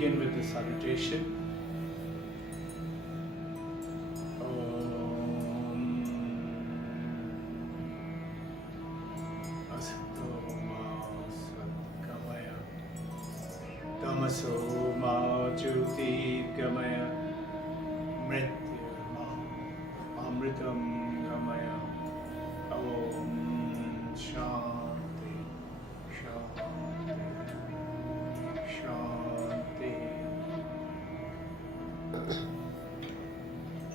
begin with the salutation. Tamaso ma jyoti gamaya mrityu ma amritam gamaya. Om Shanti Shanti Shanti.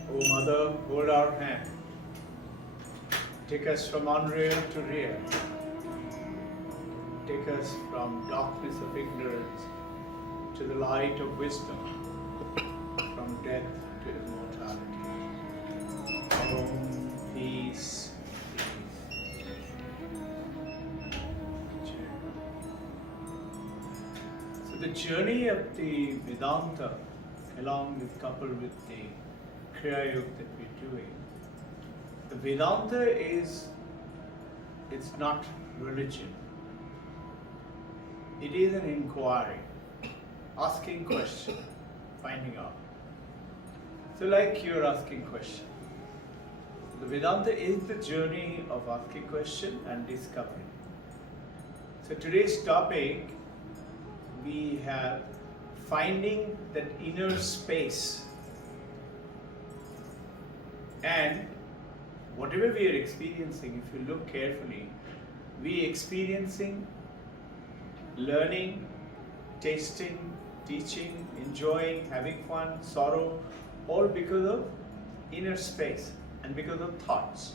O Mother, hold our hand. Take us from unreal to real. Take us from darkness of ignorance to the light of wisdom, from death to immortality. Om, peace, peace. So the journey of the Vedanta, along with coupled with the Kriya Yoga that we're doing, the Vedanta it's not religion. It is an inquiry. Asking question, finding out. So like you're asking question. The Vedanta is the journey of asking question and discovery. So today's topic, we have finding that inner space. And whatever we are experiencing, if you look carefully, we experiencing, learning, tasting, teaching, enjoying, having fun, sorrow, all because of inner space and because of thoughts.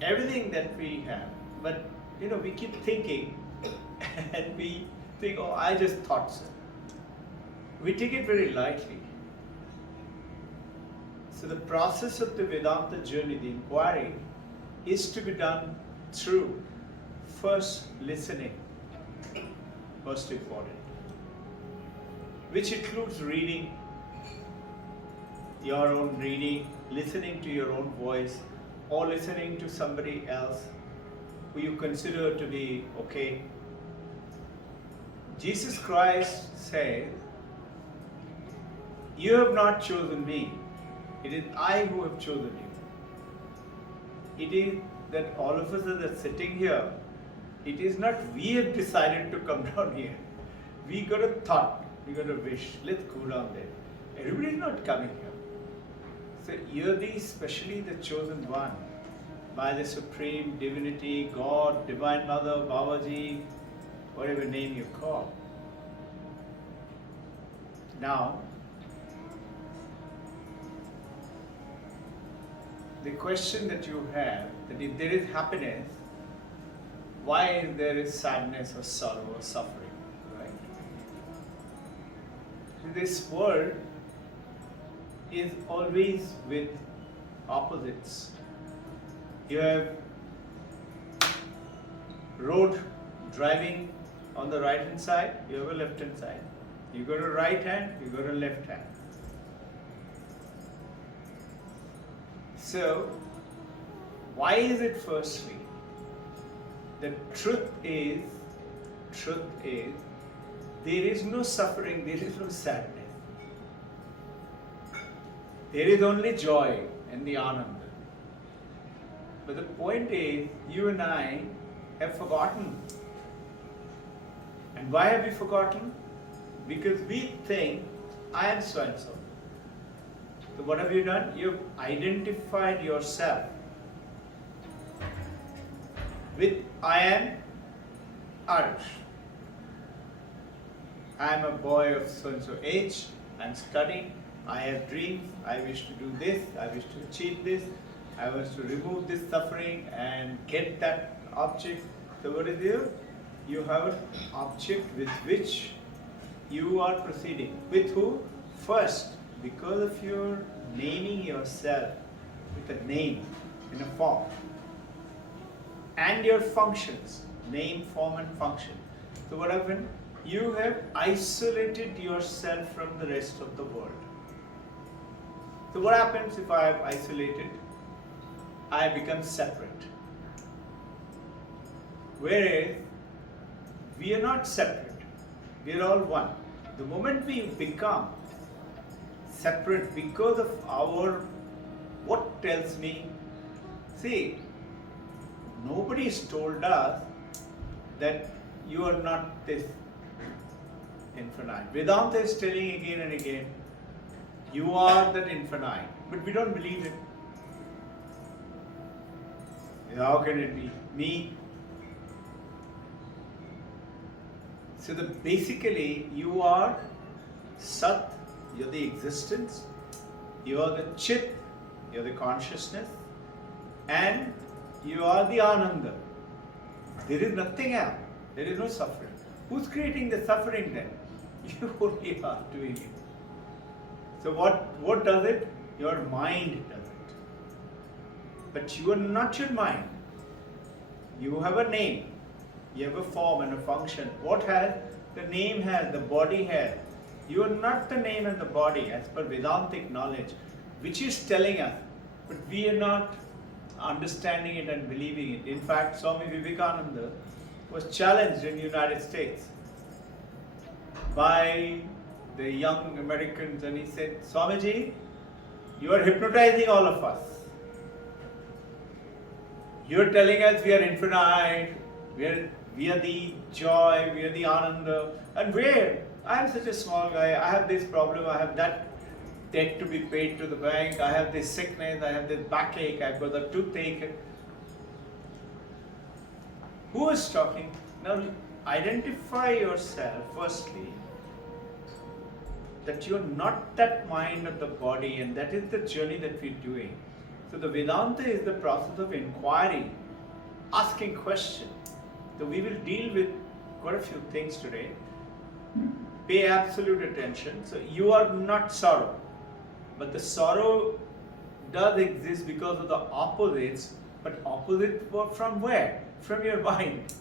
Everything that we have, but we keep thinking and we think, oh, I just thought so. We take it very lightly. So the process of the Vedanta journey, the inquiry, is to be done through first listening, most important, which includes reading, your own reading, listening to your own voice, or listening to somebody else who you consider to be okay. Jesus Christ said, "You have not chosen me, it is I who have chosen you." It is that all of us that are sitting here, it is not we have decided to come down here. We got a thought, we got a wish, let's go down there. Everybody is not coming here. So you're especially the chosen one by the Supreme Divinity, God, Divine Mother, Babaji, whatever name you call. Now, the question that you have, that if there is happiness, why there is sadness or sorrow or suffering, right? This world is always with opposites. You have road driving on the right hand side, you have a left hand side. You got a right hand, you got a left hand. So, why is it firstly? The truth is, there is no suffering, there is no sadness. There is only joy and the ananda. But the point is, you and I have forgotten. And why have we forgotten? Because we think, I am so and so. So what have you done? You've identified yourself with I am Arsh. I am a boy of so and so age, I am studying, I have dreams, I wish to do this, I wish to achieve this, I wish to remove this suffering and get that object. So what is here? You have an object with which you are proceeding. With who? First, because of your naming yourself with a name in a form. And your functions, name, form and function. So what happened? You have isolated yourself from the rest of the world. So what happens if I am isolated? I become separate. Whereas we are not separate, we are all one. The moment we become separate because of our, what tells me, see, nobody's told us that you are not this infinite. Vedanta is telling again and again, you are that infinite, but we don't believe it. How can it be me? So basically you are Sat, you're the existence, you are the Chit, you're the consciousness, and you are the Ananda. There is nothing else. There is no suffering. Who's creating the suffering then? You only are doing it. So what does it? Your mind does it. But you are not your mind. You have a name. You have a form and a function. What has? The name has, the body has. You are not the name and the body as per Vedantic knowledge, which is telling us, but we are not understanding it and believing it. In fact, Swami Vivekananda was challenged in the United States by the young Americans, and he said, Swamiji, you are hypnotizing all of us. You are telling us we are infinite, we are the joy, we are the Ananda, and where? I am such a small guy, I have this problem, I have that debt to be paid to the bank, I have this sickness, I have this backache, I've got the toothache. Who is talking? Now identify yourself firstly that you are not that mind of the body, and that is the journey that we're doing. So the Vedanta is the process of inquiry, asking questions. So we will deal with quite a few things today. Pay absolute attention. So you are not sorrow, but the sorrow does exist because of the opposites, but opposite from where? From your mind.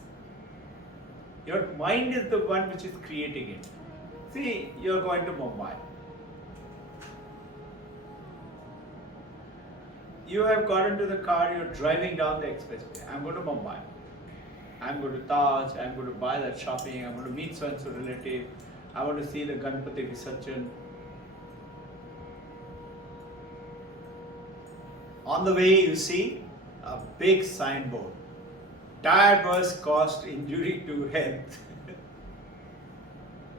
Your mind is the one which is creating it. See, you're going to Mumbai. You have got into the car, you're driving down the expressway. I'm going to Mumbai. I'm going to Taj, I'm going to buy that shopping, I'm going to meet so-and-so relative, I want to see the Ganpati Visarjan. On the way you see a big signboard. Tire burst caused injury to health.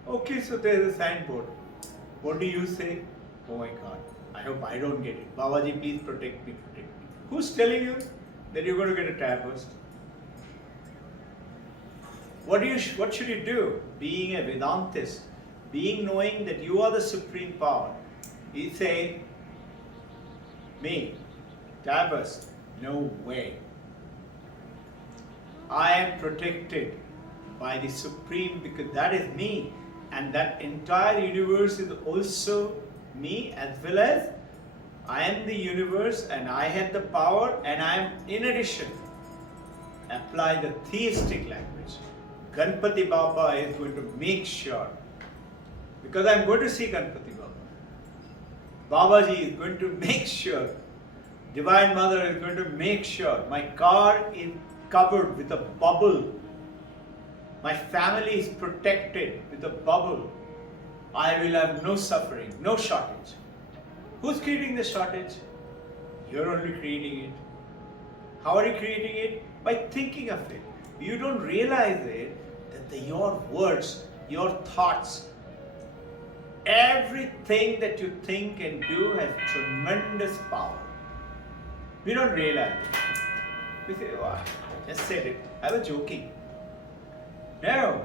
Okay, so there is a signboard. What do you say? Oh my God, I hope I don't get it. Babaji, please protect me, protect me. Who's telling you that you're going to get a tire burst? What should you do? Being a Vedantist, knowing that you are the supreme power. He said, me, tire burst, no way. I am protected by the supreme, because that is me, and that entire universe is also me, as well as I am the universe and I have the power, and I am in addition. Apply the theistic language. Ganpati Baba is going to make sure, because I am going to see Ganpati Baba. Babaji is going to make sure. Divine Mother is going to make sure. My car is covered with a bubble. My family is protected with a bubble. I will have no suffering, no shortage. Who's creating the shortage? You're only creating it. How are you creating it? By thinking of it. You don't realize it, that your words, your thoughts, everything that you think and do has tremendous power. We don't realize it. We say, oh, I just said it. I was joking. No,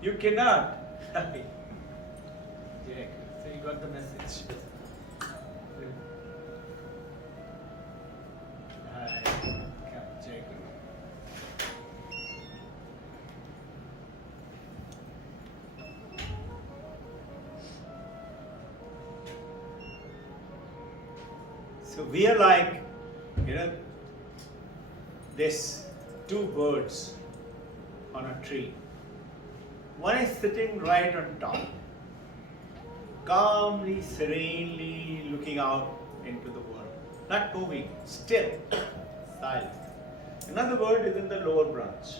you cannot. Yeah, so you got the message. Hi, Jacob. So we are like, this two birds on a tree. One is sitting right on top, calmly, serenely looking out into the world, not moving, still, silent. Another bird is in the lower branch,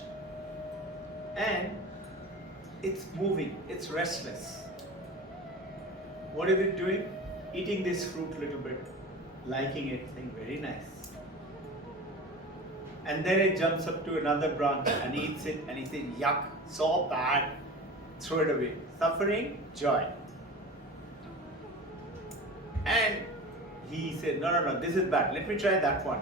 and it's moving, it's restless. What is it doing? Eating this fruit a little bit, liking it, saying very nice. And then it jumps up to another branch and eats it and he says, yuck, so bad, throw it away. Suffering, joy. And he said, no, this is bad, let me try that one.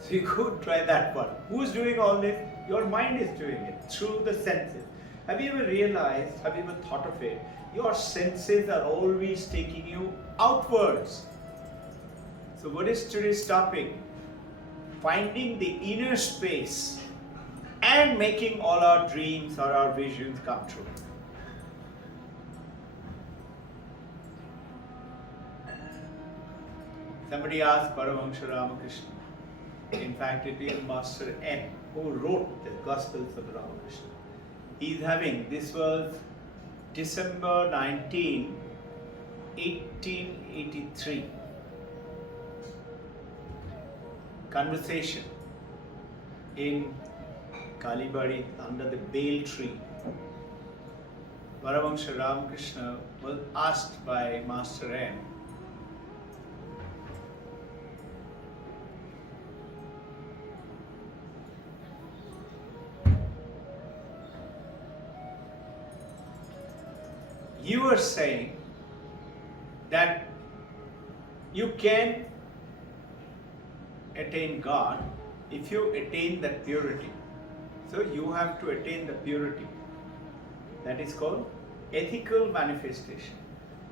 So you could try that one. Who's doing all this? Your mind is doing it through the senses. Have you ever realized, have you ever thought of it? Your senses are always taking you outwards. So what is today's topic? Finding the inner space and making all our dreams or our visions come true. Somebody asked Paramahansa Ramakrishna. In fact, it is Master M who wrote the Gospels of Ramakrishna. He's having, this was December 19, 1883. Conversation in Kalibadi under the Bail tree. Paramahansa Ramakrishna was asked by Master M, you were saying that you can attain God if you attain that purity. So you have to attain the purity. That is called ethical manifestation.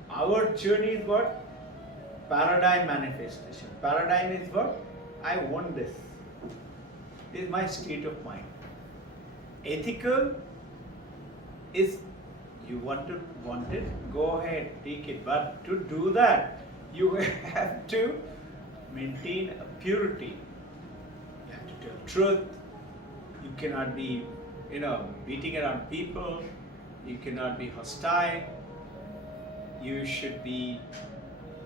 Our journey is what? Paradigm manifestation. Paradigm is what? I want this. This is my state of mind. Ethical is you want it, go ahead, take it. But to do that, you have to maintain a purity. You have to tell truth. You cannot be, beating around people. You cannot be hostile. You should be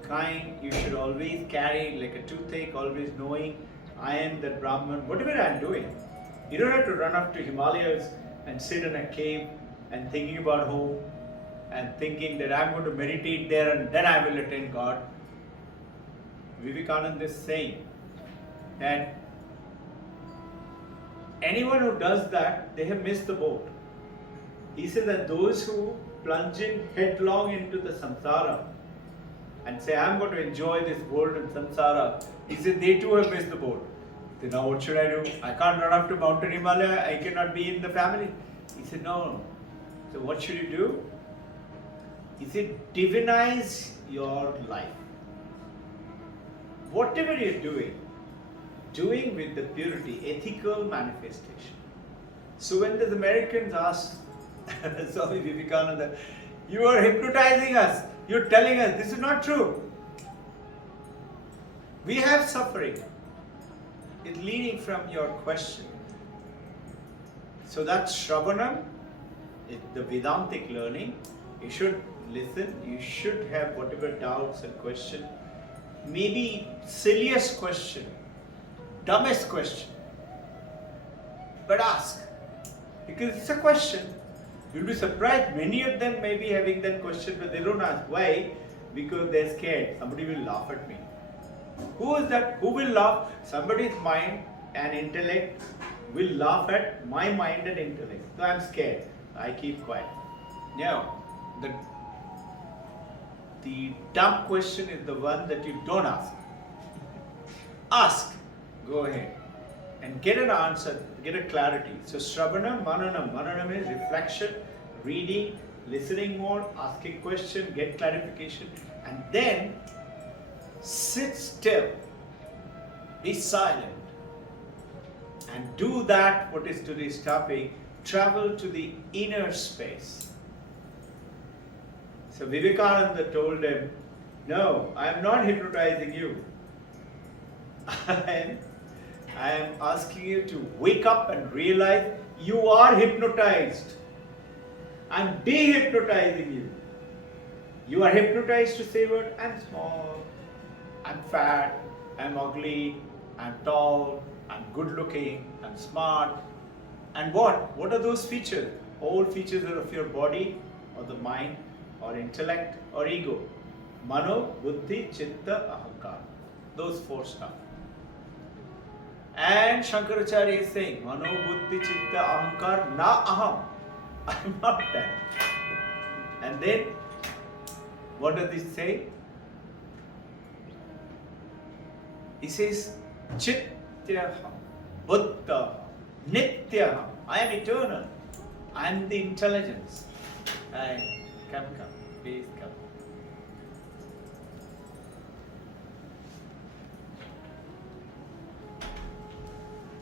kind. You should always carry like a toothache, always knowing I am the Brahman. Whatever I am doing, you don't have to run up to Himalayas and sit in a cave and thinking about home and thinking that I'm going to meditate there and then I will attain God. Vivekananda is saying that anyone who does that, they have missed the boat. He says that those who plunge in headlong into the samsara and say, I'm going to enjoy this world and samsara, he said they too have missed the boat. Then now what should I do? I can't run up to Mountain Himalaya, I cannot be in the family. He said, no. So what should you do? He said, divinize your life. Whatever you're doing with the purity, ethical manifestation. So when the Americans asked Swami Vivekananda, you are hypnotizing us, you're telling us this is not true. We have suffering. It's leading from your question. So that's Shravanam, the Vedantic learning. You should listen, you should have whatever doubts and questions. Maybe silliest question, dumbest question, but ask, because it's a question. You'll be surprised, many of them may be having that question, but they don't ask. Why? Because they're scared, somebody will laugh at me. Who is that? Who will laugh? Somebody's mind and intellect will laugh at my mind and intellect. So I'm scared, I keep quiet. Now, the dumb question is the one that you don't ask. Ask, go ahead, and get an answer, get a clarity. So Shravanam, Mananam. Mananam is reflection, reading, listening more, asking question, get clarification, and then sit still, be silent, and do that, what is today's topic, travel to the inner space. So Vivekananda told him, no, I am not hypnotizing you. I am asking you to wake up and realize you are hypnotized. I am de-hypnotizing you. You are hypnotized to say what? I'm small, I'm fat, I'm ugly, I'm tall, I'm good looking, I'm smart. And what? What are those features? all features of your body or the mind or intellect or ego. Mano, Buddhi, Chitta, Ahankar. Those four stuff. And Shankaracharya is saying, Mano, Buddhi, Chitta, Ahankar, na aham. I am not that. And then, what does he say? He says, Chityaham, Buddhaham, Nityaham. I am eternal. I am the intelligence. Come, please come.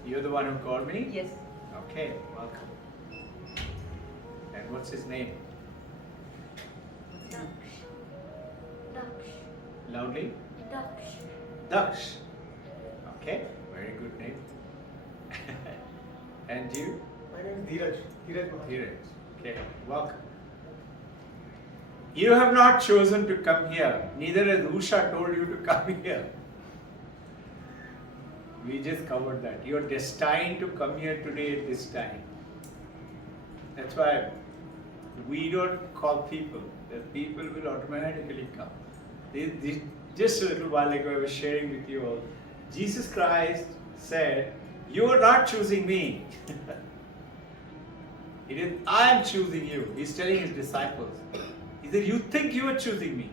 You're the one who called me? Yes. Okay, welcome. And what's his name? Daksh. Loudly? Daksh. Daksh. Okay, very good name. And you? My name is Dheeraj. Dheeraj. Okay, welcome. You have not chosen to come here. Neither has Usha told you to come here. We just covered that. You are destined to come here today at this time. That's why we don't call people. The people will automatically come. Just a little while ago I was sharing with you all. Jesus Christ said, you are not choosing me. It is I am choosing you. He's telling his disciples. He said, you think you are choosing me.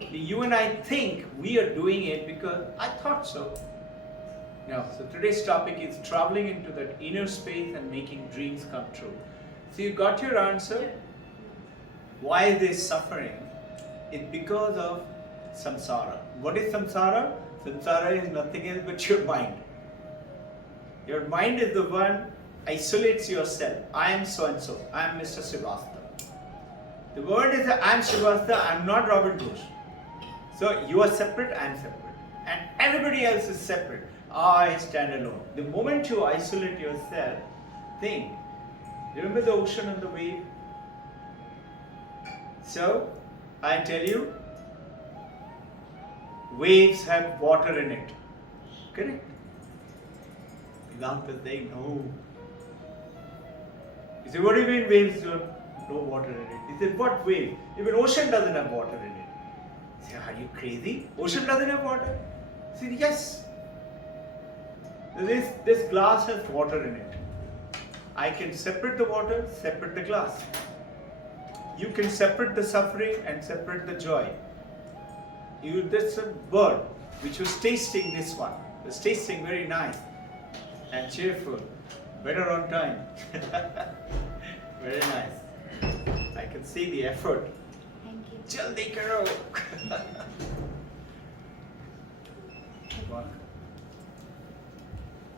You and I think we are doing it because I thought so. Now, so today's topic is traveling into that inner space and making dreams come true. So you got your answer. Why is there suffering? It's because of Samsara. What is Samsara? Samsara is nothing else but your mind. Your mind is the one isolates yourself. I am so and so. I am Mr. Srivastava. The word is I am Srivastava. I am not Robbin Ghosh. So you are separate. I am separate, and everybody else is separate. I stand alone. The moment you isolate yourself, think. Remember the ocean and the wave? So, I tell you, waves have water in it. Correct? Vedanta is saying no. You say, what do you mean waves don't no water in it? He said, what wave? Even ocean doesn't have water in it. You say, are you crazy? Ocean doesn't have water? He said, yes. This glass has water in it. I can separate the water, separate the glass. You can separate the suffering and separate the joy. There's a bird which was tasting this one. It was tasting very nice and cheerful. Better on time. Very nice. I can see the effort. Thank you. Jaldi karo.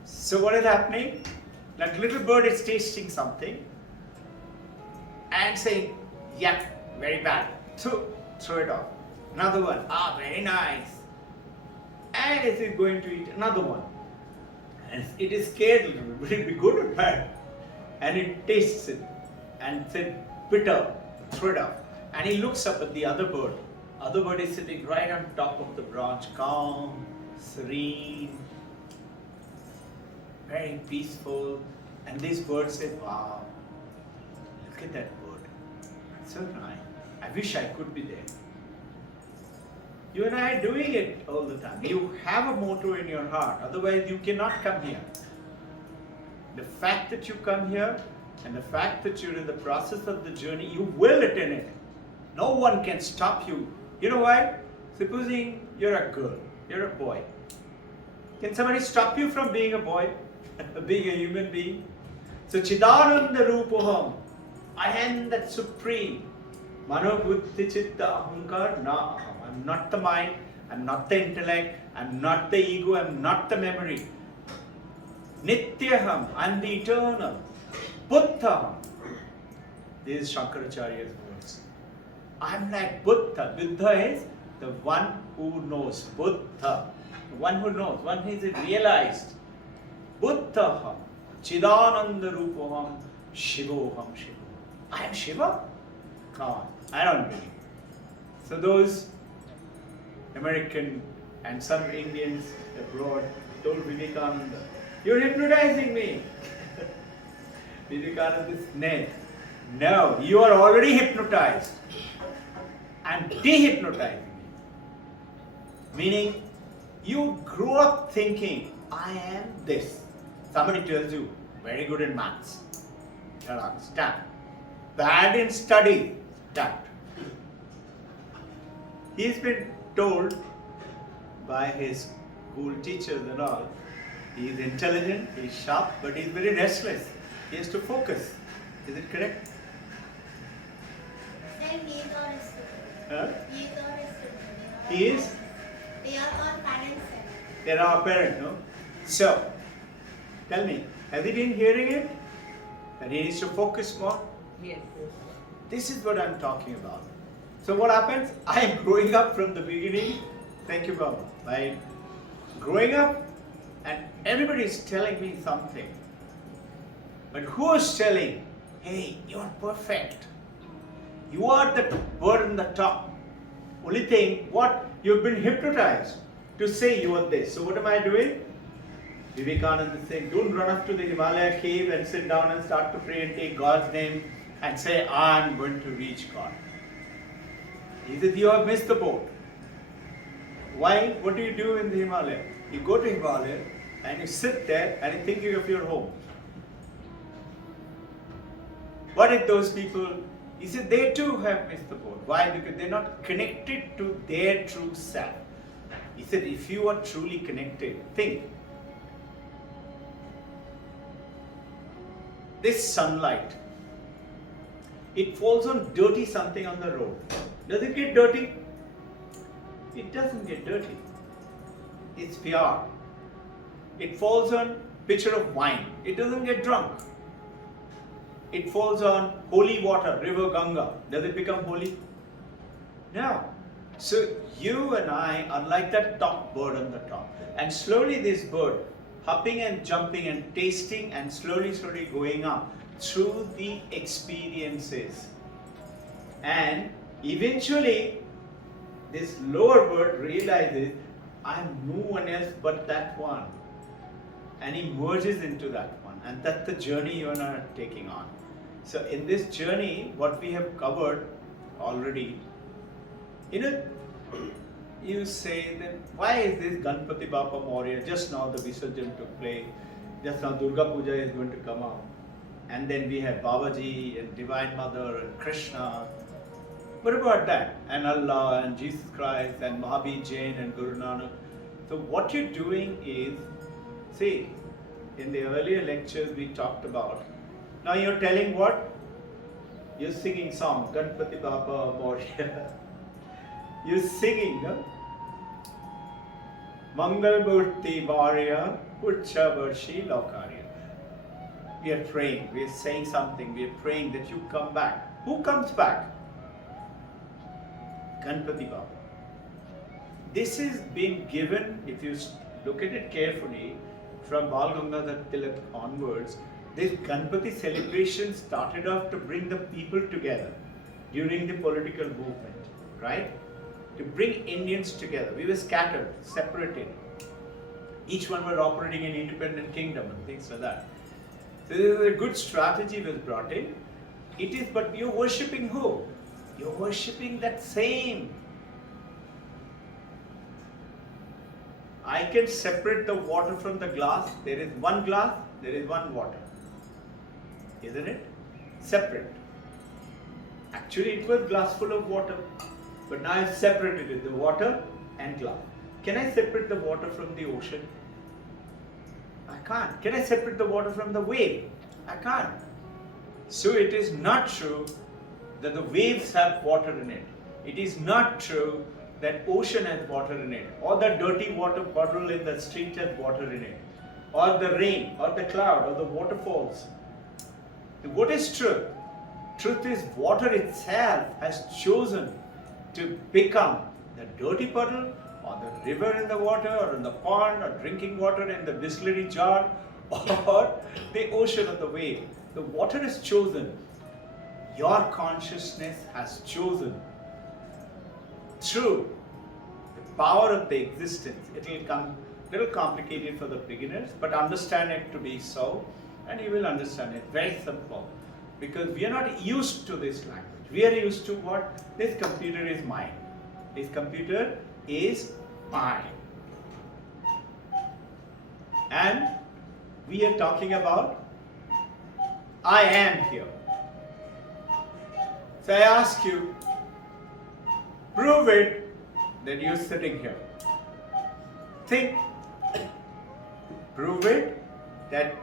So what is happening? That little bird is tasting something and saying, yeah, very bad. Throw it off. Another one, very nice. And it is going to eat another one. And it is scared a little bit, will it be good or bad? And it tastes it and said, bitter, throw it off. And he looks up at the other bird. Other bird is sitting right on top of the branch, calm, serene, very peaceful. And this bird said, wow, look at that bird. It's so nice. I wish I could be there. You and I are doing it all the time. You have a motto in your heart, otherwise you cannot come here. The fact that you come here and the fact that you're in the process of the journey, you will attain it. No one can stop you. You know why? Supposing you're a girl, you're a boy. Can somebody stop you from being a boy? Being a human being? So Chidananda Rupaham, I am that supreme. Mano Buddhi Chitta Ahankar na aham. I'm not the mind, I'm not the intellect, I'm not the ego, I'm not the memory. Nityaham, I'm the eternal. Buddhaham. This is Shankaracharya's words. I'm like Buddha. Buddha is the one who knows. Buddha. The one who knows, one who is realized. Buddhaham, Chidananda Rupaham, Shivoham Shiva. I am Shiva? Come on, I don't believe. So those American and some Indians abroad told Vivekananda, you're hypnotizing me. Vivekananda said, no, you are already hypnotized. I'm dehypnotizing you. Meaning, you grew up thinking, I am this. Somebody tells you, very good in maths. You don't understand. Bad in study. That. He's been told by his school teachers and all, he's intelligent, he's sharp, but he's very restless. He has to focus. Is it correct? Huh? He is? They are our parents. They are our parents, no? So, tell me, have you been hearing it? That he needs to focus more? Yes. This is what I'm talking about. So what happens? I am growing up from the beginning. Thank you, Baba. By growing up, and everybody is telling me something. But who is telling, hey, you're perfect. You are the bird on the top. Only thing, what? You've been hypnotized to say you are this. So what am I doing? Vivekananda is saying, don't run up to the Himalaya cave and sit down and start to pray and take God's name and say, I'm going to reach God. He said, you have missed the boat. Why? What do you do in the Himalaya? You go to Himalaya and you sit there and you're thinking of your home. What if those people, he said, they too have missed the boat. Why? Because they're not connected to their true self. He said, if you are truly connected, think. This sunlight, it falls on dirty something on the road. Does it get dirty? It doesn't get dirty. It's pure. It falls on pitcher of wine. It doesn't get drunk. It falls on holy water, river Ganga. Does it become holy? No. So you and I are like that top bird on the top. And slowly this bird, hopping and jumping and tasting and slowly going up through the experiences. And eventually, this lower bird realizes, I'm no one else but that one. And he merges into that one. And that's the journey you and I are taking on. So in this journey, what we have covered already, you say that why is this Ganpati Bappa Maurya? Just now the Visarjan took place. Just now Durga Puja is going to come out. And then we have Babaji and Divine Mother and Krishna. What about that? And Allah and Jesus Christ and Mahavir Jain and Guru Nanak. So what you're doing is, see, in the earlier lectures we talked about, now you're telling what? You're singing song, Ganpati Bappa Maurya. You're singing, huh? Mangal Murti Maurya, Ucha Varshi Lokarya. We are praying, we are saying something, we are praying that you come back. Who comes back? Ganpati Bappa. This is being given, if you look at it carefully, from Bal Gangadhar Tilak onwards, this Ganpati celebration started off to bring the people together during the political movement, right? To bring Indians together. We were scattered, separated. Each one were operating in independent kingdom and things like that. So this is a good strategy was brought in. It is, but you're worshipping who? You're worshipping that same. I can separate the water from the glass. There is one glass, there is one water. Isn't it? Separate. Actually, it was glass full of water. But now I've separated it, the water and glass. Can I separate the water from the ocean? I can't. Can I separate the water from the wave? I can't. So it is not true that the waves have water in it. It is not true that ocean has water in it, or the dirty water puddle in the street has water in it, or the rain, or the cloud, or the waterfalls. What is truth? Truth is water itself has chosen to become the dirty puddle, or the river in the water, or in the pond, or drinking water in the distillery jar, or the ocean or the wave. The water is chosen. Your consciousness has chosen through the power of the existence. It will come a little complicated for the beginners, but understand it to be so. and you will understand it. Very simple. Because we are not used to this language. We are used to what? This computer is mine. This computer is mine. And we are talking about I am here. So I ask you, prove it that you're sitting here. Think. Prove it that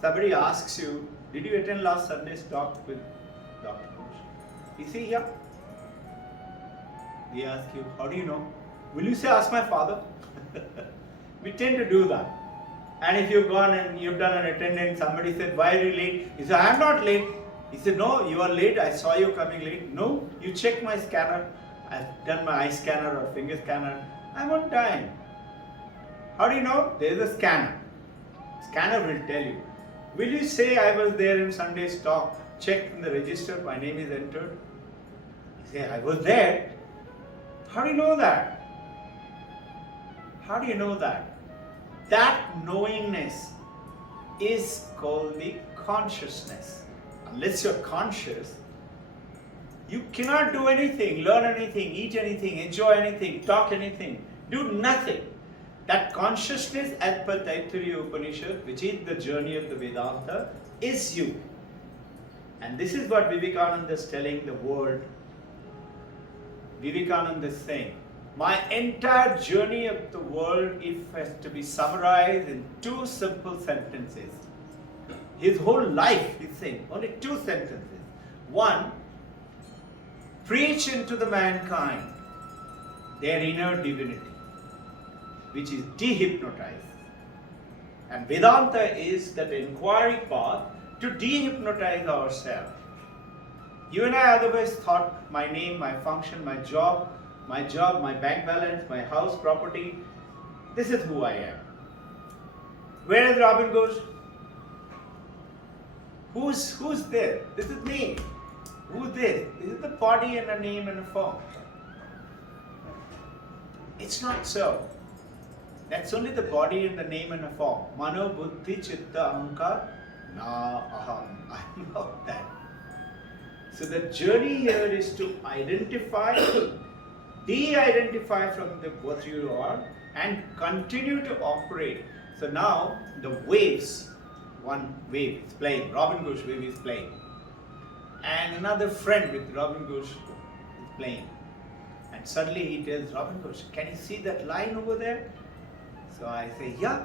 somebody asks you, did you attend last Sunday's talk with Dr. Ghosh? Is he here? They ask you, how do you know? Will you say, ask my father? We tend to do that. And if you've gone and you've done an attendance, somebody said, why are you late? You say, I'm not late. He said, no, you are late. I saw you coming late. No, you check my scanner. I've done my eye scanner or finger scanner. I'm on time. How do you know? There is a scanner. Scanner will tell you. Will you say I was there in Sunday's talk, checked in the register, my name is entered? You say, I was there. How do you know that? How do you know that? That knowingness is called the consciousness. Unless you're conscious, you cannot do anything, learn anything, eat anything, enjoy anything, talk anything, do nothing. That consciousness, as per Taittiriya Upanishad, which is the journey of the Vedanta, is you. And this is what Vivekananda is telling the world. Vivekananda is saying, my entire journey of the world, if has to be summarized in two simple sentences. His whole life, he's saying, only two sentences. One, preach into the mankind their inner divinity, which is dehypnotized. And Vedanta is that inquiry path to dehypnotize ourselves. You and I otherwise thought my name, my function, my job, my bank balance, my house, property, this is who I am. Where is Robbin Ghosh? Who's there? This is me. Who's this? This is the body and a name and a form. It's not so. That's only the body and the name and a form. Mano, buddhi, chitta, ahankar, na aham. I'm not that. So the journey here is to identify, de-identify from what you are and continue to operate. So now the waves, one wave is playing, Robbin Ghosh wave is playing. And another friend with Robbin Ghosh is playing. And suddenly he tells Robbin Ghosh, can you see that line over there? So I say, yeah.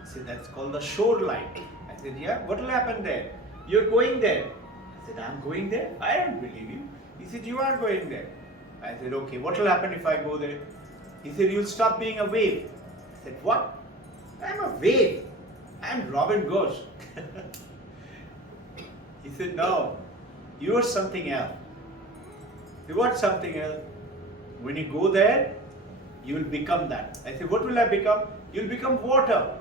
He said, that's called the shoreline. I said, yeah, what will happen there? You're going there. I said, I'm going there? I don't believe you. He said, you are going there. I said, okay, what will happen if I go there? He said, you'll stop being a wave. I said, what? I'm a wave. I'm Robbin Ghosh. He said, no, you are something else. You are something else. When you go there, you will become that. I said, what will I become? You'll become water.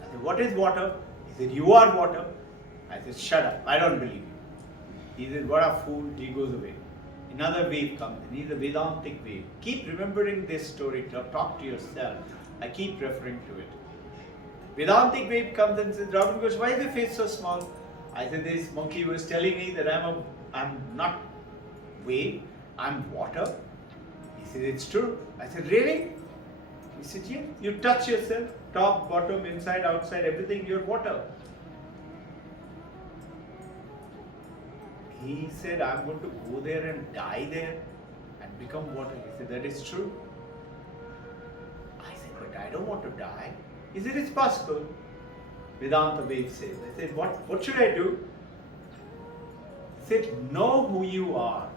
I said, what is water? He said, you are water. I said, shut up, I don't believe you. He said, what a fool, he goes away. Another wave comes in, he's a Vedantic wave. Keep remembering this story, talk to yourself. I keep referring to it. Vedantic wave comes and says, Robbin Ghosh, why is your face so small? I said, this monkey was telling me that I'm not wave, I'm water. He said, it's true. I said, really? He said, yeah. You touch yourself, top, bottom, inside, outside, everything, you're water. He said, I'm going to go there and die there and become water. He said, that is true. I said, but I don't want to die. He said, it's possible. Vedanta wave says. I said, what should I do? He said, know who you are.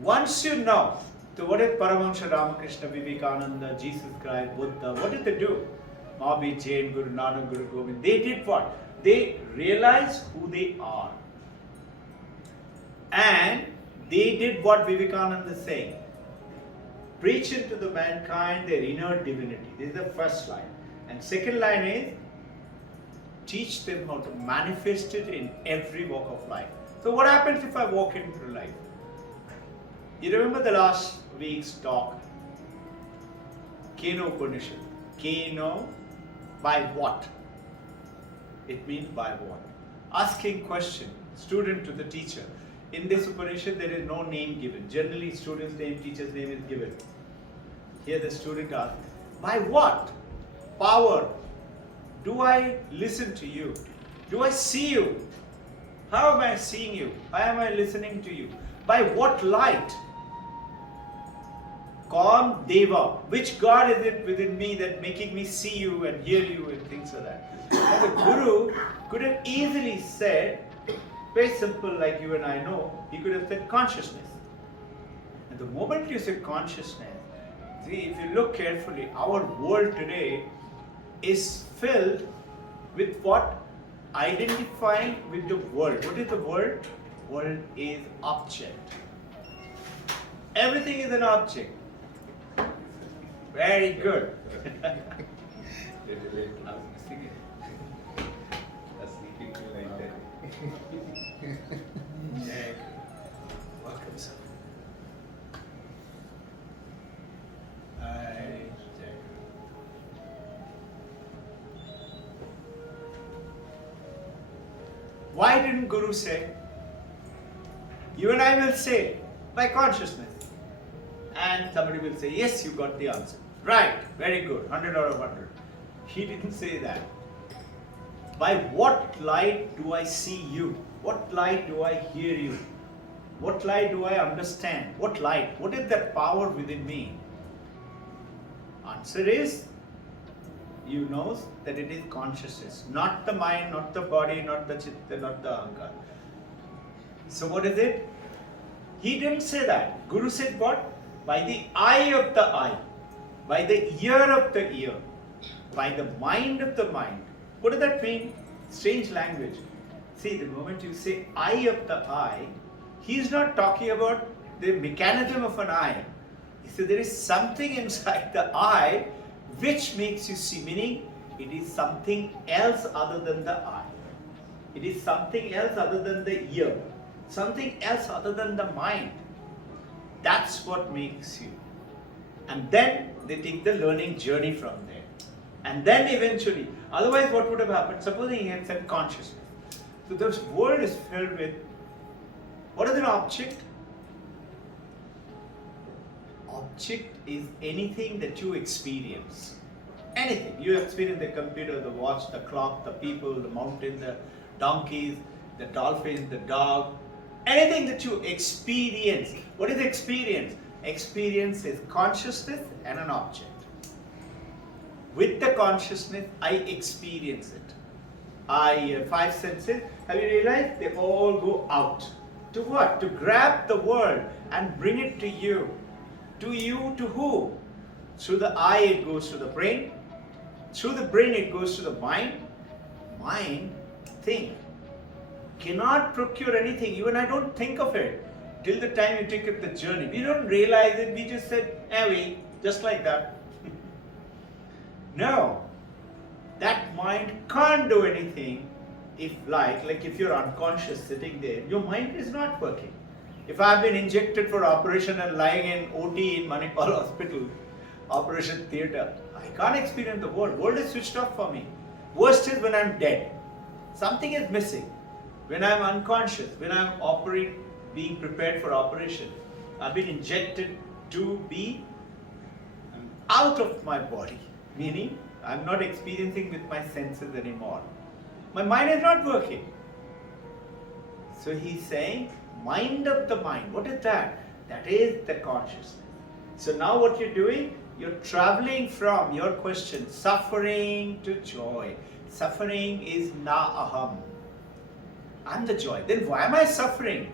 Once you know, so what did Paramahansa Ramakrishna, Vivekananda, Jesus Christ, Buddha, what did they do? Mahabir Jain, Guru Nanak, Guru Gobind, they did what? They realized who they are. And they did what Vivekananda is saying. Preach into the mankind their inner divinity. This is the first line. And second line is, teach them how to manifest it in every walk of life. So what happens if I walk in through life? You remember the last week's talk? Keno Upanishad. Keno, by what? It means by what? Asking question, student to the teacher. In this Upanishad, there is no name given. Generally, student's name, teacher's name is given. Here the student asks, by what power do I listen to you? Do I see you? How am I seeing you? How am I listening to you? By what light? Kam Deva. Which God is it within me that making me see you and hear you and things like that? And the Guru could have easily said, very simple like you and I know, he could have said consciousness. And the moment you say consciousness, see, if you look carefully, our world today is filled with what? Identifying with the world. What is the world? World is object. Everything is an object. Very good. Jack. Welcome, sir. Hi, Jack. Why didn't Guru say? You and I will say, by consciousness. And somebody will say, yes, you got the answer. Right, very good, 100 out of 100. He didn't say that. By what light do I see you? What light do I hear you? What light do I understand? What light? What is that power within me? Answer is, you know that it is consciousness, not the mind, not the body, not the chitta, not the ahankar. So what is it? He didn't say that. Guru said what? By the eye of the eye, by the ear of the ear, by the mind of the mind. What does that mean? Strange language. See, the moment you say eye of the eye, he is not talking about the mechanism of an eye. He said there is something inside the eye which makes you see, meaning it is something else other than the eye. It is something else other than the ear. Something else other than the mind. That's what makes you. And then they take the learning journey from there. And then eventually, otherwise what would have happened? Supposing he had said consciousness. So this world is filled with, what is an object? Object is anything that you experience. Anything. You experience the computer, the watch, the clock, the people, the mountain, the donkeys, the dolphins, the dog. Anything that you experience. What is experience? Experience is consciousness and an object. With the consciousness, I experience it. Five senses, have you realized? They all go out. To what? To grab the world and bring it to you. To you, to who? Through the eye it goes to the brain. Through the brain it goes to the mind. Mind, think. Cannot procure anything. Even I don't think of it. Till the time you take up the journey. We don't realize it. We just said, just like that. No. That mind can't do anything if like if you're unconscious sitting there, your mind is not working. If I've been injected for operation and lying in OT in Manipal hospital, operation theatre, I can't experience the world. World is switched off for me. Worst is when I'm dead. Something is missing. When I'm unconscious, when I'm being prepared for operation, I've been injected to be out of my body. Meaning, I'm not experiencing with my senses anymore. My mind is not working. So he's saying, mind of the mind. What is that? That is the consciousness. So now what you're doing, you're traveling from your question, suffering to joy. Suffering is na aham. I'm the joy. Then why am I suffering?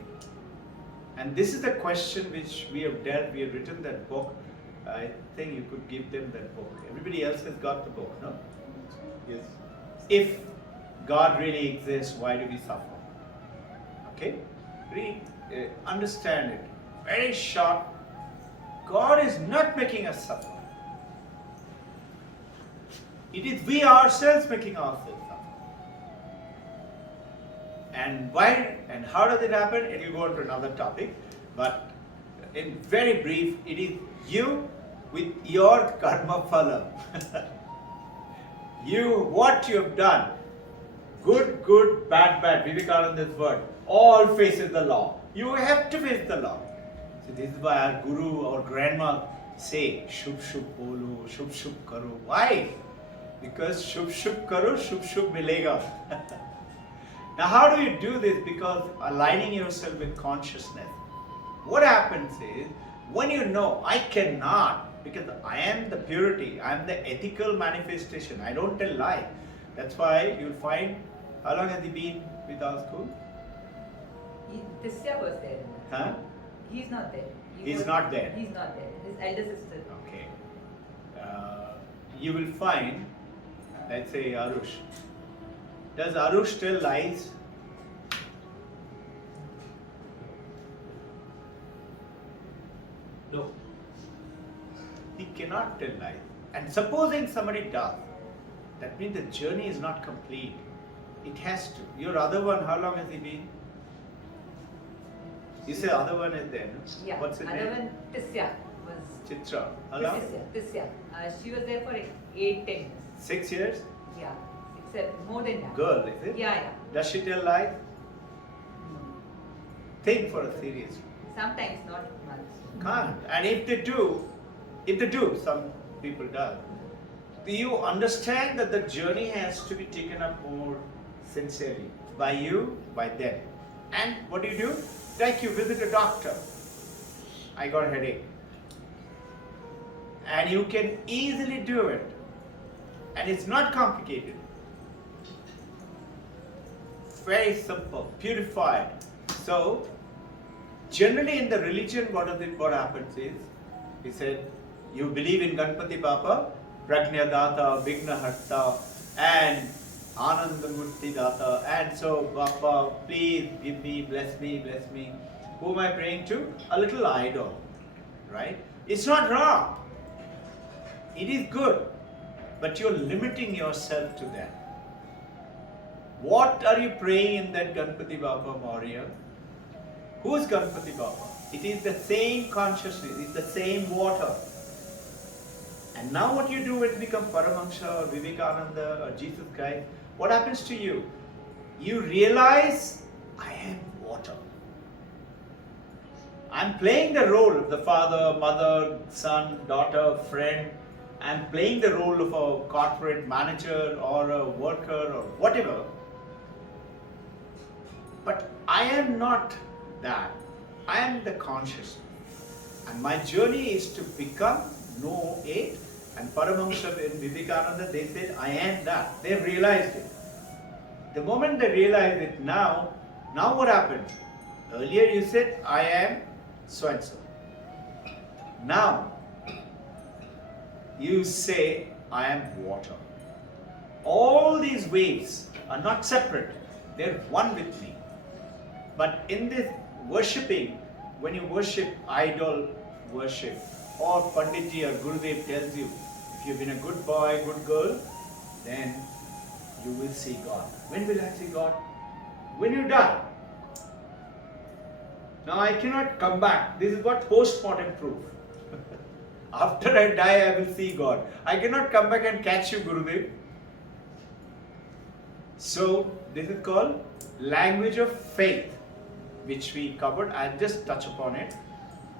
And this is the question which we have dealt. We have written that book. I think you could give them that book. Everybody else has got the book, no? Yes. If God really exists, why do we suffer? Okay? Read, understand it. Very short. God is not making us suffer. It is we ourselves making ourselves suffer. And why and how does it happen? It will go on to another topic. But in very brief, it is you with your karma phala. What you have done. Good, good, bad, bad. Vivekananda's word. All faces the law. You have to face the law. So this is why our guru, our grandma say, Shubh Shubh bolo, Shubh Shubh karo. Why? Because Shubh Shubh karo, Shubh Shubh milega. Now how do you do this? Because aligning yourself with consciousness. What happens is, when you know, I cannot, because I am the purity, I am the ethical manifestation, I don't tell lie. That's why you'll find, how long has he been with our school? This year was there. Huh? He's not there. He's not there. He's not there. His elder sister. Okay. You will find, let's say Arush. Does Arush tell lies? No. He cannot tell lies. And supposing somebody does, that means the journey is not complete. It has to. Your other one, how long has he been? You say other one is there, no? Yeah. What's the Other name? one, Tisya was. Chitra. How long? Tisya. She was there for like 8-10 years. 6 years? Yeah. Except more than that. Girl, is it? Yeah. Does she tell lies? Think for a serious. Sometimes, not much. Can't. And if they do, some people do. Do you understand that the journey has to be taken up more sincerely by you, by them? And what do? Like you visit a doctor. I got a headache. And you can easily do it. And it's not complicated. Very simple, purified. So, generally in the religion, what happens is, he said, you believe in Ganpati Bappa, Prajna Data, Vigna Harta, and Anandamurti Data, and so Bappa, please give me, bless me, bless me. Who am I praying to? A little idol, right? It's not wrong. It is good, but you're limiting yourself to that. What are you praying in that Ganpati Bappa memorial? Who is Ganpati Bappa? It is the same consciousness, it's the same water. And now what you do when you become Paramahansa or Vivekananda or Jesus Christ, what happens to you? You realize, I am water. I'm playing the role of the father, mother, son, daughter, friend. I'm playing the role of a corporate manager or a worker or whatever. But I am not that. I am the consciousness. And my journey is to become, know it. And Paramahansa in Vivekananda, they said, I am that. They realized it. The moment they realize it now what happens? Earlier you said, I am so and so. Now, you say, I am water. All these waves are not separate. They're one with me. But in this worshipping, when you worship idol worship, or Panditji or Gurudev tells you, if you've been a good boy, good girl, then you will see God. When will I see God? When you die. Now I cannot come back. This is what post-mortem proof. After I die, I will see God. I cannot come back and catch you, Gurudev. So, this is called language of faith, which we covered. I'll just touch upon it.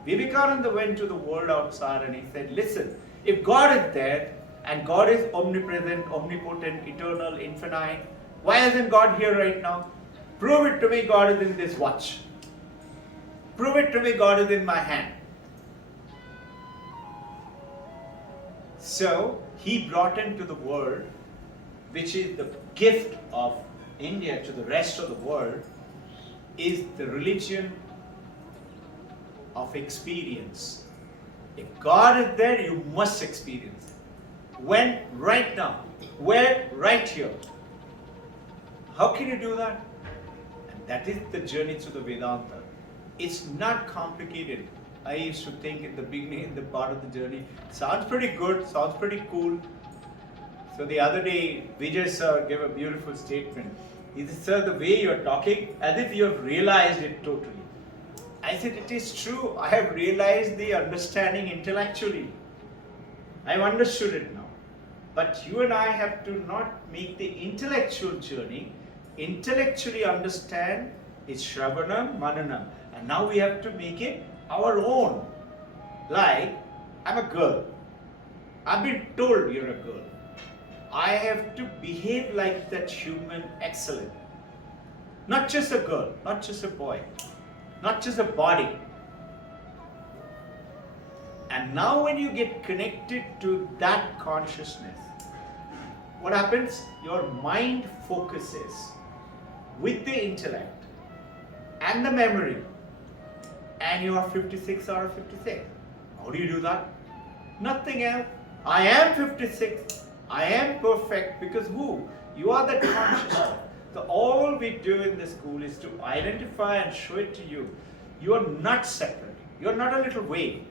Vivekananda went to the world outside and he said, listen, if God is there and God is omnipresent, omnipotent, eternal, infinite, why isn't God here right now? Prove it to me God is in this watch. Prove it to me God is in my hand. So he brought into the world, which is the gift of India to the rest of the world, is the religion of experience. If God is there, you must experience it. When? Right now. Where? Right here. How can you do that? And that is the journey through the Vedanta. It's not complicated. I used to think in the beginning, in the part of the journey, sounds pretty good, sounds pretty cool. So the other day, Vijay sir gave a beautiful statement. He said, sir, the way you're talking, as if you have realized it totally. I said, it is true. I have realized the understanding intellectually. I've understood it now. But you and I have to not make the intellectual journey. intellectually understand is Shravanam, Mananam. And now we have to make it our own. Like, I'm a girl. I've been told you're a girl. I have to behave like that human excellent. Not just a girl, not just a boy, not just a body. And now when you get connected to that consciousness, what happens? Your mind focuses with the intellect and the memory, and you are 56 out of 56. How do you do that? Nothing else. I am 56. I am perfect because who? You are the consciousness. So all we do in the school is to identify and show it to you. You are not separate. You are not a little wave.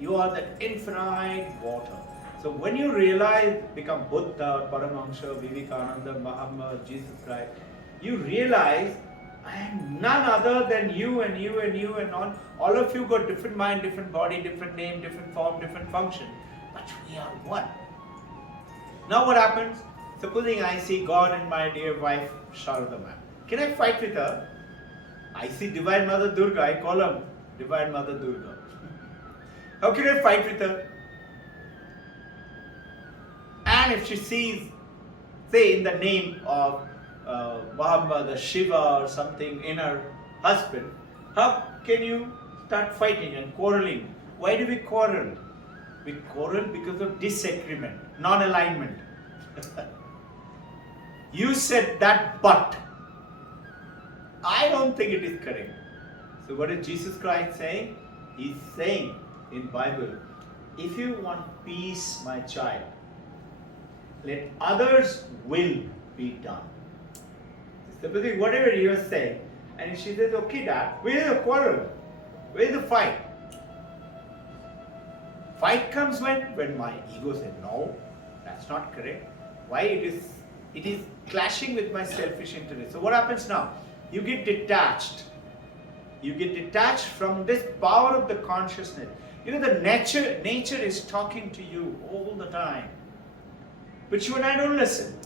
You are that infinite water. So when you realize, become Buddha, Paramahansa, Vivekananda, Muhammad, Jesus Christ, you realize I am none other than you and you and you and all of you got different mind, different body, different name, different form, different function. But we are one. Now what happens? Supposing I see God in my dear wife, Sharada ma'am. Can I fight with her? I see Divine Mother Durga, I call her Divine Mother Durga. How can I fight with her? And if she sees, say in the name of Muhammad or Shiva or something in her husband, how can you start fighting and quarreling? Why do we quarrel? We quarrel because of disagreement, non-alignment. You said that, but I don't think it is correct. So what is Jesus Christ saying? He's saying in Bible, if you want peace, my child, let others' will be done. Supposing whatever you are saying, and she says, okay dad, where is the quarrel? Where is the fight? Fight comes when my ego says, no, that's not correct. Why it is clashing with my selfish interest. So what happens now? You get detached. You get detached from this power of the consciousness. You know, the nature is talking to you all the time. But you and I don't listen.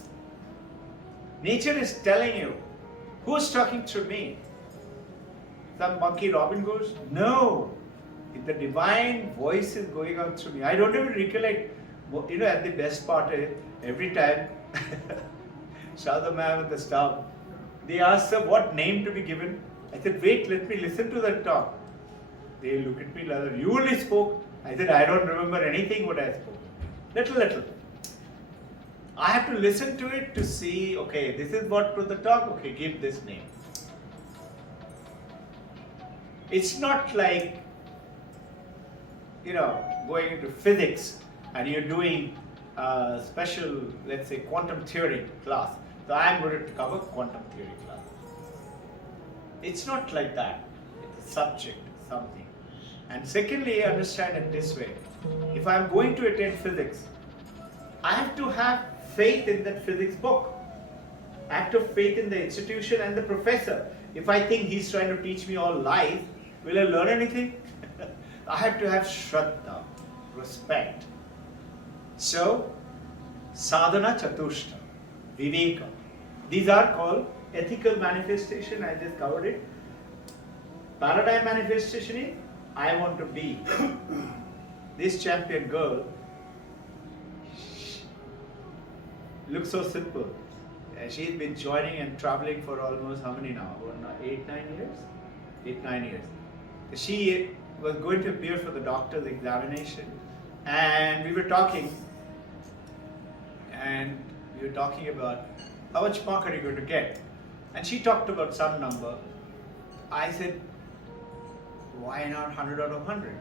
Nature is telling you, who's talking to me? Some monkey Robbin Ghosh? No. The divine voice is going out through me. I don't even recollect. You know, at the best part, every time Shada ma'am at the staff, they asked her what name to be given. I said, wait, let me listen to that talk. They look at me like, you only spoke. I said, I don't remember anything what I spoke. Little. I have to listen to it to see, okay, this is what to the talk, okay, give this name. It's not like, you know, going into physics and you're doing a special, let's say, quantum theory class. So I'm going to cover quantum theory class. It's not like that. It's a subject, something. And secondly, understand it this way. If I'm going to attend physics, I have to have faith in that physics book. I have to have faith in the institution and the professor. If I think he's trying to teach me all lies, will I learn anything? I have to have Shraddha, respect. So, Sadhana Chatushta, Viveka. These are called ethical manifestation, I just covered it. Paradigm manifestation is, I want to be this champion girl. Looks so simple. She's been joining and traveling for almost how many now? 8, 9 years? 8, 9 years. She was going to appear for the doctor's examination, and we were talking about how much mark are you going to get? And she talked about some number. I said, why not 100 out of 100?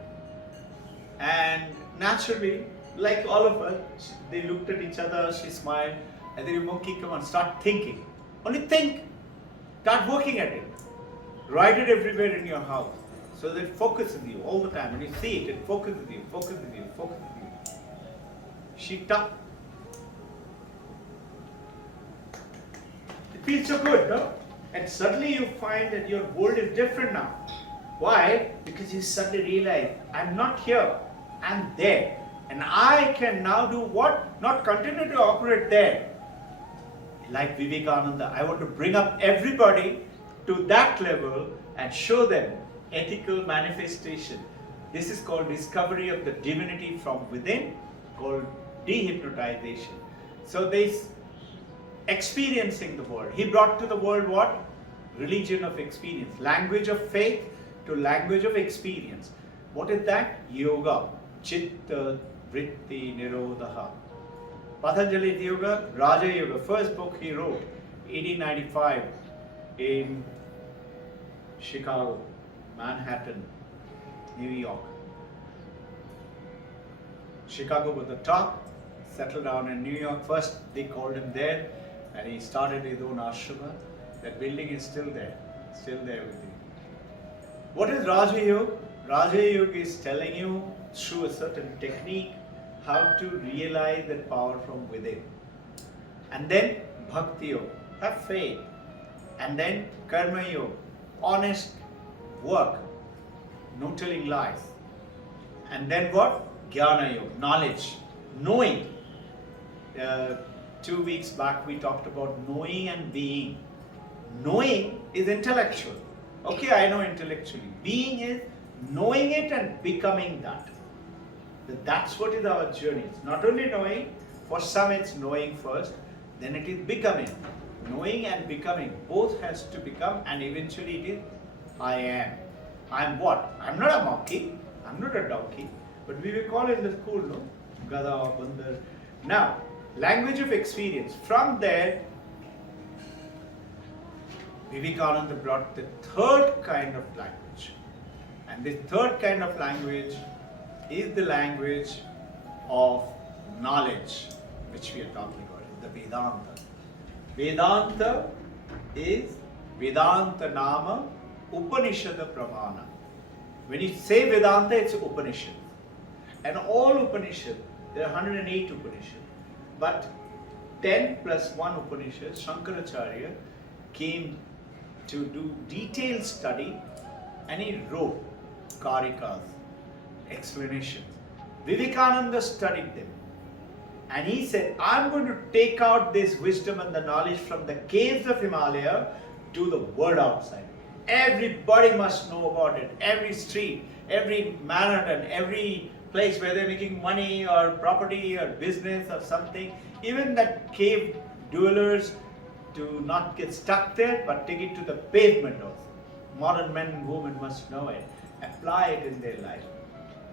And naturally, like all of us, they looked at each other, she smiled, and then you monkey, come on, start thinking. Only think. Start working at it. Write it everywhere in your house, so that it focuses you all the time. When you see it, it focuses you, focuses you, focuses you. She talked. It feels so good, no? And suddenly you find that your world is different now. Why? Because you suddenly realize, I'm not here, I'm there. And I can now do what? Not continue to operate there. like Vivekananda. I want to bring up everybody to that level and show them ethical manifestation. This is called discovery of the divinity from within, called dehypnotization. So this experiencing the world. He brought to the world what? Religion of experience. Language of faith to language of experience. What is that? Yoga. Chitta Vritti Nirodha. Patanjali's Yoga, Raja Yoga. First book he wrote, 1895 in Chicago, Manhattan, New York. Chicago was the top, settled down in New York. First they called him there and he started his own ashrama. That building is still there with him. What is Raja Yoga? Raja Yoga is telling you through a certain technique how to realize that power from within. And then Bhakti Yoga, have faith. And then Karma Yoga, honest work, no telling lies. And then what? Jnana Yoga, knowledge, knowing. 2 weeks back we talked about knowing and being. Knowing is intellectual. Okay, I know intellectually. Being is knowing it and becoming that. That's what is our journey. It's not only knowing, for some it's knowing first, then it is becoming. Knowing and becoming, both has to become, and eventually it is I am. I am what? I'm not a monkey, I'm not a donkey, but we will call it in the school, no? Gada, Bandar. Now, language of experience. From there, Vivekananda brought the third kind of language. And this third kind of language is the language of knowledge, which we are talking about, the Vedanta. Vedanta is Vedanta Nama Upanishada Pramana. When you say Vedanta, it's Upanishad. And all Upanishad, there are 108 Upanishad. But 10 plus 1 Upanishad, Shankaracharya came to do detailed study and he wrote Karikas, explanations. Vivekananda studied them. And he said, I'm going to take out this wisdom and the knowledge from the caves of Himalaya to the world outside. Everybody must know about it. Every street, every Manhattan, every place where they're making money or property or business or something. Even that cave dwellers do not get stuck there, but take it to the pavement also. Modern men and women must know it. Apply it in their life.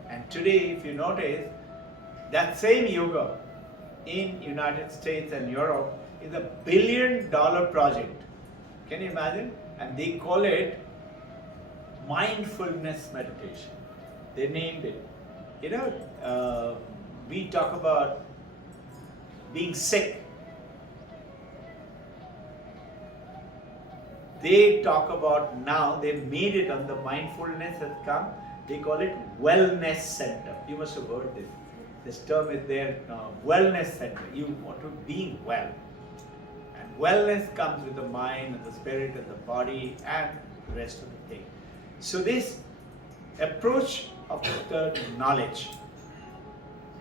And today, if you notice, that same yoga in United States and Europe is a $1 billion project. Can you imagine? And they call it mindfulness meditation. They named it. You know, we talk about being sick. They talk about now, they made it on the mindfulness has come. They call it wellness center. You must have heard this. This term is there now, wellness center. You want to be well. And wellness comes with the mind and the spirit and the body and the rest of the thing. So this approach of the knowledge,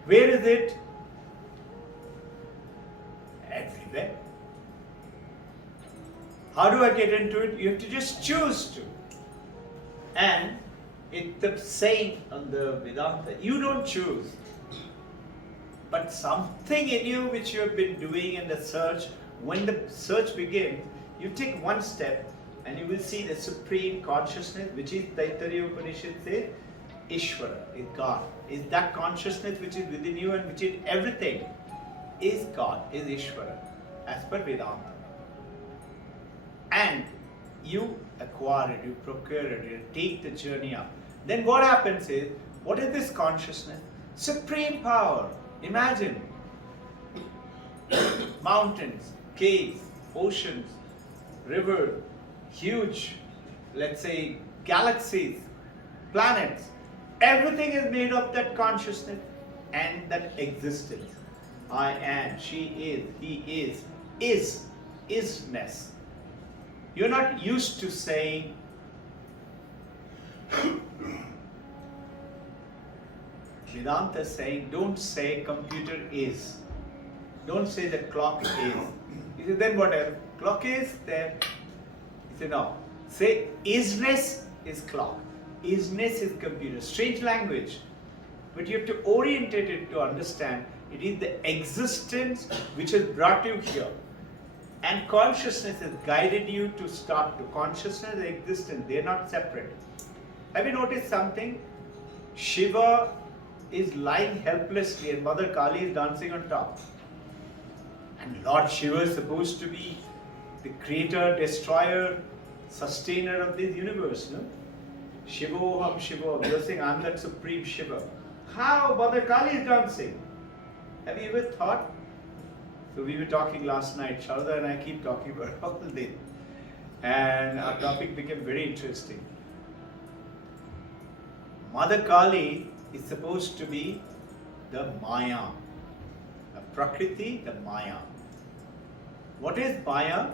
where is it? Everywhere. How do I get into it? You have to just choose to. And it's the saying on the Vedanta, you don't choose. But something in you which you have been doing in the search, when the search begins, you take one step and you will see the supreme consciousness, which is Taittiriya Upanishad says, Ishvara, is God. Is that consciousness which is within you and which is everything, is God, is Ishvara, as per Vedanta. And you acquire it, you procure it, you take the journey up. Then what happens is, what is this consciousness? Supreme power. Imagine mountains, caves, oceans, rivers, huge, let's say, galaxies, planets. Everything is made of that consciousness and that existence. I am, she is, he is, isness. You're not used to saying, Vedanta is saying, don't say computer is. Don't say the clock is. He said, then what else? Clock is there. He said, no. Say isness is clock. Isness is computer. Strange language. But you have to orientate it to understand it is the existence which has brought you here. And consciousness has guided you to start to. Consciousness and existence, they are not separate. Have you noticed something? Shiva is lying helplessly and Mother Kali is dancing on top. And Lord Shiva is supposed to be the creator, destroyer, sustainer of this universe, no? Shivoham Shiva. You're saying I'm that supreme Shiva. How Mother Kali is dancing? Have you ever thought? So we were talking last night, Sharada and I keep talking about all this. And our topic became very interesting. Mother Kali is supposed to be the Maya. The Prakriti, the Maya. What is Maya?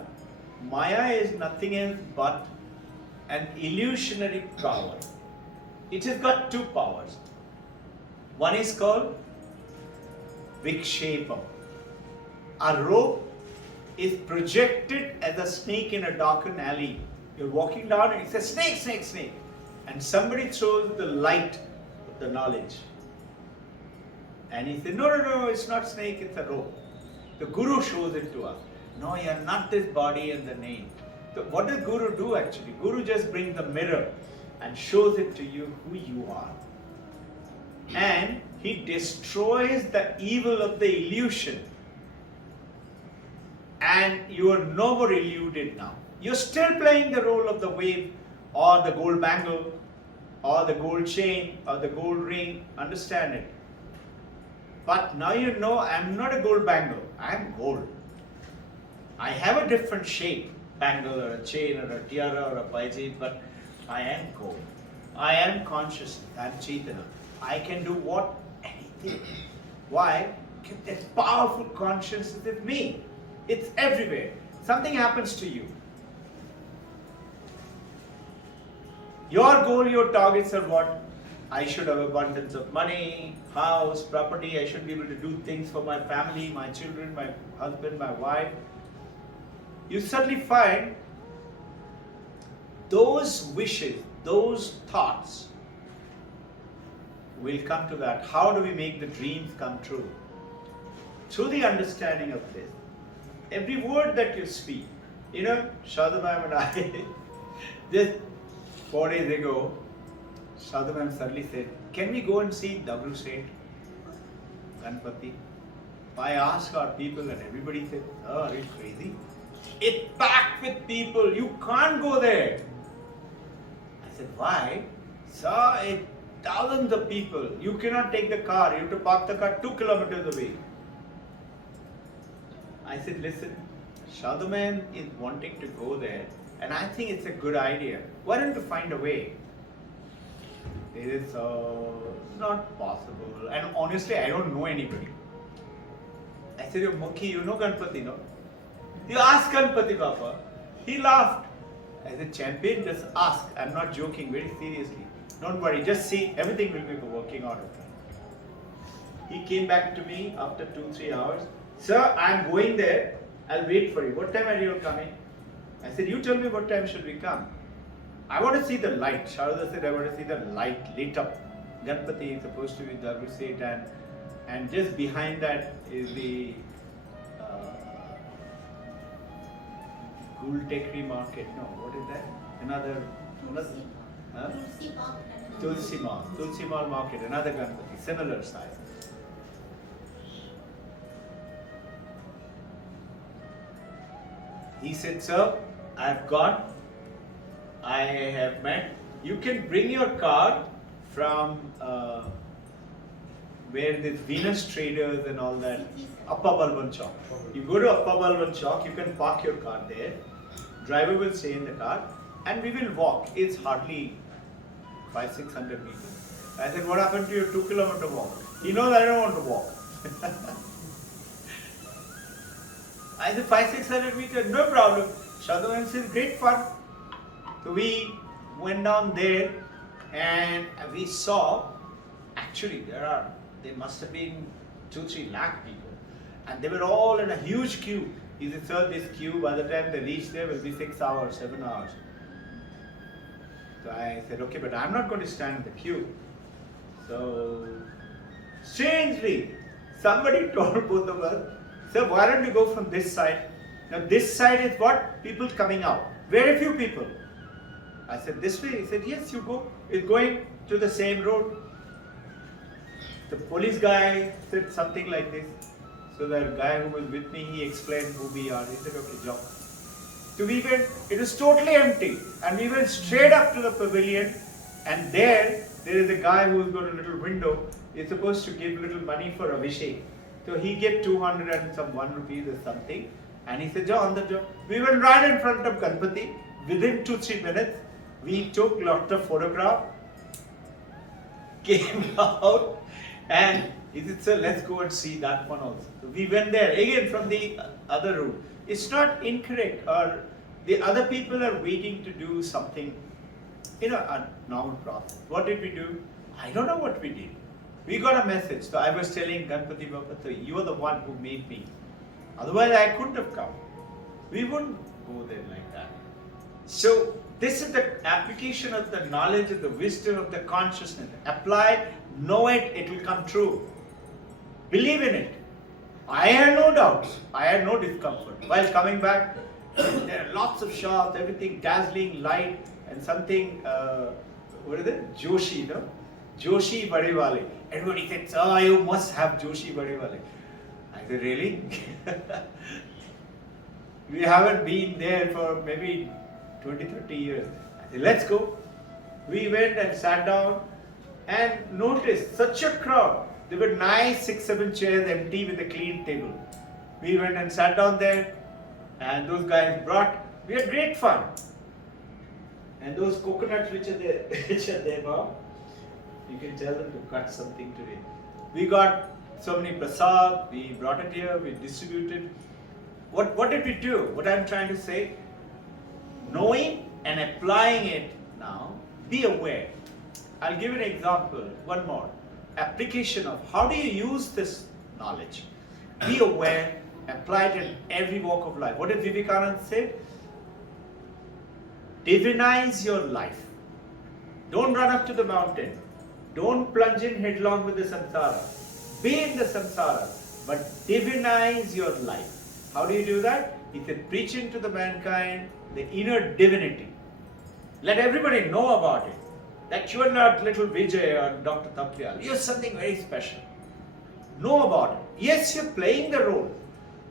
Maya is nothing else but an illusionary power. It has got two powers. One is called Vikshepam. A rope is projected as a snake in a darkened alley. You're walking down and it says snake, snake, snake. And somebody throws the light of the knowledge. And he said, no, it's not snake, it's a rope. The Guru shows it to us. No, you are not this body and the name. So what does Guru do actually? Guru just brings the mirror and shows it to you who you are. And he destroys the evil of the illusion. And you are no more illuded now. You're still playing the role of the wave or the gold bangle or the gold chain or the gold ring. Understand it. But now you know I'm not a gold bangle. I'm gold. I have a different shape, bangle or a chain or a tiara or a paiji, but I am gold. I am consciousness. I am Chaitanya. I can do what? Anything. Why? Because this powerful consciousness is me. It's everywhere. Something happens to you. Your goal, your targets are what? I should have abundance of money, house, property. I should be able to do things for my family, my children, my husband, my wife. You suddenly find those wishes, those thoughts will come to that. How do we make the dreams come true? Through the understanding of this. Every word that you speak. You know, Shadha Ma'am and I, just 4 days ago, Shadha Ma'am suddenly said, can we go and see W Saint, Ganpati? I asked our people and everybody said, oh, are you crazy? It's packed with people, you can't go there. I said, why? Sir, it's thousands of people. You cannot take the car, you have to park the car 2 kilometers away. I said, listen, Shadha Ma'am is wanting to go there and I think it's a good idea. Why don't you find a way? They said, so, not possible. And honestly, I don't know anybody. I said, Mukhi, you know Ganpati, no? You ask Ganpati Baba. He laughed. I said, champion, just ask. I'm not joking, very seriously. Don't worry, just see, everything will be working out okay. He came back to me after 2-3 hours. Sir, I'm going there. I'll wait for you. What time are you coming? I said, you tell me what time should we come. I want to see the light. Sharada said, I want to see the light lit up. Ganpati is supposed to be the Abhiset and just behind that is the Gul Tekri market. No, what is that? Another huh? Tulsi Mall market, another Ganpati, similar size. He said, sir, I've got, I have met, you can bring your car from where this Venus Traders and all that, Appa Balban Chowk. You go to Appa Balban Chowk, you can park your car there, driver will stay in the car and we will walk. It's hardly 500-600 meters. I said, what happened to your 2-kilometer walk? He knows I don't want to walk. I said 500-600 meters, no problem. Shadha Ma'am said, great fun. So we went down there and we saw, actually there must have been 2-3 lakh people. And they were all in a huge queue. He said, sir, this queue, by the time they reach there, will be 6 hours, 7 hours. So I said, okay, but I'm not going to stand in the queue. So, strangely, somebody told both of us, sir, why don't you go from this side? Now this side is what? People coming out. Very few people. I said, this way? He said, yes, you go. It's going to the same road. The police guy said something like this. So the guy who was with me, he explained who we are. He said, okay, jump. So we went, it was totally empty. And we went straight up to the pavilion. And there is a guy who's got a little window. He's supposed to give little money for Abhishek. So he gave 200 and some 1 rupees or something. And he said, on the job. We went right in front of Ganpati. Within 2-3 minutes, we took lots of photographs, came out, and he said, sir, let's go and see that one also. So we went there again from the other route. It's not incorrect, or the other people are waiting to do something, a normal process. What did we do? I don't know what we did. We got a message. So I was telling Ganpati Baba, so you are the one who made me. Otherwise, I couldn't have come. We wouldn't go there like that. So, this is the application of the knowledge of the wisdom of the consciousness. Apply, know it, it will come true. Believe in it. I had no doubts. I had no discomfort. While coming back, there are lots of shops, everything dazzling, light, and something, what is it? Joshi, no? Joshi Badiwale. Everybody said, oh, you must have Joshi Badiwale. I said, really? We haven't been there for maybe 20-30 years. I said, let's go. We went and sat down and noticed such a crowd. There were nice 6-7 chairs empty with a clean table. We went and sat down there, and those guys brought, we had great fun. And those coconuts which are there now, you can tell them to cut something today. We got so many prasad, we brought it here, we distributed. What did we do? What I'm trying to say, knowing and applying it now, be aware. I'll give you an example, one more. Application of how do you use this knowledge? Be aware, apply it in every walk of life. What did Vivekananda say? Divinize your life. Don't run up to the mountain. Don't plunge in headlong with the samsara. Be in the samsara, but divinize your life. How do you do that? He said, preach into the mankind the inner divinity. Let everybody know about it. That you are not little Vijay or Dr. Tapyal. You are something very special. Know about it. Yes, you're playing the role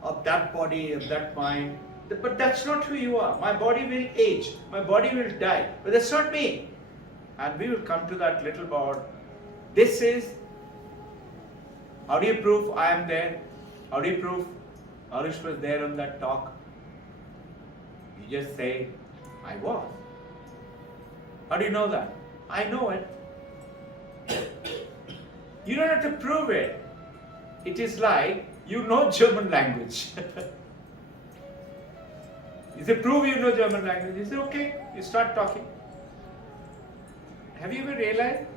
of that body, of that mind, but that's not who you are. My body will age. My body will die. But that's not me. And we will come to that little about, this is, how do you prove I am there? How do you prove Arish was there on that talk? You just say, I was. How do you know that? I know it. You don't have to prove it. It is like, you know German language. You say, prove you know German language. You say, okay, you start talking. Have you ever realized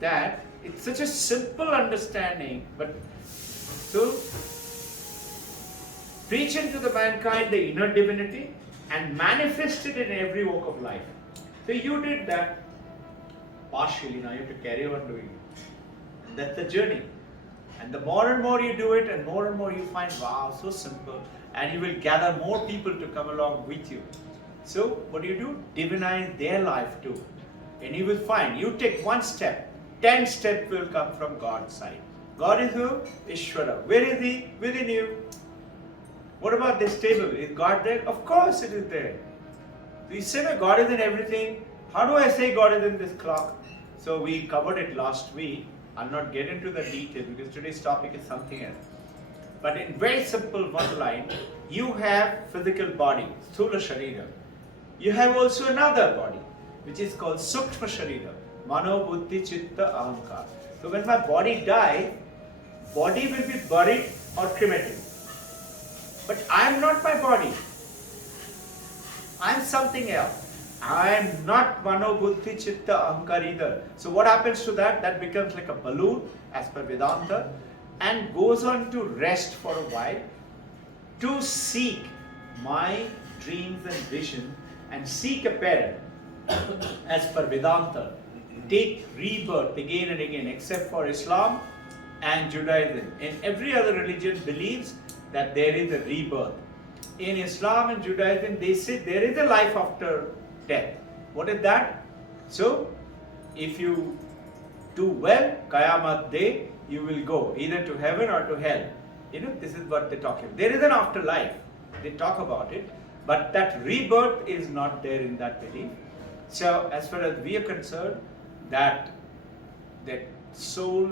that it's such a simple understanding, but so preach into the mankind the inner divinity and manifest it in every walk of life. So you did that partially, now you have to carry on doing it. And that's the journey. And the more and more you do it, and more you find, wow, so simple. And you will gather more people to come along with you. So what do? Divinize their life too. And you will find, you take one step, 10 steps will come from God's side. God is who? Ishvara. Where is He? Within you. What about this table? Is God there? Of course it is there. So you say that God is in everything. How do I say God is in this clock? So we covered it last week. I'll not get into the detail because today's topic is something else. But in very simple one line, you have physical body, Sthula Sharira. You have also another body, which is called Sukshma Sharira, Mano Buddhi Chitta Ahankar. So when my body dies, body will be buried or cremated. But I am not my body. I am something else. I am not Mano Buddhi Chitta Ahankar either. So what happens to that? That becomes like a balloon as per Vedanta. and goes on to rest for a while to seek my dreams and vision and seek a parent, as per Vedanta, take rebirth again and again, except for Islam and Judaism. In every other religion believes that there is a rebirth. In Islam and Judaism, they say there is a life after death. What is that? So, if you do well, Qayamat Day, you will go either to heaven or to hell. This is what they talk about. There is an afterlife. They talk about it, but that rebirth is not there in that belief. So, as far as we are concerned, that soul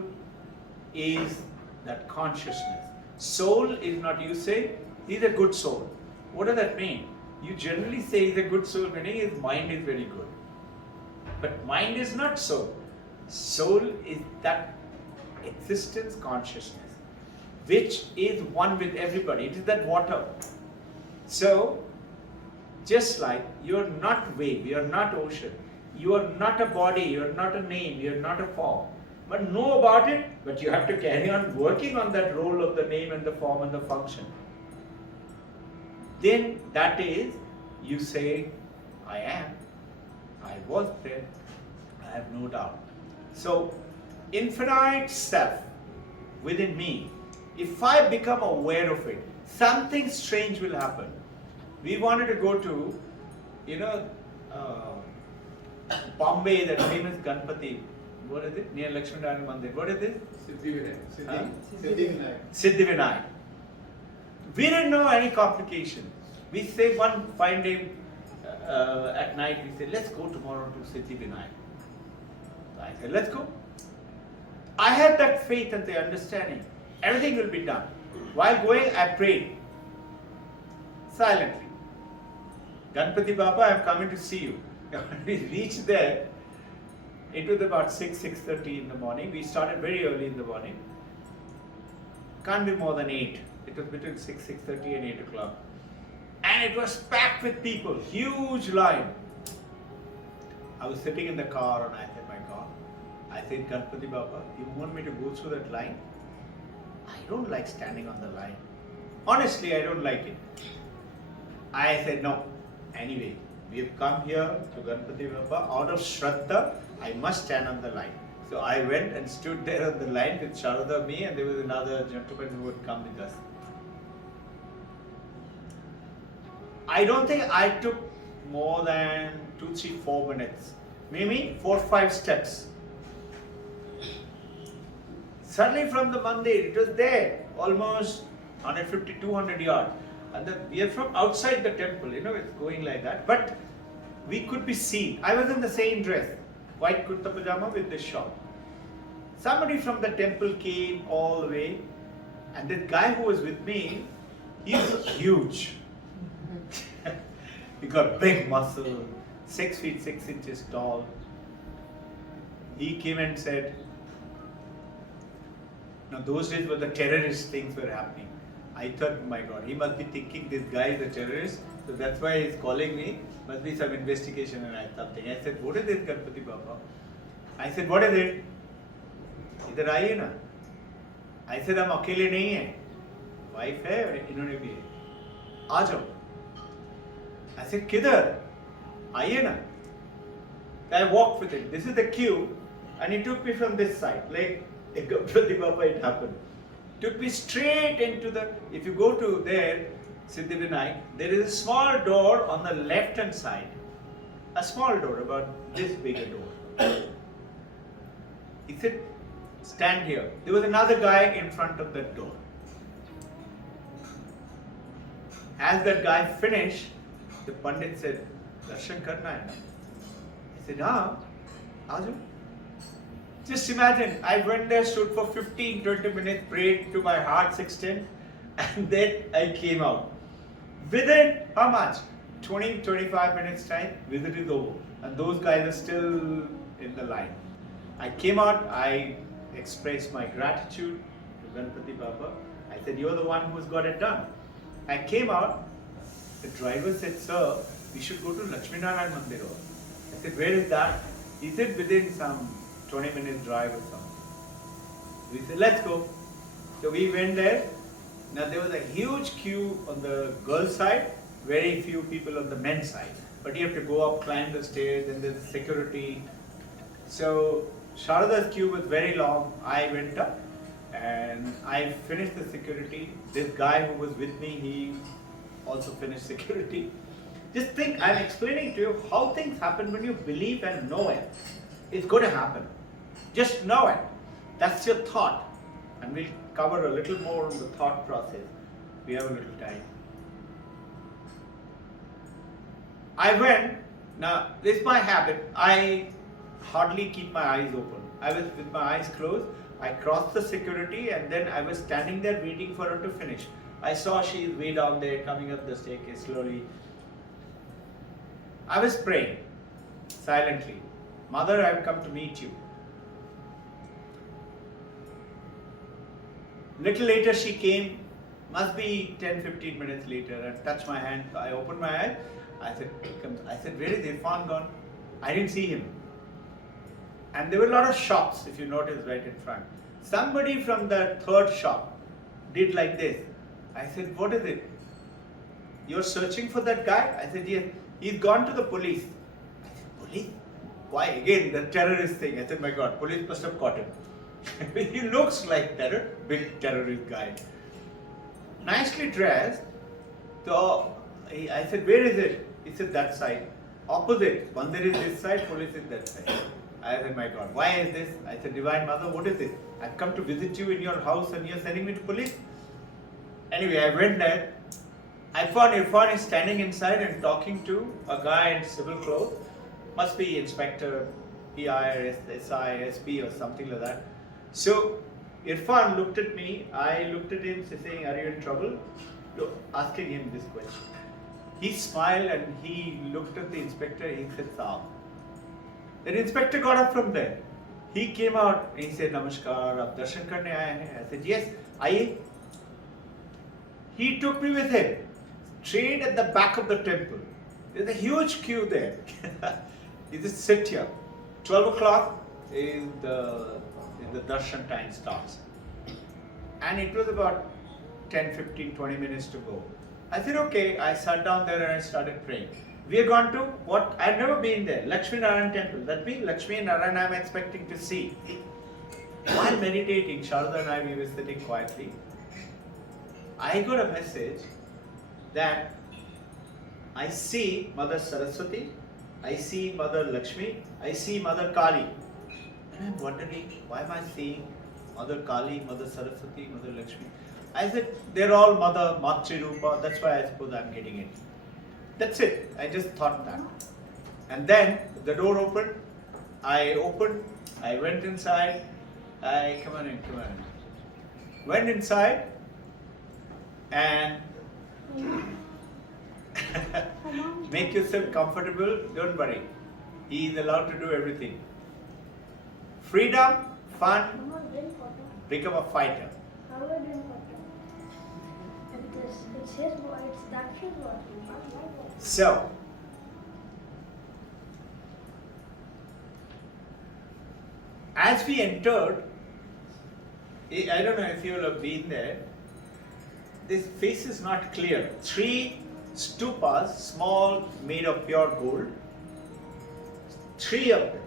is that consciousness. Soul is not, you say, he's a good soul. What does that mean? You generally say he's a good soul, meaning his mind is very good. But mind is not soul. Soul is that existence consciousness, which is one with everybody. It is that water. So, just like you are not wave, you are not ocean, you are not a body, you are not a name, you are not a form. But know about it, but you have to carry on working on that role of the name and the form and the function. Then that is, you say, I am, I was there, I have no doubt. So, infinite self within me, if I become aware of it, something strange will happen. We wanted to go to, Bombay, that famous Ganpati, what is it? Near Lakshminarayan Mandir. What is it? Siddhivinayak. We didn't know any complication. We say one fine day at night, we say, let's go tomorrow to Siddhivinayak. I said, let's go. I had that faith and the understanding. Everything will be done. While going, I prayed silently. Ganpati Baba, I am coming to see you. When we reached there, it was about 6:30 in the morning. We started very early in the morning. Can't be more than 8. It was between 6:30 and 8 o'clock. And it was packed with people, huge line. I was sitting in the car and I said, my God, I said, Ganpati Baba, you want me to go through that line? I don't like standing on the line. Honestly, I don't like it. I said, no. Anyway, we have come here to Ganpati Baba. Out of Shraddha, I must stand on the line. So I went and stood there on the line with Sharada, me, and there was another gentleman who would come with us. I don't think I took more than 2, 3, 4 minutes. Maybe 4, 5 steps. Suddenly from the mandir, it was there, almost 150, 200 yards. And we are from outside the temple, it's going like that. But we could be seen. I was in the same dress, white kurta pajama with this shawl. Somebody from the temple came all the way, and this guy who was with me, he's huge. He got big muscle, 6 feet 6 inches tall. He came and said, now those days were the terrorist things were happening. I thought, my God, he must be thinking this guy is a terrorist, so that's why he's calling me. Must be some investigation and something. I said, what is this, Ganpati Baba? I said, what is it? इधर आइए ना. I said, हम अकेले नहीं हैं. Wife है और इन्होंने भी है. आ जाओ. I said, किधर? आइए ना. I walked with him. This is the queue, and he took me from this side, like Ganpati Baba. It happened. Took me straight into the. If you go to there, Siddhivinayak, there is a small door on the left hand side. A small door, about this big a door. He said, stand here. There was another guy in front of that door. As that guy finished, the Pandit said, Darshan karna hai na? I said, हाँ, आजो. Just imagine, I went there, stood for 15-20 minutes, prayed to my heart's extent, and then I came out. Within how much? 20-25 minutes time, visit is over. And those guys are still in the line. I came out, I expressed my gratitude to Ganpati Baba. I said, you're the one who's got it done. I came out, the driver said, sir, we should go to Lakshminarayan Mandir. I said, where is that? He said, within some 20 minutes drive or something. We said, let's go. So we went there. Now there was a huge queue on the girls' side, very few people on the men's side. But you have to go up, climb the stairs, and there's security. So Sharada's queue was very long. I went up and I finished the security. This guy who was with me, he also finished security. Just think, I'm explaining to you how things happen when you believe and know it. It's going to happen. Just know it. That's your thought. And we'll cover a little more on the thought process. We have a little time. I went, now this is my habit, I hardly keep my eyes open. I was with my eyes closed, I crossed the security and then I was standing there waiting for her to finish. I saw she is way down there coming up the staircase slowly. I was praying silently. Mother, I have come to meet you. Little later she came, must be 10-15 minutes later, and touched my hand. I opened my eyes. I said, where is Irfan gone? I didn't see him. And there were a lot of shops, if you notice, right in front. Somebody from the third shop did like this. I said, what is it? You're searching for that guy? I said, yes. He's gone to the police. I said, police? Why? Again, the terrorist thing. I said, my God, police must have caught him. He looks like terror, big terrorist guy. Nicely dressed. So I said, where is it? He said, that side. Opposite. Mandir is this side, police is that side. I said, my God, why is this? I said, Divine Mother, what is this? I've come to visit you in your house and you're sending me to police? Anyway, I went there. I found Irfan is standing inside and talking to a guy in civil clothes. Must be Inspector, PI, SI, SP or something like that. So Irfan looked at me, I looked at him saying, are you in trouble? Asking him this question. He smiled and he looked at the inspector, he said, Saab. The inspector got up from there. He came out and he said, Namaskar, aap darshan karne aaye hain? I said, yes, aaye. He took me with him, straight at the back of the temple. There's a huge queue there. You just sit here. 12 o'clock is the darshan time starts. And it was about 10, 15, 20 minutes to go. I said, okay. I sat down there and I started praying. We are going to what? I've never been there. Lakshmi Narayan temple. That means Lakshmi Narayan I'm expecting to see. While meditating, Sharada and I, we were sitting quietly. I got a message that I see Mother Saraswati, I see Mother Lakshmi, I see Mother Kali. And I'm wondering, why am I seeing Mother Kali, Mother Saraswati, Mother Lakshmi? I said, they're all Mother Matri Rupa, that's why I suppose I'm getting it. That's it, I just thought that. And then the door opened, I went inside, come on in. Went inside and make yourself comfortable, don't worry. He is allowed to do everything. Freedom, fun, become a fighter. It's his voice, that's his voice. So, as we entered, I don't know if you will have been there, this face is not clear. 3 stupas, small, made of pure gold, 3 of them.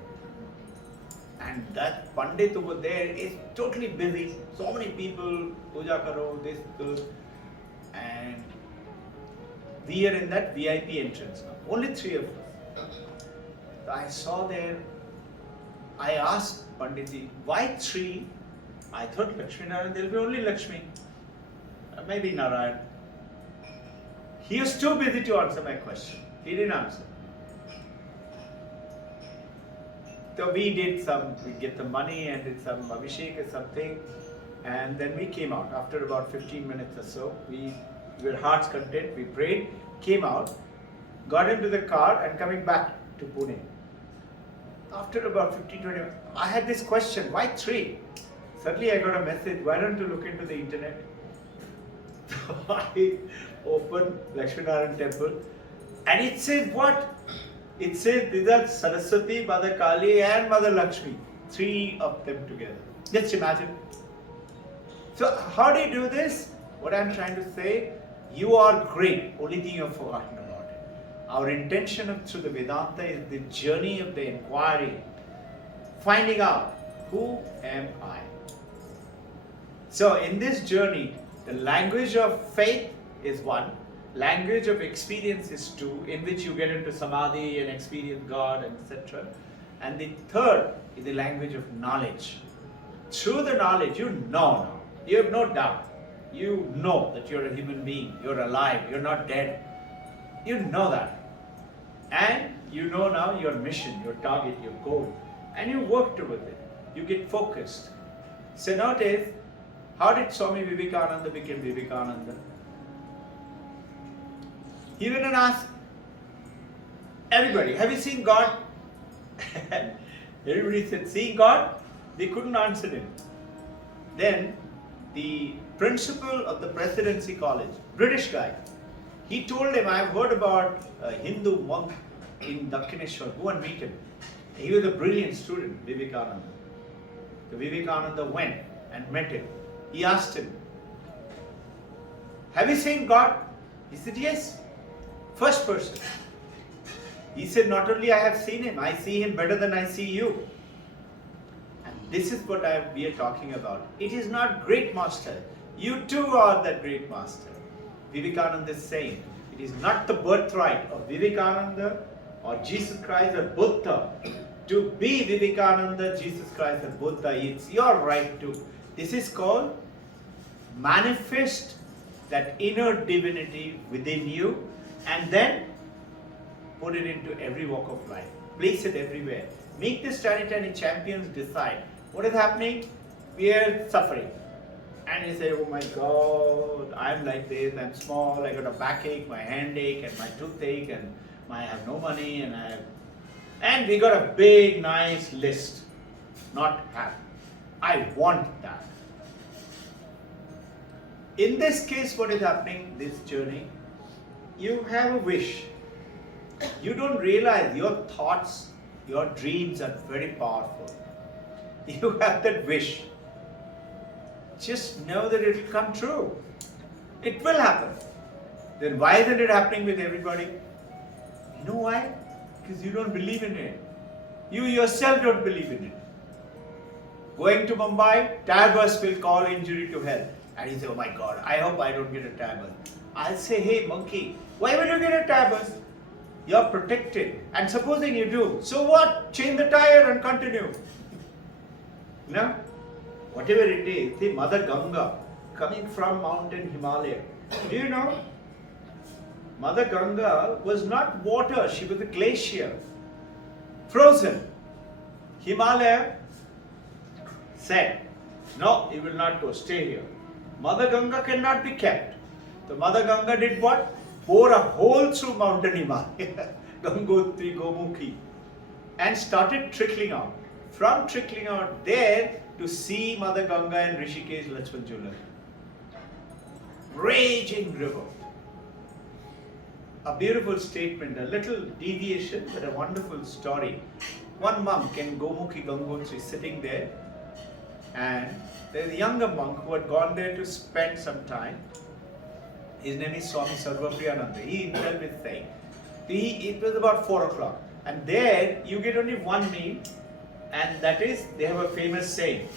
And that Pandit over there is totally busy. So many people, puja karo, this, and we are in that VIP entrance now. Only 3 of us. So I saw there, I asked Panditji, why 3? I thought Lakshmi Narayan, there will be only Lakshmi. Maybe Narayan. He was too busy to answer my question. He didn't answer. So we get the money and did some abhishek or something, and then we came out. After about 15 minutes or so, we were hearts content, we prayed, came out, got into the car and coming back to Pune. After about 15-20 minutes, I had this question, why 3? Suddenly I got a message, why don't you look into the internet? So I opened Lakshmi Narayan temple and it says what? It says these are Saraswati, Mother Kali and Mother Lakshmi. 3 of them together. Just imagine. So how do you do this? What I'm trying to say, you are great, only thing you've forgotten about it. Our intention through the Vedanta is the journey of the inquiry, finding out who am I. So in this journey, the language of faith is one, language of experience is two, in which you get into samadhi and experience God, etc. And the third is the language of knowledge. Through the knowledge, you know now. You have no doubt. You know that you're a human being, you're alive, you're not dead. You know that. And you know now your mission, your target, your goal. And you work towards it. You get focused. So notice, how did Swami Vivekananda become Vivekananda? He went and asked everybody, have you seen God? Everybody said, seeing God? They couldn't answer him. Then the principal of the Presidency College, British guy, he told him, I have heard about a Hindu monk in Dakshineshwar, go and meet him. He was a brilliant student, Vivekananda. So Vivekananda went and met him. He asked him, have you seen God? He said, yes. First person. He said, not only I have seen him, I see him better than I see you. And this is what we are talking about. It is not great master. You too are that great master. Vivekananda is saying, it is not the birthright of Vivekananda or Jesus Christ or Buddha to be Vivekananda, Jesus Christ or Buddha. It's your right to. This is called manifest that inner divinity within you and then put it into every walk of life. Place it everywhere. Make the tiny champions decide what is happening. We are suffering. And you say, oh my God, I'm like this, I'm small, I got a backache, my hand ache and my toothache and I have no money and we got a big nice list. Not happy. I want that. In this case, what is happening, this journey, you have a wish. You don't realize your thoughts, your dreams are very powerful. You have that wish. Just know that it will come true. It will happen. Then why isn't it happening with everybody? You know why? Because you don't believe in it. You yourself don't believe in it. Going to Mumbai, tire bus will call injury to health. And you say, oh my God, I hope I don't get a tire bus. I'll say, hey monkey, why will you get a tire bus? You're protected. And supposing you do, so what? Change the tire and continue. No? Whatever it is, the Mother Ganga coming from mountain Himalaya. Do you know? Mother Ganga was not water, she was a glacier. Frozen. Himalaya said, no, you will not go, stay here. Mother Ganga cannot be kept. So Mother Ganga did what? Pour a hole through mountain Himalaya, Gangotri, Gomukhi, and started trickling out. From trickling out there to see Mother Ganga and Rishikesh Lakshman. Raging river. A beautiful statement, a little deviation, but a wonderful story. One monk in Gomukhi Gangotri sitting there, and there's a younger monk who had gone there to spend some time. His name is Swami Sarvapriyananda. He himself is saying, it was about 4 o'clock, and there you get only one meal, and that is, they have a famous saying,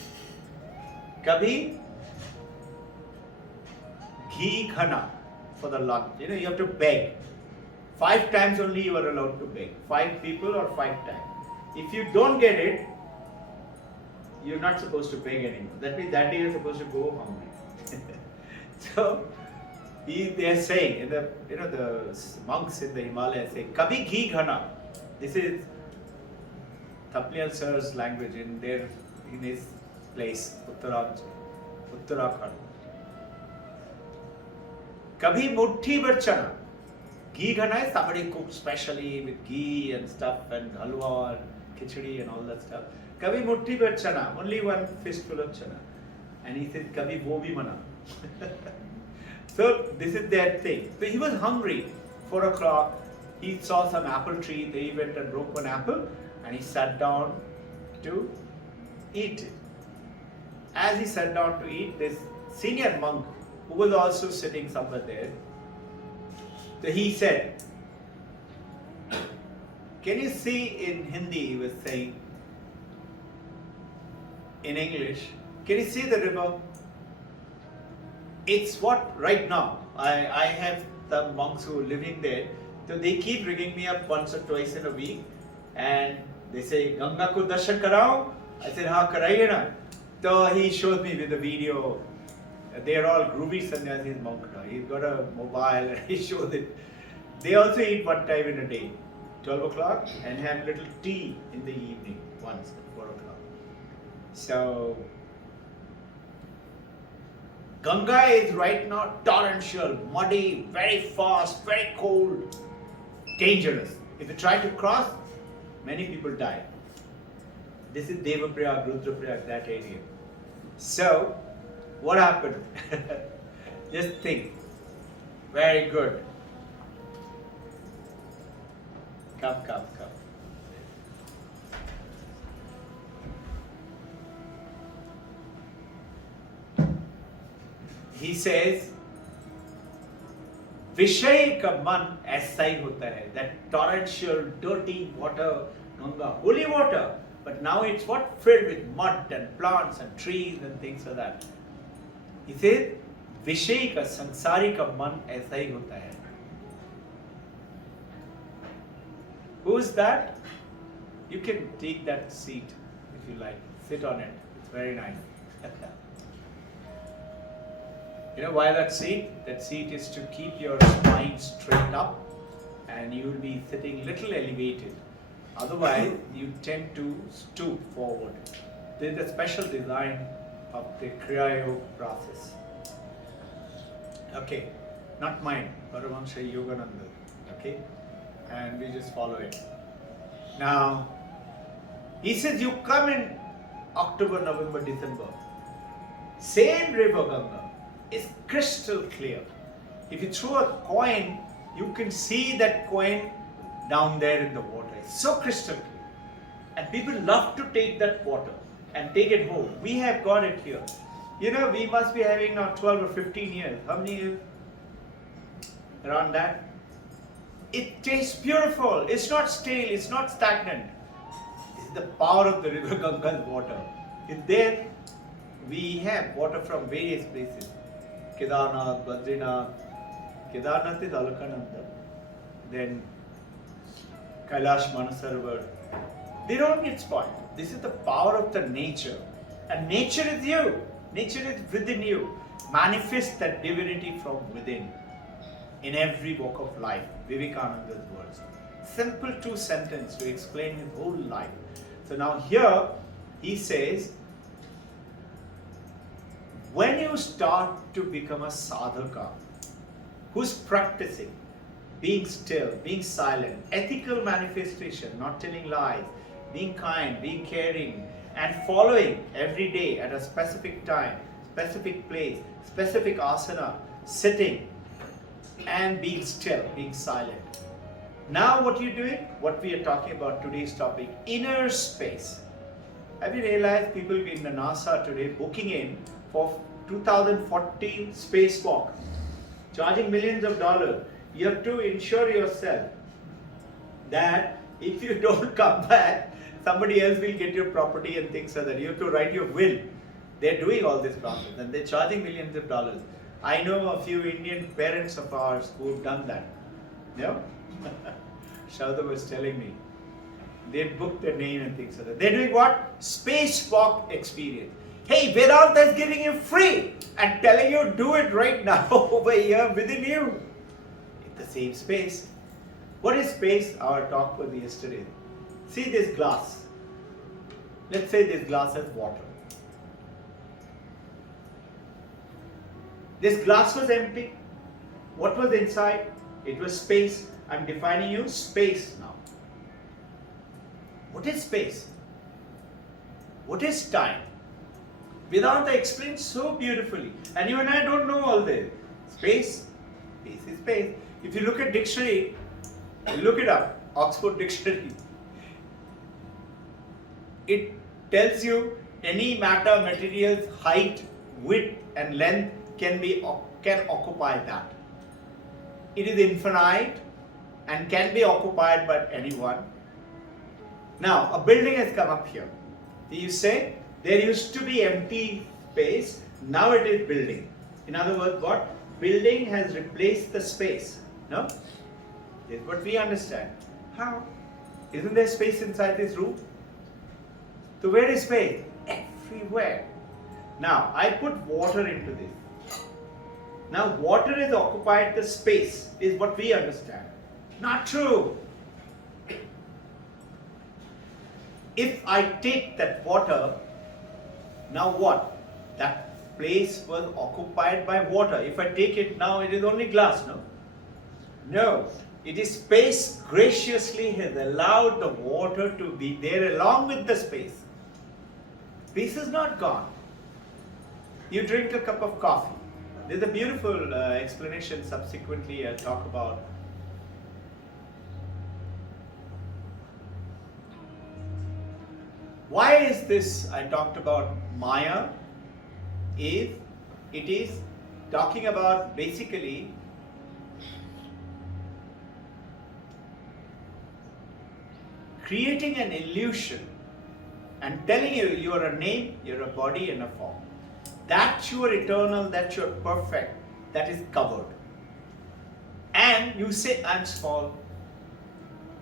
Kabhi ghee khana for the lunch. You know, you have to beg. 5 times only you are allowed to beg. 5 people or 5 times. If you don't get it, you're not supposed to beg anymore. That means that day you're supposed to go hungry. So they are saying, the monks in the Himalayas say, Kabhi ghee khana. This is Thapniyal sir's language in his place, Uttarakhand. Kabhi muthi bar chana. Ghee khana is somebody cooks specially with ghee and stuff and halwa and khichdi and all that stuff. Kabhi muthi bar chana, only one fistful of chana. And he said, Kabhi wo bhi mana. So this is their thing. So he was hungry. 4 o'clock, he saw some apple tree. They went and broke one apple and he sat down to eat it. As he sat down to eat, this senior monk who was also sitting somewhere there. So he said, can you see in Hindi, he was saying, in English, can you see the river? It's what right now, I have the monks who are living there, so they keep ringing me up once or twice in a week and they say, Ganga ko darshan karao? I said, हाँ कराइए ना. So he showed me with a video. They are all groovy sannyasis monk now. He's got a mobile and he shows it. They also eat one time in a day, 12 o'clock, and have little tea in the evening once at 4 o'clock. So Ganga is right now torrential, muddy, very fast, very cold, dangerous. If you try to cross, many people die. This is Devaprayag, Rudraprayag, that area. So, what happened? Just think. Very good. Come. He says, विषय का मन ऐसा ही होता है. That torrential, dirty water, Ganga, holy water, but now it's what? Filled with mud and plants and trees and things like that. He says, विषय का, संसारी का मन ऐसा ही होता है. Who's that? You can take that seat if you like. Sit on it. It's very nice. You know why that seat? That seat is to keep your spine straight up and you will be sitting little elevated. Otherwise, you tend to stoop forward. There's a special design of the Kriya Yoga process. Okay, not mine, Paramahansa Yogananda. Okay, and we just follow it. Now, he says you come in October, November, December. Same river Ganga is crystal clear. If you throw a coin, you can see that coin down there in the water. It's so crystal clear. And people love to take that water and take it home. We have got it here. You know, we must be having now 12 or 15 years. How many years? Around that? It tastes beautiful. It's not stale. It's not stagnant. This is the power of the river Ganga's water. It's there. We have water from various places. Kedarnath, Badrinath. Kedarnath is Alaknanda. Then Kailash Manasarovar. They don't get spoiled. This is the power of the nature. And nature is you. Nature is within you. Manifest that divinity from within. In every walk of life. Vivekananda's words. Simple 2 sentences to explain his whole life. So now here he says, when you start to become a sadhaka who's practicing being still, being silent, ethical manifestation, not telling lies, being kind, being caring, and following every day at a specific time, specific place, specific asana, sitting, and being still, being silent. Now what you're doing, what we are talking about today's topic, inner space. Have you realized people in the NASA today booking in for 2040 spacewalk, charging millions of dollars? You have to ensure yourself that if you don't come back, somebody else will get your property and things like that. You have to write your will. They're doing all this process and they're charging millions of dollars. I know a few Indian parents of ours who have done that. You know? Shauda was telling me. They booked their name and things like that. They're doing what? Spacewalk experience. Hey, Vedanta is giving you free and telling you do it right now over here within you. In the same space. What is space? Our talk was yesterday. See this glass. Let's say this glass has water. This glass was empty. What was inside? It was space. I'm defining you space now. What is space? What is time? Vedanta explains so beautifully. And you and I don't know all this. Space is space. If you look at dictionary, look it up, Oxford Dictionary. It tells you any matter, materials, height, width, and length can occupy that. It is infinite and can be occupied by anyone. Now, a building has come up here. You say, there used to be empty space, now it is building. In other words, what? Building has replaced the space. No? This is what we understand. How? Isn't there space inside this room? So where is space? Everywhere. Now, I put water into this. Now, water has occupied the space, is what we understand. Not true. If I take that water, now what? That place was occupied by water. If I take it now, it is only glass, no? No. It is space graciously has allowed the water to be there along with the space. Space is not gone. You drink a cup of coffee. There's a beautiful explanation subsequently I'll talk about. Why is this I talked about Maya? It is talking about basically creating an illusion and telling you you are a name, you're a body and a form. That you are eternal, that you are perfect, that is covered. And you say, I'm small,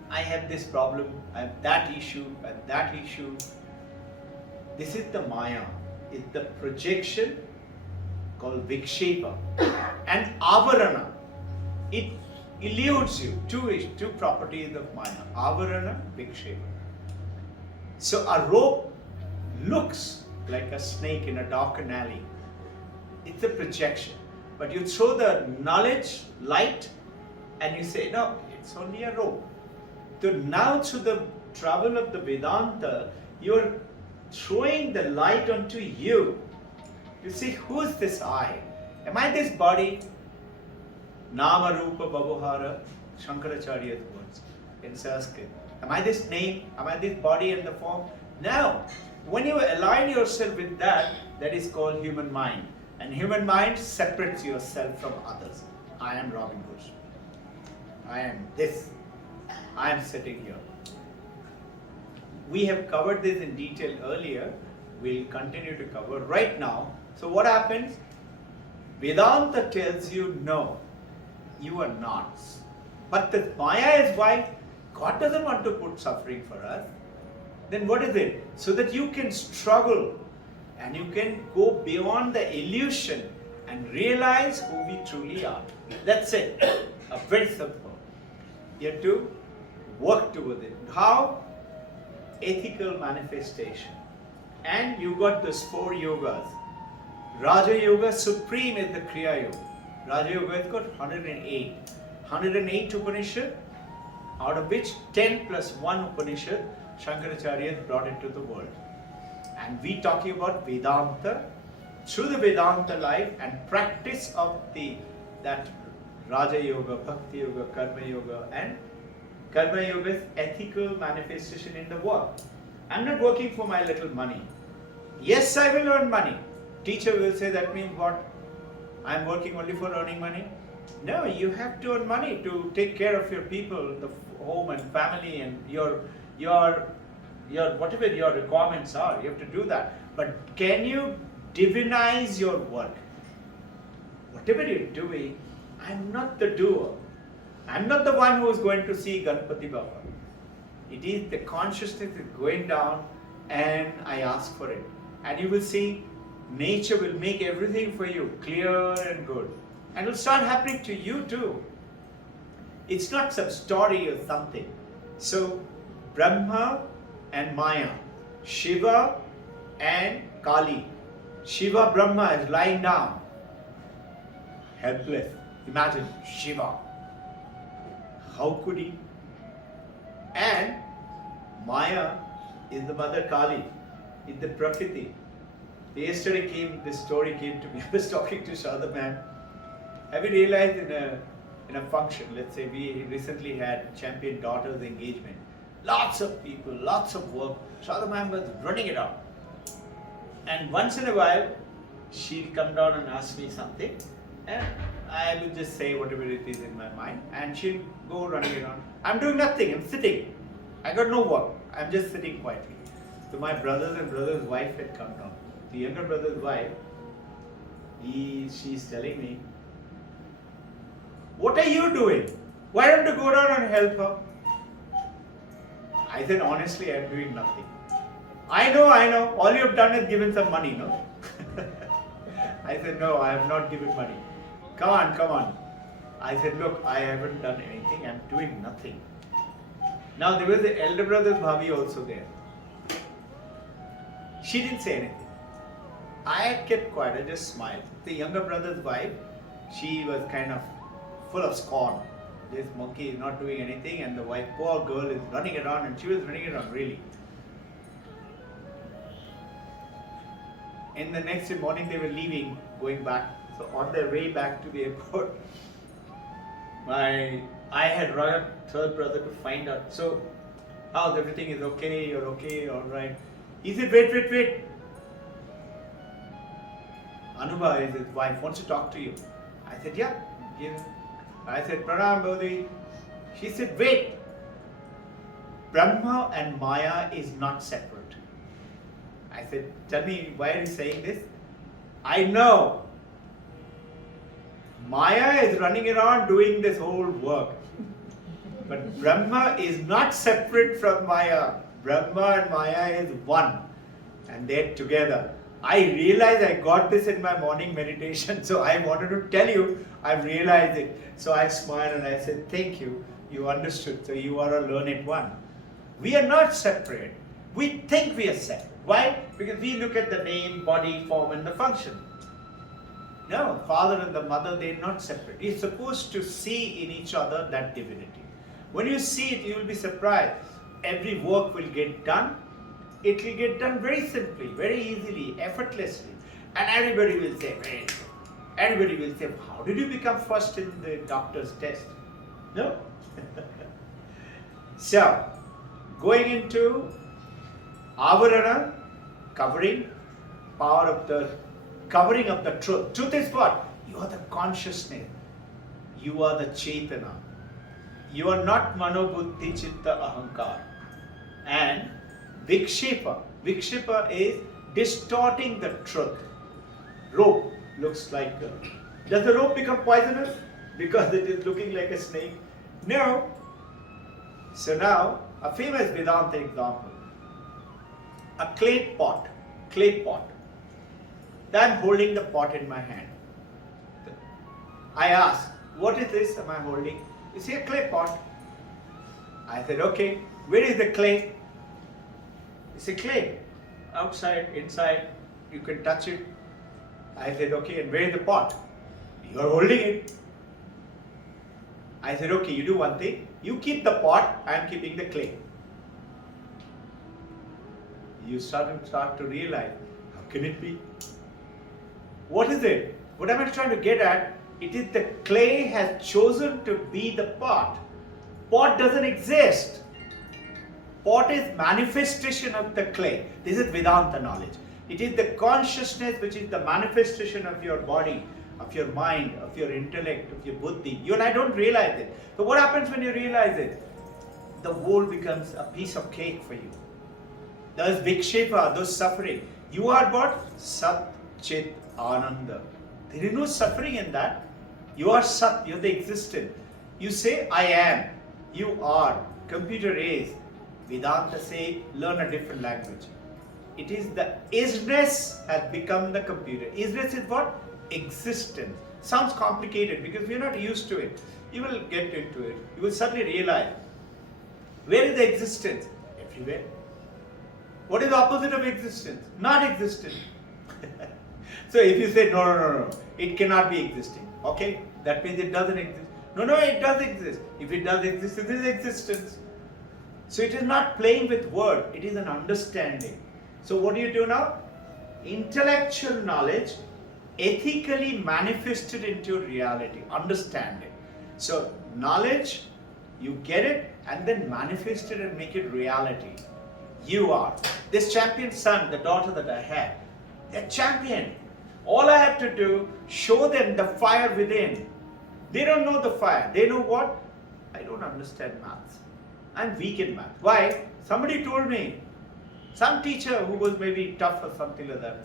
I have this problem, I have that issue, and that issue. This is the Maya. It's the projection called Vikshepa. And Avarana. It eludes you. Two properties of Maya. Avarana, Vikshepa. So a rope looks like a snake in a darkened alley. It's a projection. But you throw the knowledge, light, and you say, no, it's only a rope. So now through the travel of the Vedanta, you're throwing the light onto you. You see, who is this I? Am I this body? Nama Rupa Babhara, Shankaracharya's words in Sanskrit. Am I this name? Am I this body and the form? No. When you align yourself with that, that is called human mind. And human mind separates yourself from others. I am Robbin Ghosh. I am this. I am sitting here. We have covered this in detail earlier. We'll continue to cover right now. So what happens? Vedanta tells you, no, you are not. But the Maya is why God doesn't want to put suffering for us. Then what is it? So that you can struggle and you can go beyond the illusion and realize who we truly are. That's it. Very simple. You have to work towards it. How? Ethical manifestation. And you got those 4 yogas. Raja Yoga Supreme is the Kriya Yoga. Raja Yoga has got 108. 108 Upanishad, out of which 10 plus 1 Upanishad, Shankaracharya brought into the world. And we talking about Vedanta, through the Vedanta life and practice of that Raja Yoga, Bhakti Yoga, Karma Yoga, and Karma Yoga's ethical manifestation in the work. I'm not working for my little money. Yes, I will earn money. Teacher will say that means what? I'm working only for earning money? No, you have to earn money to take care of your people, the home and family and your whatever your requirements are. You have to do that. But can you divinize your work? Whatever you're doing, I'm not the doer. I'm not the one who is going to see Ganpati Baba. It is the consciousness is going down and I ask for it. And you will see nature will make everything for you clear and good. And it will start happening to you too. It's not some story or something. So Brahma and Maya, Shiva and Kali. Shiva Brahma is lying down, helpless. Imagine Shiva. How could he? And Maya is the mother Kali, is the Prakriti. Yesterday this story came to me. I was talking to Shada ma'am. Have you realized in a function, let's say we recently had champion daughters engagement. Lots of people, lots of work. Shada ma'am was running it out. And once in a while, she'll come down and ask me something, and I will just say whatever it is in my mind, and she'll go running around. I'm doing nothing, I'm sitting. I got no work, I'm just sitting quietly. So my brothers and brother's wife had come down. The younger brother's wife, she's telling me, what are you doing? Why don't you go down and help her? I said, honestly, I'm doing nothing. I know, all you've done is given some money, no? I said, no, I have not given money. Come on. I said, look, I haven't done anything, I'm doing nothing. Now there was the elder brother's bhabhi also there. She didn't say anything. I kept quiet, I just smiled. The younger brother's wife, she was kind of full of scorn. This monkey is not doing anything, and the wife, poor girl, is running around, and she was running around really. In the next morning they were leaving, going back. So on their way back to the airport, I had rung a third brother to find out. So, how's everything is okay? You're okay? All right. He said, wait. Anubha is his wife, wants to talk to you. I said, yeah. I said, Pranam Bodhi. She said, wait. Brahma and Maya is not separate. I said, tell me, why are you saying this? I know. Maya is running around doing this whole work. But Brahma is not separate from Maya. Brahma and Maya is one. And they're together. I realized I got this in my morning meditation, so I wanted to tell you, I've realized it. So I smiled and I said, thank you, you understood, so you are a learned one. We are not separate. We think we are separate. Why? Because we look at the name, body, form and the function. No, father and the mother, they're not separate. You're supposed to see in each other that divinity. When you see it, you will be surprised. Every work will get done. It will get done very simply, very easily, effortlessly. And everybody will say, very good. Everybody will say, how did you become first in the doctor's test? No? So, going into Avarana, covering, power of the covering of the truth. Truth is what? You are the consciousness. You are the Chaitana. You are not Mano Buddhi Chitta Ahankar. And Vikshepa. Vikshepa is distorting the truth. Rope looks like does the rope become poisonous because it is looking like a snake? No. So now, a famous Vedanta example. A clay pot. I'm holding the pot in my hand. I ask, what is this am I holding? You see a clay pot. I said, okay, where is the clay? You see clay. Outside, inside, you can touch it. I said, okay, and where is the pot? You are holding it. I said, okay, you do one thing. You keep the pot, I am keeping the clay. You start to realize, how can it be? What is it? What am I trying to get at? It is the clay has chosen to be the pot. Pot doesn't exist. Pot is manifestation of the clay. This is Vedanta knowledge. It is the consciousness which is the manifestation of your body, of your mind, of your intellect, of your buddhi. You and I don't realize it. So what happens when you realize it? The world becomes a piece of cake for you. Those vikshepa, those suffering. You are what? Sat, Chit, Ananda. There is no suffering in that. You are Sat, you are the existent. You say, I am. You are. Computer is. Vedanta say, learn a different language. It is the isness has become the computer. Isness is what? Existence. Sounds complicated because we are not used to it. You will get into it. You will suddenly realize, where is the existence? Everywhere. What is the opposite of existence? Not existent. So if you say, no, it cannot be existing. Okay, that means it doesn't exist. No, it does exist. If it does exist, it is existence. So it is not playing with word, it is an understanding. So what do you do now? Intellectual knowledge ethically manifested into reality, understanding. So knowledge, you get it and then manifest it and make it reality. You are. This champion son, the daughter that I had, they're champion. All I have to do, show them the fire within. They don't know the fire. They know what? I don't understand maths. I'm weak in math. Why? Somebody told me. Some teacher who was maybe tough or something like that.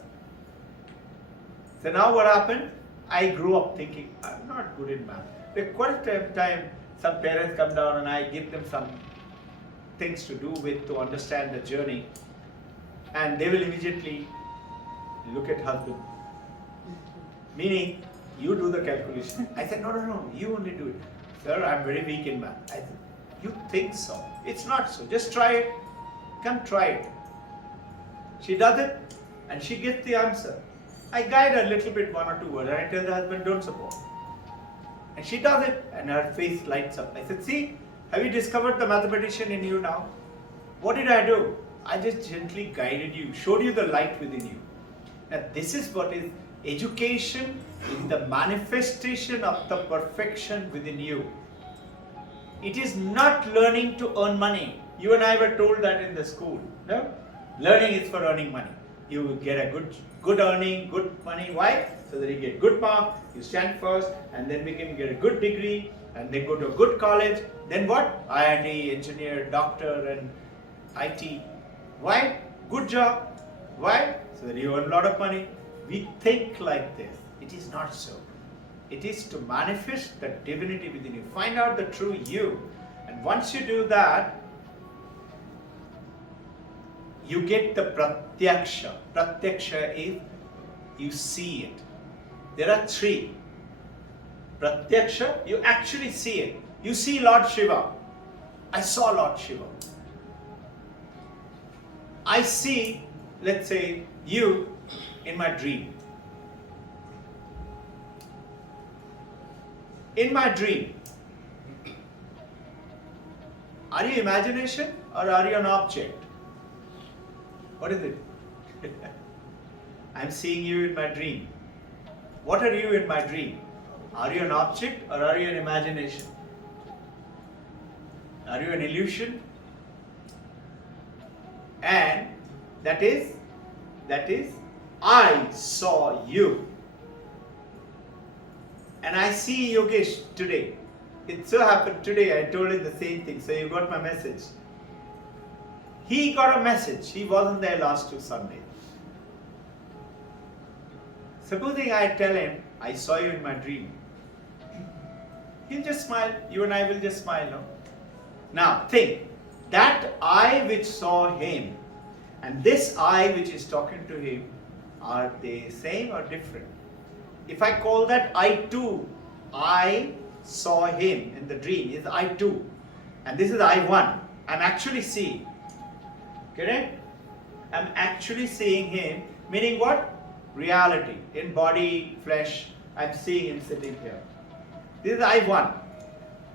So now what happened? I grew up thinking, I'm not good in math. Like quite a time, some parents come down and I give them some things to do with to understand the journey. And they will immediately look at husband. Meaning, you do the calculation. I said, no, you only do it. Sir, I'm very weak in math. I said, you think so? It's not so. Just try it. Come try it. She does it and she gets the answer. I guide her a little bit, 1 or 2 words, and I tell the husband, don't support. And she does it and her face lights up. I said, see, have you discovered the mathematician in you now? What did I do? I just gently guided you, showed you the light within you. And this is what is education, is the manifestation of the perfection within you. It is not learning to earn money. You and I were told that in the school. No? Learning is for earning money. You will get a good earning, good money. Why? So that you get good mark, you stand first, and then we can get a good degree, and then go to a good college. Then what? IIT, engineer, doctor, and IT. Why? Good job. Why? So that you earn a lot of money. We think like this. It is not so. It is to manifest the divinity within you. Find out the true you. And once you do that, you get the pratyaksha. Pratyaksha is you see it. There are 3. Pratyaksha, you actually see it. You see Lord Shiva. I saw Lord Shiva. I see, let's say, you in my dream. In my dream, are you imagination or are you an object? What is it? I'm seeing you in my dream. What are you in my dream? Are you an object or are you an imagination? Are you an illusion? And that is, I saw you. And I see Yogesh today. It so happened today I told him the same thing, so you got my message. He got a message. He wasn't there last 2 Sundays. Supposing I tell him, I saw you in my dream. He'll just smile. You and I will just smile, no? Now think, that I which saw him and this I which is talking to him, are they same or different? If I call that I too, I saw him in the dream, is I too. And this is I one. I'm actually seeing. Correct? I'm actually seeing him, meaning what? Reality. In body, flesh, I'm seeing him sitting here. This is I one.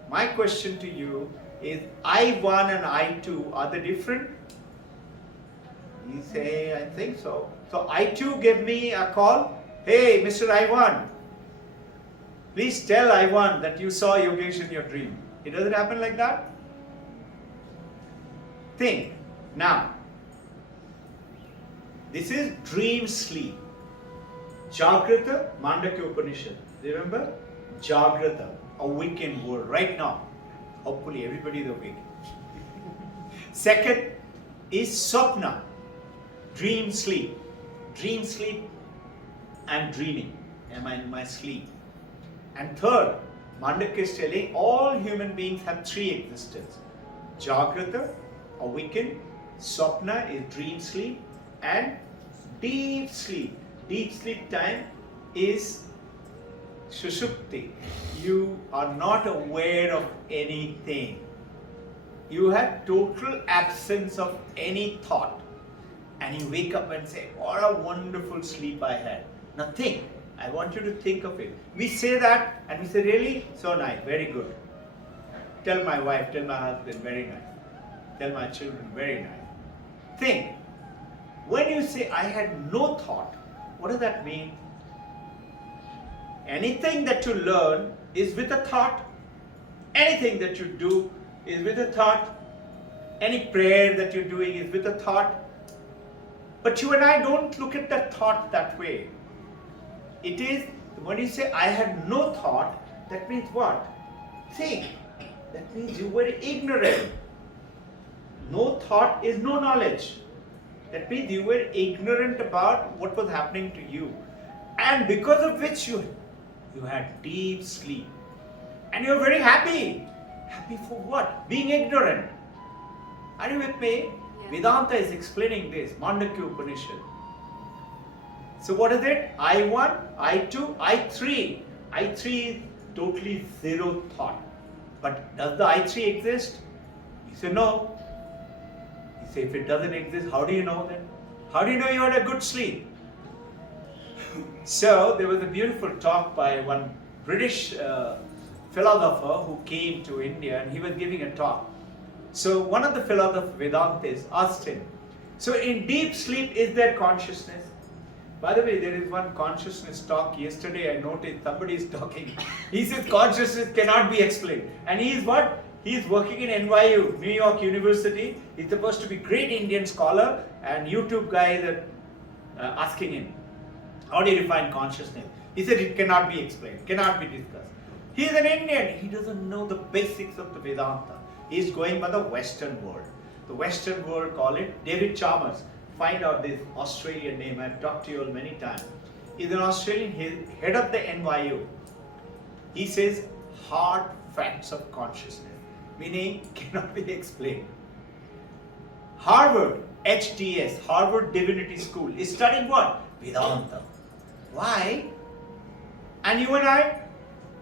My question to you is, I one and I two, are they different? You say, I think so. So I two gave me a call. Hey, Mr. I1, please tell I1 that you saw Yogesh in your dream. It doesn't happen like that. Think. Now, this is dream sleep. Jagrata, Mandakya Upanishad. Remember? Jagrata, awakened world right now. Hopefully everybody is awake. Second is Swapna, dream sleep. Dream sleep, I'm dreaming. Am I in my sleep? And third, Mandakya is telling all human beings have 3 existences. Jagrata, awakened. Swapna is dream sleep. And deep sleep. Deep sleep time is Sushupti. You are not aware of anything. You have total absence of any thought. And you wake up and say, what a wonderful sleep I had. Now think, I want you to think of it. We say that and we say, really? So nice, very good. Tell my wife, tell my husband, very nice. Tell my children, very nice. Think, when you say, I had no thought, what does that mean? Anything that you learn is with a thought. Anything that you do is with a thought. Any prayer that you're doing is with a thought. But you and I don't look at that thought that way. It is, when you say I had no thought, that means what? Think. That means you were ignorant. No thought is no knowledge. That means you were ignorant about what was happening to you. And because of which you had deep sleep. And you are very happy. Happy for what? Being ignorant. Are you with me? Yeah. Vedanta is explaining this, Mandakya Upanishad. So what is it? I1, I2, I3. I3 is totally zero thought. But does the I3 exist? You say no. You say if it doesn't exist, how do you know then? How do you know you had a good sleep? So there was a beautiful talk by one British philosopher who came to India, and he was giving a talk. So one of the philosophers, Vedantists, asked him, so in deep sleep is there consciousness? By the way, there is one consciousness talk. Yesterday I noticed somebody is talking. He says consciousness cannot be explained. And he is what? He is working in NYU, New York University. He's supposed to be great Indian scholar, and YouTube guys are asking him, how do you define consciousness? He said it cannot be explained, cannot be discussed. He is an Indian. He doesn't know the basics of the Vedanta. He is going by the Western world. The Western world call it David Chalmers. Find out this Australian name. I've talked to you all many times. He's an Australian, head of the NYU. He says hard facts of consciousness, meaning cannot be explained. Harvard, HDS, Harvard Divinity School, is studying what? Vedanta. Why? And you and I,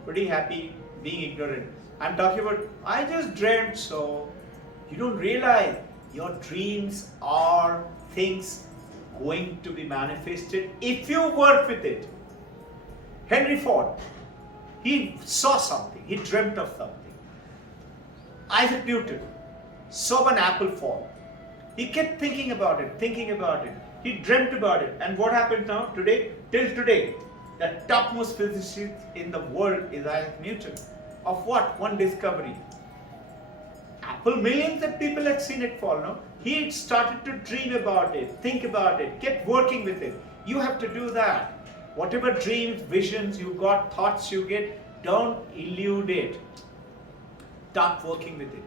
pretty happy being ignorant. I'm talking about, I just dreamt so. You don't realize your dreams are things going to be manifested if you work with it. Henry Ford, he saw something, he dreamt of something. Isaac Newton saw an apple fall. He kept thinking about it, He dreamt about it. And what happens now? Today, till today, the topmost physicist in the world is Isaac Newton. Of what? One discovery. Apple, millions of people had seen it fall, no? He started to dream about it, think about it, kept working with it. You have to do that. Whatever dreams, visions you got, thoughts you get, don't elude it. Start working with it.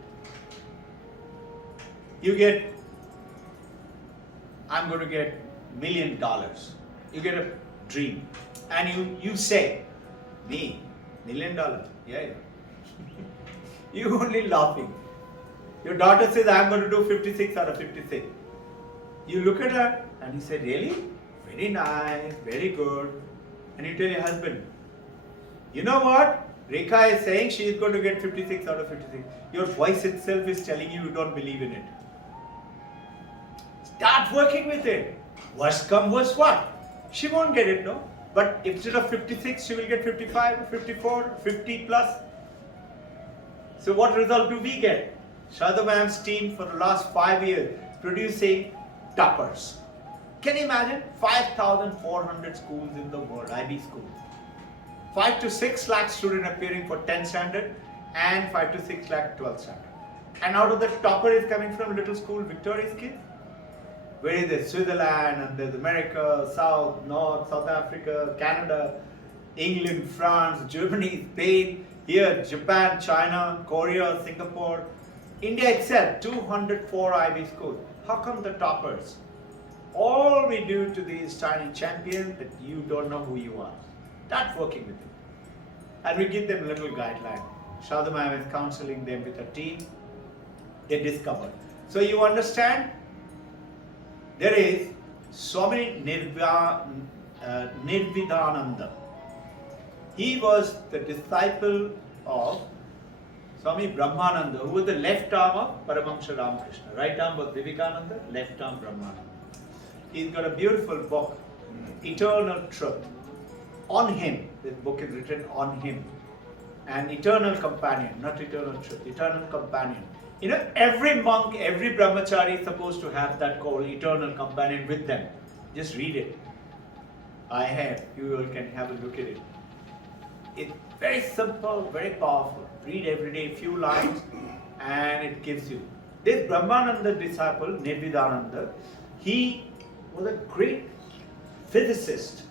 You get, I'm going to get $1 million. You get a dream. And you say, me, $1 million? Yeah. You only laughing. Your daughter says, I'm going to do 56 out of 56. You look at her and you say, really? Very nice, very good. And you tell your husband, you know what? Rekha is saying she is going to get 56 out of 56. Your voice itself is telling you don't believe in it. Start working with it. Worst come worst what? She won't get it, no? But instead of 56, she will get 55, 54, 50 plus. So what result do we get? Shraddha Ma'am's team for the last 5 years producing toppers. Can you imagine? 5,400 schools in the world, IB schools. 5 to 6 lakh students appearing for 10th standard and 5 to 6 lakh 12th standard. And out of the topper is coming from little school, Victoria's kids. Where is it? Switzerland, and there's America, South, North, South Africa, Canada, England, France, Germany, Spain, here, Japan, China, Korea, Singapore. India itself, 204 IB schools. How come the toppers? All we do to these tiny champions that you don't know who you are. Start working with them. And we give them a little guideline. Shraddha Ma'am is counseling them with a team. They discover. So you understand? There is Swami Nirvidananda. He was the disciple of Swami Brahmananda, who was the left arm of Paramahamsa Ramakrishna. Right arm was Vivekananda, left arm Brahmananda. He's got a beautiful book, Eternal Truth. On him, this book is written on him. An eternal companion, not eternal truth, eternal companion. You know, every monk, every brahmachari is supposed to have that called eternal companion with them. Just read it. I have. You all can have a look at it. It's very simple, very powerful. Read every day a few lines and it gives you. This Brahmananda disciple, Nirvidananda, he was a great physicist,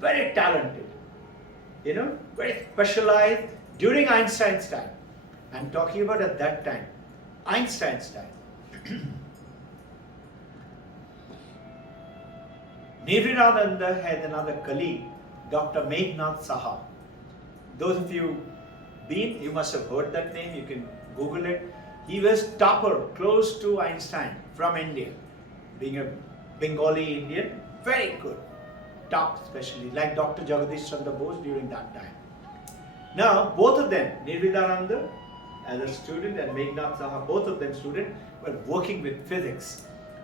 very talented. very specialized during Einstein's time. I'm talking about at that time, Einstein's time. Nirvinananda had another colleague, Dr. Meghnad Saha. Those of you you must have heard that name, you can Google it. He was topper, close to Einstein, from India. Being a Bengali Indian, very good. Top especially, like Dr. Jagadish Chandra Bose during that time. Now, both of them, Nirvidananda as a student and Meghnad Saha, both of them student, were working with physics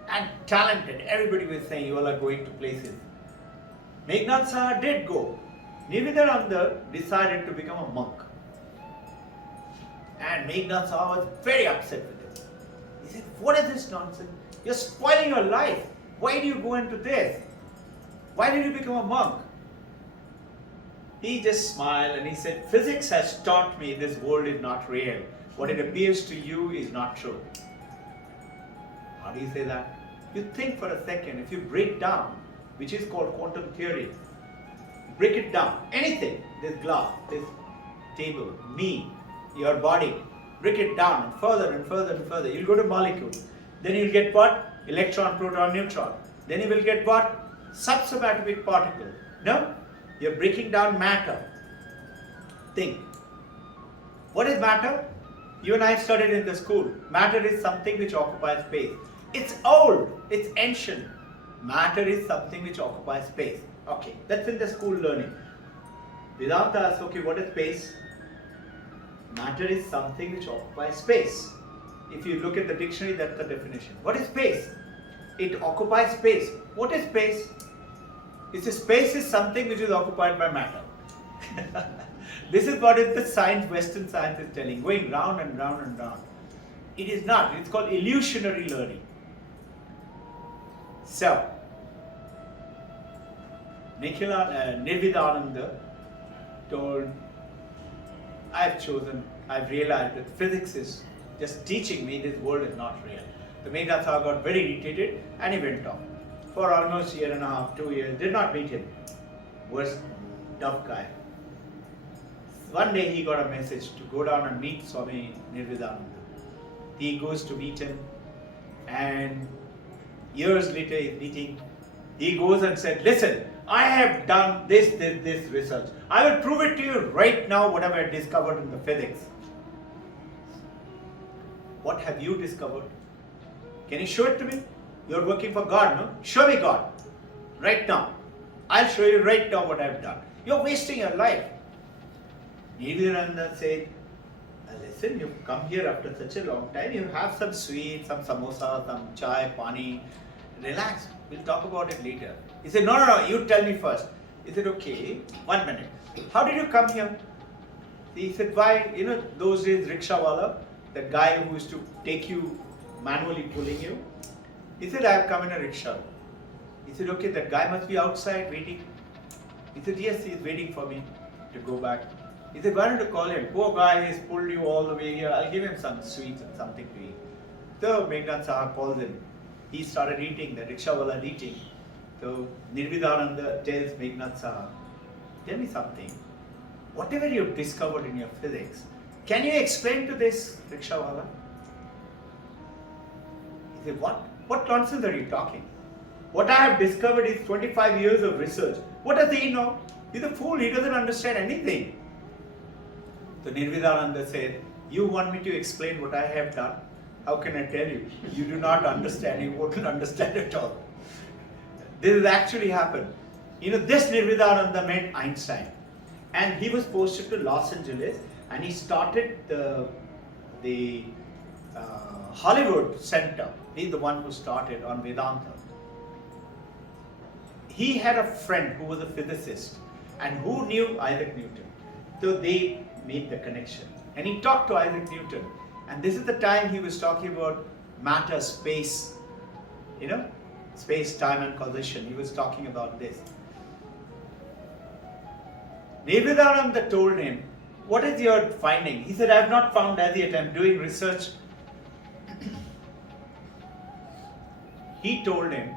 and talented. Everybody was saying, you all are going to places. Meghnad Saha did go. Nirvidananda decided to become a monk. And Meghnad Saha was very upset with him. He said, what is this nonsense? You're spoiling your life. Why do you go into this? Why did you become a monk? He just smiled and he said, physics has taught me this world is not real. What it appears to you is not true. How do you say that? You think for a second, if you break down, which is called quantum theory, break it down, anything, this glass, this table, me, your body, break it down and further and further and further. You'll go to molecules. Then you'll get what? Electron, proton, neutron. Then you will get what? Subatomic particle. No? You're breaking down matter. Think. What is matter? You and I studied in the school. Matter is something which occupies space. It's old. It's ancient. Matter is something which occupies space. Okay, that's in the school learning. Vedanta asks, okay, what is space? Matter is something which occupies space. If you look at the dictionary, that's the definition. What is space? It occupies space. What is space? It's a space is something which is occupied by matter. This is what the science, Western science is telling, going round and round and round. It is not. It's called illusionary learning. So, Nirvidananda told, I've realized that physics is just teaching me this world is not real. The Meghnad Saha got very irritated and he went off. For almost a year and a half, 2 years, did not meet him. Was tough guy. One day he got a message to go down and meet Swami Nirvidananda. He goes to meet him and years later he's meeting. He goes and said, listen, I have done this research. I will prove it to you right now what I discovered in the physics. What have you discovered? Can you show it to me? You're working for God, no? Show me God. Right now. I'll show you right now what I've done. You're wasting your life. Nirvidananda said, listen, you've come here after such a long time. You have some sweets, some samosa, some chai, pani. Relax. We'll talk about it later. He said, no, you tell me first. He said, okay, 1 minute. How did you come here? He said, why, those days rickshawala, the guy who used to take you manually pulling you. He said, I have come in a rickshaw. He said, okay, that guy must be outside waiting. He said, yes, he's waiting for me to go back. He said, why don't you call him? Poor guy, he's pulled you all the way here. I'll give him some sweets and something to eat. So Meghnad Saha calls him. He started eating, the rickshawala eating. So Nirvidananda tells Meghnad Saha, tell me something. Whatever you've discovered in your physics, can you explain to this rickshawala? He said, what? What nonsense are you talking? What I have discovered is 25 years of research. What does he know? He's a fool, he doesn't understand anything. So Nirvidananda said, you want me to explain what I have done? How can I tell you? You do not understand, you won't understand at all. This has actually happened. This Nirvidananda met Einstein. And he was posted to Los Angeles and he started the Hollywood Center. He's the one who started on Vedanta. He had a friend who was a physicist and who knew Isaac Newton. So they made the connection. And he talked to Isaac Newton. And this is the time he was talking about matter, space, space, time and causation. He was talking about this. Nirvidananda told him, what is your finding? He said, I have not found as yet. I am doing research. He told him,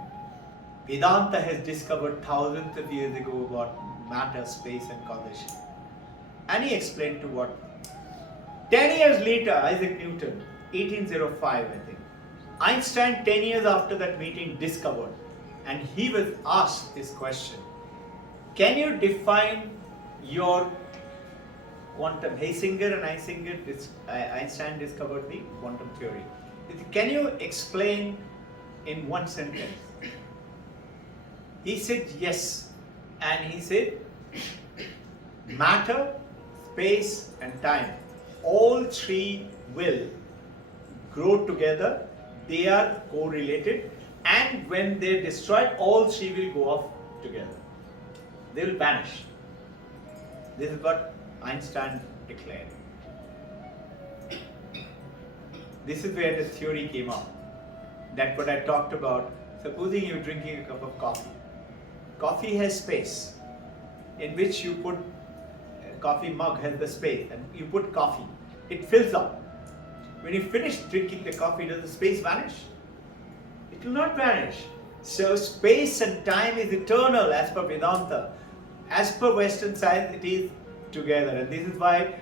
Vedanta has discovered thousands of years ago about matter, space and causation. And he explained to what? 10 years later, Isaac Newton, 1805 I think, Einstein 10 years after that meeting discovered, and he was asked this question, can you define your quantum? Heisinger and Einstein discovered the quantum theory. Can you explain in one sentence? He said yes, and he said matter, space and time, all three will grow together, they are correlated, and when they are destroyed, all three will go off together. They will vanish. This is what Einstein declared. This is where the theory came up. That's what I talked about. Supposing you're drinking a cup of coffee. Coffee has space in which you put, a coffee mug has the space, and you put coffee. It fills up. When you finish drinking the coffee, does the space vanish? It will not vanish. So space and time is eternal as per Vedanta. As per Western science, it is together. And this is why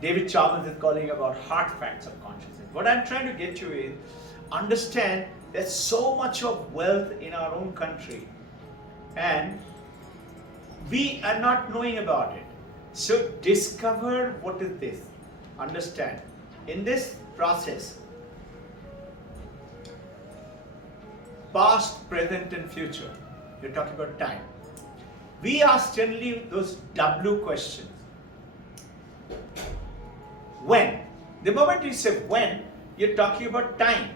David Chalmers is calling about hard facts of consciousness. What I'm trying to get you is, understand there's so much of wealth in our own country and we are not knowing about it. So discover what is this. Understand. In this process, past, present and future, you're talking about time. We ask generally those W questions. When? The moment you say when, you're talking about time.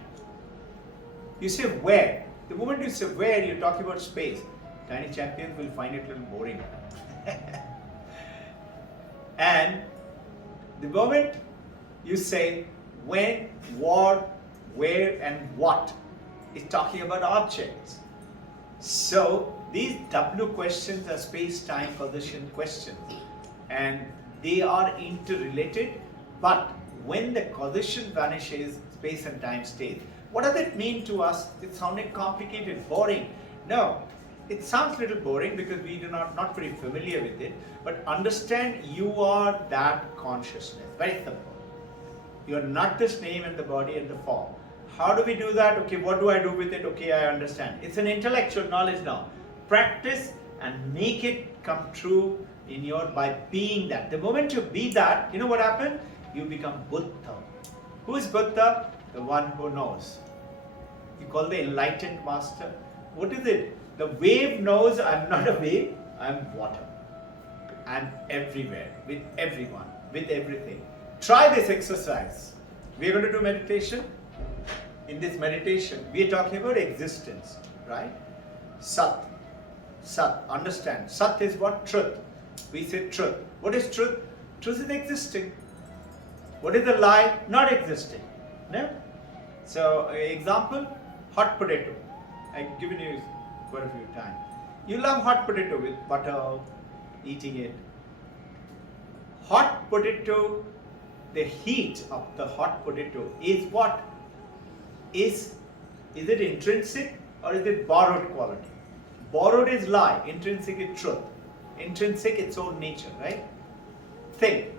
You say where. The moment you say where, you're talking about space. Tiny champions will find it a little boring. And the moment you say when, what, where and what, is talking about objects. So these W questions are space-time causation questions, and they are interrelated, but when the causation vanishes, space and time stays. What does it mean to us? It sounded complicated, boring. No, it sounds a little boring because we do not very familiar with it, but understand you are that consciousness. Very simple. You are not this name and the body and the form. How do we do that? Okay, what do I do with it? Okay, I understand. It's an intellectual knowledge now. Practice and make it come true in your, by being that. The moment you be that, you know what happens? You become Buddha. Who is Buddha? The one who knows. You call the enlightened master. What is it? The wave knows I'm not a wave, I'm water. I'm everywhere, with everyone, with everything. Try this exercise. We are going to do meditation. In this meditation, we are talking about existence, right? Sat. Sat. Understand. Sat is what? Truth. We say truth. What is truth? Truth is existing. What is a lie? Not existing. No? So, example, hot potato. I've given you quite a few times. You love hot potato with butter, eating it. Hot potato, the heat of the hot potato is what? Is it intrinsic or is it borrowed quality? Borrowed is lie, intrinsic is truth. Intrinsic, its own nature, right? Think.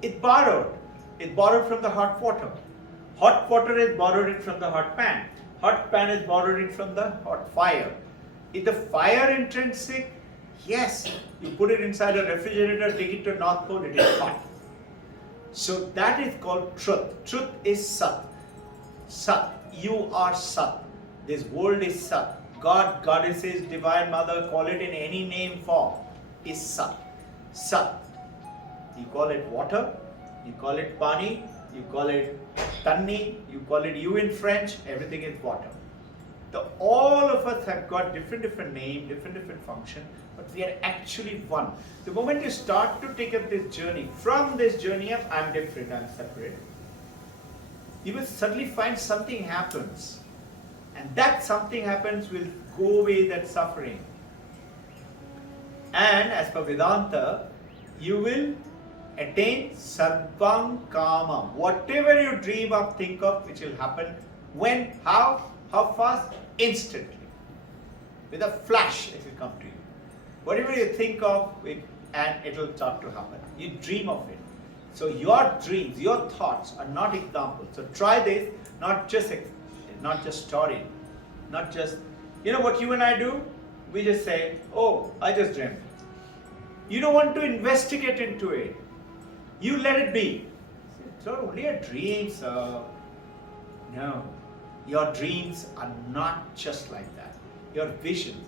It borrowed. It borrowed from the hot water. Hot water is borrowed it from the hot pan. Hot pan is borrowed it from the hot fire. Is the fire intrinsic? Yes. You put it inside a refrigerator, take it to North Pole, it is hot. So that is called truth. Truth is Sat. Sat. You are Sat. This world is Sat. God, goddesses, divine mother, call it in any name form, is Sat. Sat. You call it water, you call it pani, you call it tanni, you call it you in French, everything is water. All of us have got different names, different function, but we are actually one. The moment you start to take up this journey, from this journey of I'm different, I'm separate, you will suddenly find something happens. And that something happens will go away that suffering. And as per Vedanta, you will attain sarvam kama. Whatever you dream of, think of, which will happen. When? How fast? Instantly. With a flash it will come to you. Whatever you think of, it and it'll start to happen. You dream of it. So your dreams, your thoughts are not examples. So try this, not just story, not just, what you and I do? We just say, oh, I just dreamt. You don't want to investigate into it. You let it be. It's not only a dream, sir. No. Your dreams are not just like that. Your visions.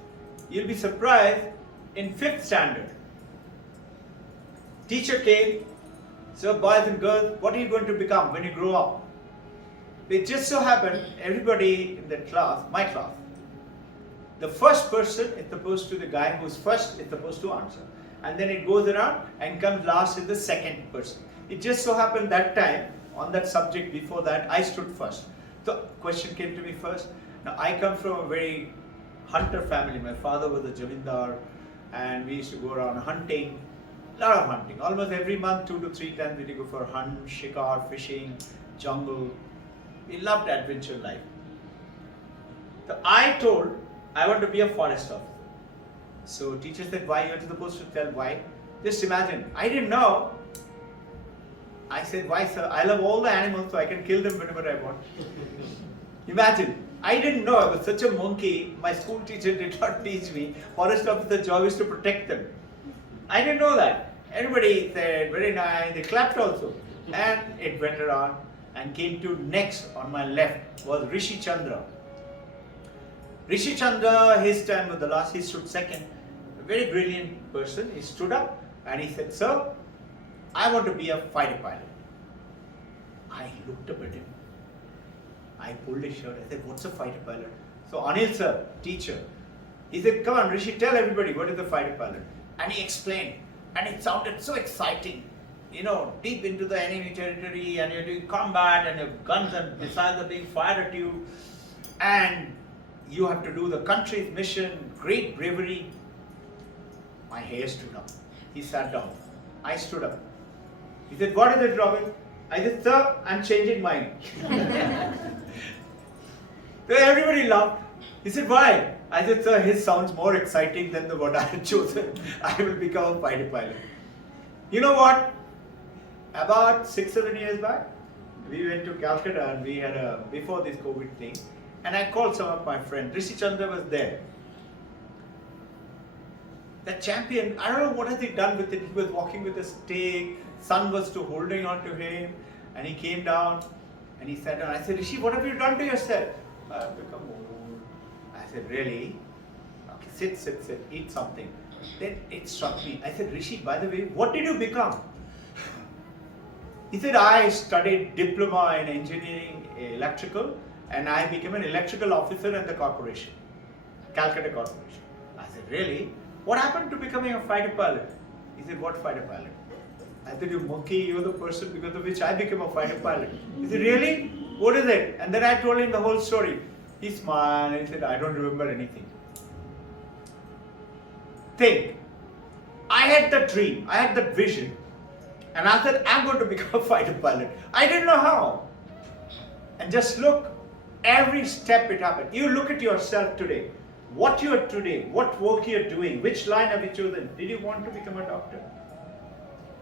You'll be surprised, in 5th standard, teacher came, so boys and girls, what are you going to become when you grow up? It just so happened, everybody in that class, my class, the first person is supposed to, the guy who's first is supposed to answer. And then it goes around and comes last is the second person. It just so happened that time, on that subject before that, I stood first. The question came to me first. Now I come from a very hunter family. My father was a jamindar and we used to go around hunting. A lot of hunting. Almost every month, 2 to 3 times we would go for a hunt, shikar, fishing, jungle. We loved adventure life. So I told I want to be a forest officer. So teacher said, why? You're supposed to tell why. Just imagine, I didn't know. I said, why sir? I love all the animals so I can kill them whenever I want. Imagine, I didn't know. I was such a monkey. My school teacher did not teach me. Forest officer job is to protect them. I didn't know that. Everybody said, very nice. They clapped also. And it went around and came to next on my left was Rishi Chandra. Rishi Chandra, his time was the last, he stood second. A very brilliant person. He stood up and he said, sir, I want to be a fighter pilot. I looked up at him. I pulled his shirt. I said, what's a fighter pilot? So Anil sir, teacher, he said, come on Rishi, tell everybody what is a fighter pilot. And he explained. And it sounded so exciting. Deep into the enemy territory and you're doing combat and your guns and missiles are being fired at you. And you have to do the country's mission, great bravery. My hair stood up. He sat down. I stood up. He said, what is it, Robbin? I said, sir, I'm changing mine. So everybody laughed. He said, why? I said, sir, his sounds more exciting than the what I had chosen. I will become a fighter pilot. You know what? About 6-7 years back, we went to Calcutta and we had before this COVID thing, and I called some of my friends. Rishi Chandra was there. That champion, I don't know what has he done with it. He was walking with a stick, sun was still holding on to him, and he came down and he sat down. I said, Rishi, what have you done to yourself? I've become old. I said, really? Okay, sit, eat something. Then it struck me. I said, Rishi, by the way, what did you become? He said, I studied diploma in engineering electrical and I became an electrical officer in the corporation, Calcutta Corporation. I said, really? What happened to becoming a fighter pilot? He said, what fighter pilot? I said, you monkey, you're the person because of which I became a fighter pilot. He said, really? What is it? And then I told him the whole story. He smiled and he said, I don't remember anything. Think, I had the dream, I had the vision. And I said, I'm going to become a fighter pilot. I didn't know how. And just look, every step it happened. You look at yourself today. What you are today, what work you are doing, which line have you chosen? Did you want to become a doctor?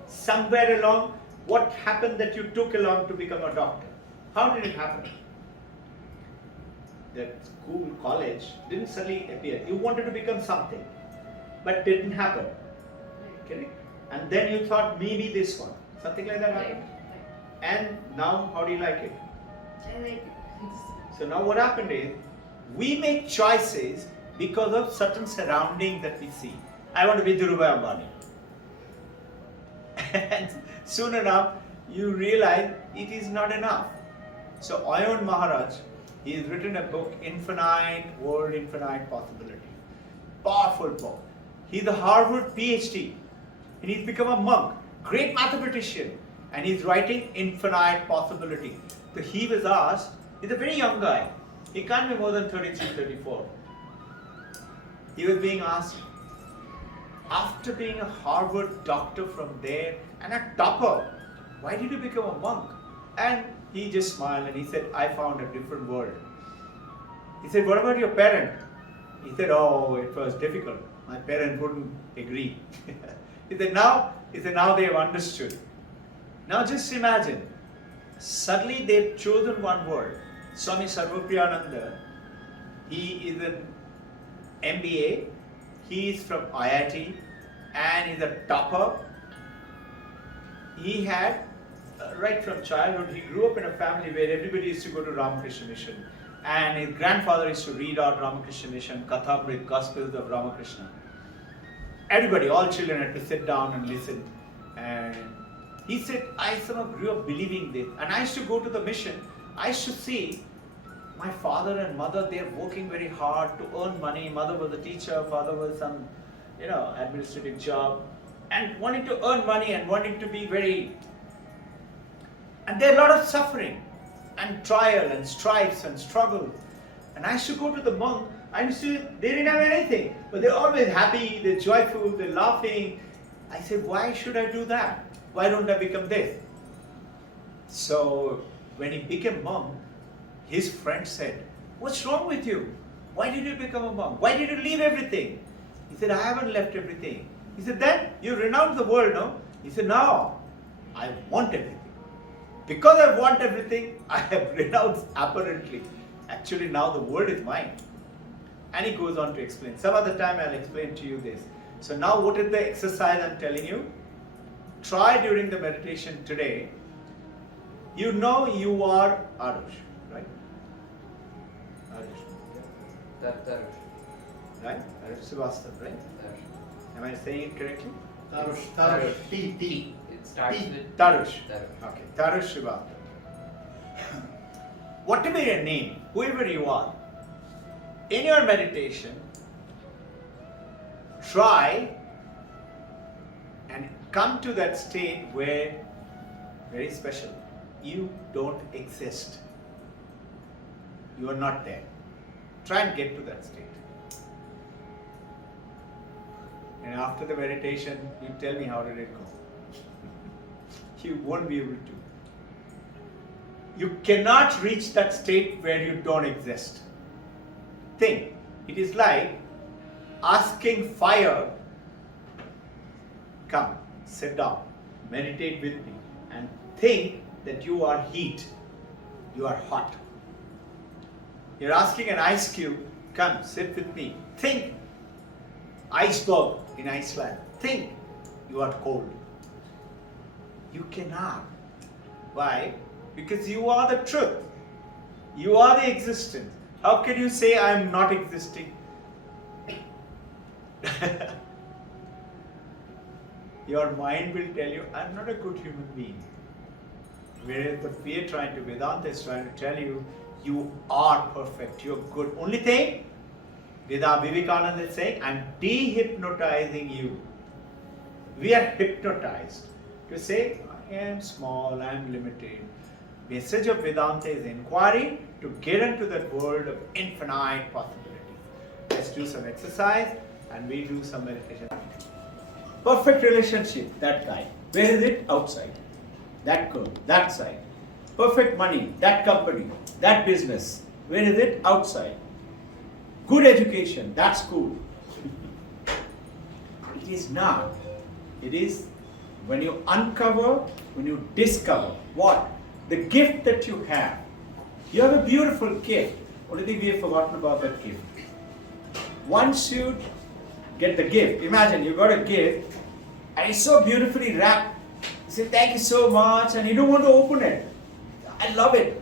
Somewhere along, what happened that you took along to become a doctor? How did it happen? That school, college didn't suddenly appear. You wanted to become something, but didn't happen. Correct? And then you thought maybe this one. Something like that happened. And now, how do you like it? I like it. So now what happened is, we make choices because of certain surroundings that we see. I want to be Dhirubhai Ambani. And soon enough, you realize it is not enough. So Ayon Maharaj, he has written a book, Infinite World, Infinite Possibility. Powerful book. He's a Harvard PhD. And he's become a monk, great mathematician. And he's writing Infinite Possibility. So he was asked, he's a very young guy. He can't be more than 33, 34. He was being asked, after being a Harvard doctor from there and a topper, why did you become a monk? And he just smiled and he said, I found a different world. He said, what about your parent? He said, oh, it was difficult. My parents wouldn't agree. He said, now they have understood. Now just imagine, suddenly they've chosen one word. Swami Sarvapriyananda, he is an MBA, he is from IIT, and he's a topper. He had, right from childhood, he grew up in a family where everybody used to go to Ramakrishna Mission. And his grandfather used to read out Ramakrishna Mission, Kathamrit, Gospels of Ramakrishna. Everybody, all children had to sit down and listen. And he said, I somehow grew up believing this. And I used to go to the mission. I used to see my father and mother, they're working very hard to earn money. Mother was a teacher, father was some, administrative job. And wanting to earn money and wanting to be very... And there are a lot of suffering and trial and stripes and struggle. And I used to go to the monk. They didn't have anything, but they're always happy, they're joyful, they're laughing. I said, why should I do that? Why don't I become this? So when he became monk, his friend said, what's wrong with you? Why did you become a monk? Why did you leave everything? He said, I haven't left everything. He said, then you renounce the world, no? He said, no, I want everything. Because I want everything, I have renounced apparently. Actually, now the world is mine. And he goes on to explain. Some other time I'll explain to you this. So now what is the exercise I'm telling you? Try during the meditation today. You know you are Arush, right? Arush. Tarush. Right? Arush Srivastava, right? Tarush. Am I saying it correctly? Tarush. T. It starts T. with Tarush. Tarush. Okay, Tarush Srivastava. Whatever your name, whoever you are, in your meditation, try and come to that state where, very special, you don't exist. You are not there. Try and get to that state. And after the meditation, you tell me how did it go. You won't be able to. You cannot reach that state where you don't exist. Think, it is like asking fire, come, sit down, meditate with me, and think that you are heat, you are hot. You're asking an ice cube, come, sit with me. Think, iceberg in Iceland. Think, you are cold. You cannot. Why? Because you are the truth. You are the existence. How can you say I am not existing? Your mind will tell you, I am not a good human being. Whereas we are trying to, Vedanta is trying to tell you, you are perfect, you are good. Only thing, Vivekananda is saying, I am dehypnotizing you. We are hypnotized to say, I am small, I am limited. Message of Vedanta is inquiry to get into that world of infinite possibilities. Let's do some exercise and we do some meditation. Perfect relationship, that guy. Where is it? Outside. That girl, that side. Perfect money, that company, that business. Where is it? Outside. Good education, that school. It is not. It is when you uncover, when you discover what? The gift that you have. You have a beautiful gift. Only thing we have forgotten about that gift. Once you get the gift, imagine you got a gift and it's so beautifully wrapped. You say, thank you so much, and you don't want to open it. I love it.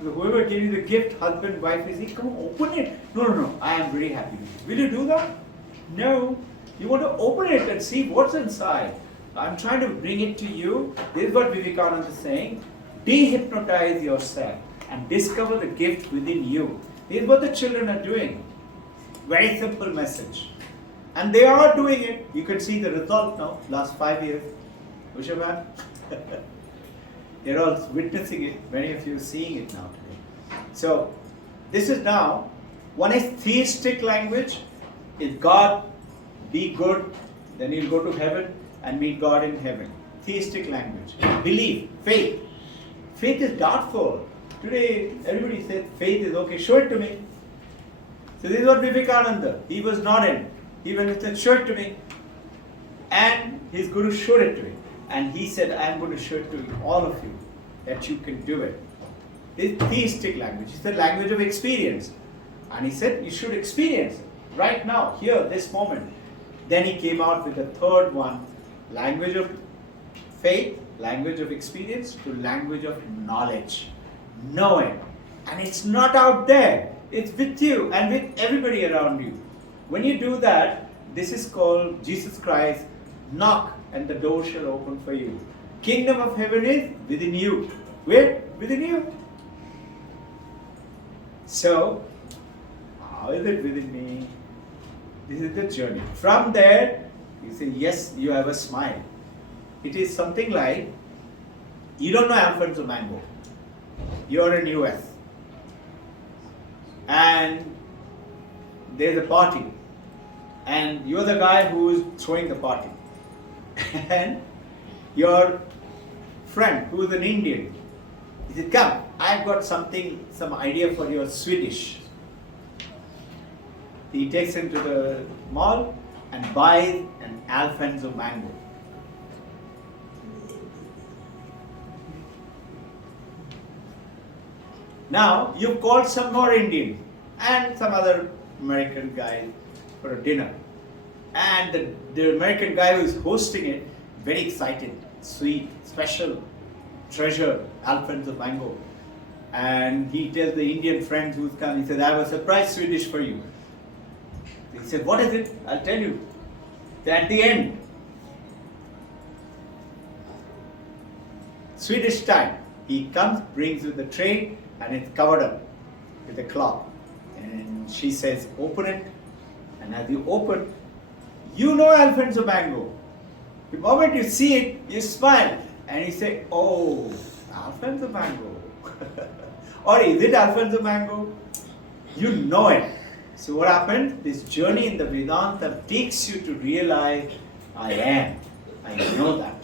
Whoever gave you the gift, husband, wife, you say, come on, open it. No, I am very happy with it. Will you do that? No. You want to open it and see what's inside. I'm trying to bring it to you. This is what Vivekananda is saying. Dehypnotize yourself and discover the gift within you. This is what the children are doing. Very simple message. And they are doing it. You can see the result now, last 5 years. Ushaban? They're all witnessing it. Many of you are seeing it now today. So, this is now, one is theistic language. Is God, be good, then you'll go to heaven and meet God in heaven. Theistic language. Belief, faith. Faith is doubtful. Today, everybody says faith is okay. Show it to me. So this is what Vivekananda, he was not in. He went and said, show it to me. And his guru showed it to him. And he said, I'm going to show it to all of you, that you can do it. This theistic language is the language of experience. And he said, you should experience it right now, here, this moment. Then he came out with the third one, language of faith, language of experience to language of knowledge. Know it. And it's not out there. It's with you and with everybody around you. When you do that, this is called Jesus Christ, knock and the door shall open for you. Kingdom of heaven is within you. Where? Within you. So, how is it within me? This is the journey. From there, you say, yes, you have a smile. It is something like, you don't know Alfonso Mango. You're in US. And there's a party. And you're the guy who is throwing the party. And your friend, who is an Indian, he said, come, I've got some idea for your Swedish. He takes him to the mall and buys an Alfonso Mango. Now, you've called some more Indian and some other American guy for a dinner. And the American guy who is hosting it, very excited, sweet, special, treasure, Alfonso Mango. And he tells the Indian friend who's come, he says, I have a surprise Swedish for you. He said, what is it? I'll tell you. At the end, Swedish time, he comes, brings with the tray, and it's covered up with a cloth. And she says, open it. And as you open, you know Alfonso Mango. The moment you see it, you smile. And you say, oh, Alfonso Mango. Or is it Alfonso Mango? You know it. So what happens? This journey in the Vedanta takes you to realize, I am. I know that.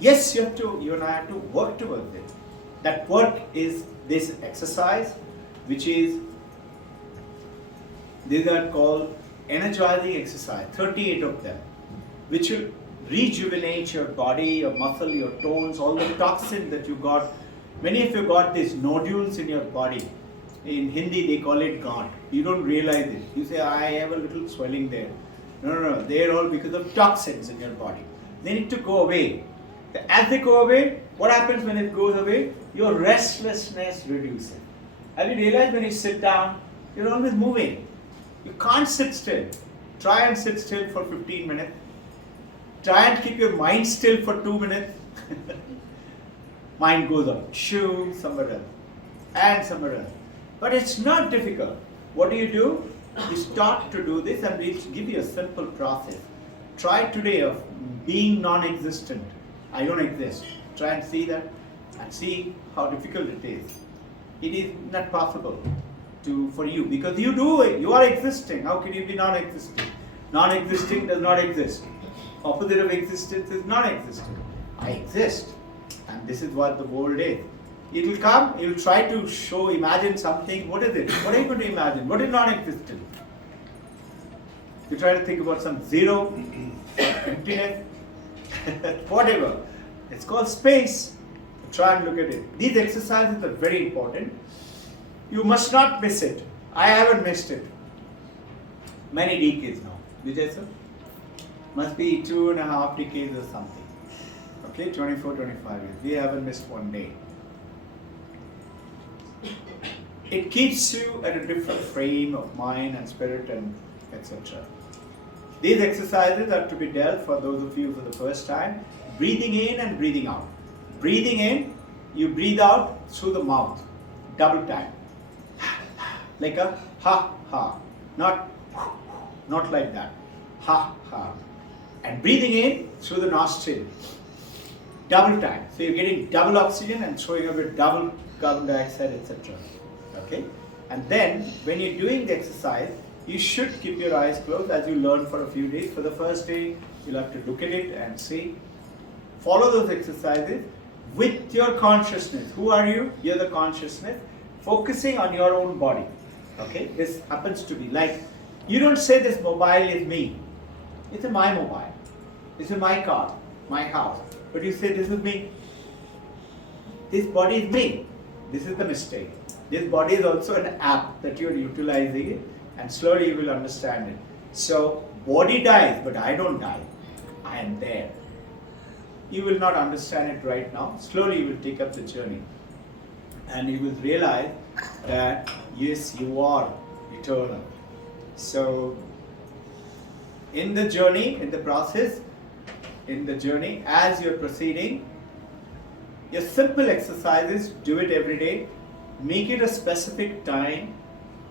Yes, you and I have to work towards it. That work is this exercise, which is, these are called Energizing Exercise, 38 of them, which will rejuvenate your body, your muscle, your tones, all the toxin that you got. Many of you got these nodules in your body. In Hindi, they call it gaunt. You don't realize it. You say, I have a little swelling there. No. They're all because of toxins in your body. They need to go away. As they go away, what happens when it goes away? Your restlessness reduces. Have you realized when you sit down, you're always moving. You can't sit still. Try and sit still for 15 minutes. Try and keep your mind still for 2 minutes. Mind goes on, shoo, somewhere else, and somewhere else. But it's not difficult. What do? You start to do this, and we'll give you a simple process. Try today of being non-existent. I don't exist. Try and see that, and see how difficult it is. It is not possible for you, because you do it. You are existing. How can you be non-existing? Non-existing does not exist. Opposite of existence is non-existent. I exist, and this is what the world is. It will come, it will try to imagine something. What is it? What are you going to imagine? What is non-existent? You try to think about some zero, emptiness, whatever. It's called space. Try and look at it. These exercises are very important. You must not miss it. I haven't missed it. Many decades now. Vijay sir? Must be 2.5 decades or something. Okay, 24, 25 years. We haven't missed one day. It keeps you at a different frame of mind and spirit and etc. These exercises are to be dealt for those of you for the first time. Breathing in and breathing out. Breathing in, you breathe out through the mouth. Double time. Like a ha ha. Not like that. Ha ha. And breathing in through the nostril. Double time. So you're getting double oxygen and throwing away double carbon dioxide, etc. Okay? And then when you're doing the exercise, you should keep your eyes closed as you learn for a few days. For the first day, you'll have to look at it and see. Follow those exercises with your consciousness. Who are you? You're the consciousness. Focusing on your own body. Okay? This happens to be like, you don't say this mobile is me. It's my mobile. This is my car, my house. But you say, this is me. This body is me. This is the mistake. This body is also an app that you are utilizing it, and slowly you will understand it. So, body dies, but I don't die. I am there. You will not understand it right now. Slowly you will take up the journey. And you will realize that, yes, you are eternal. So, in the journey, in the process, in the journey, as you're proceeding, your simple exercises, do it every day. Make it a specific time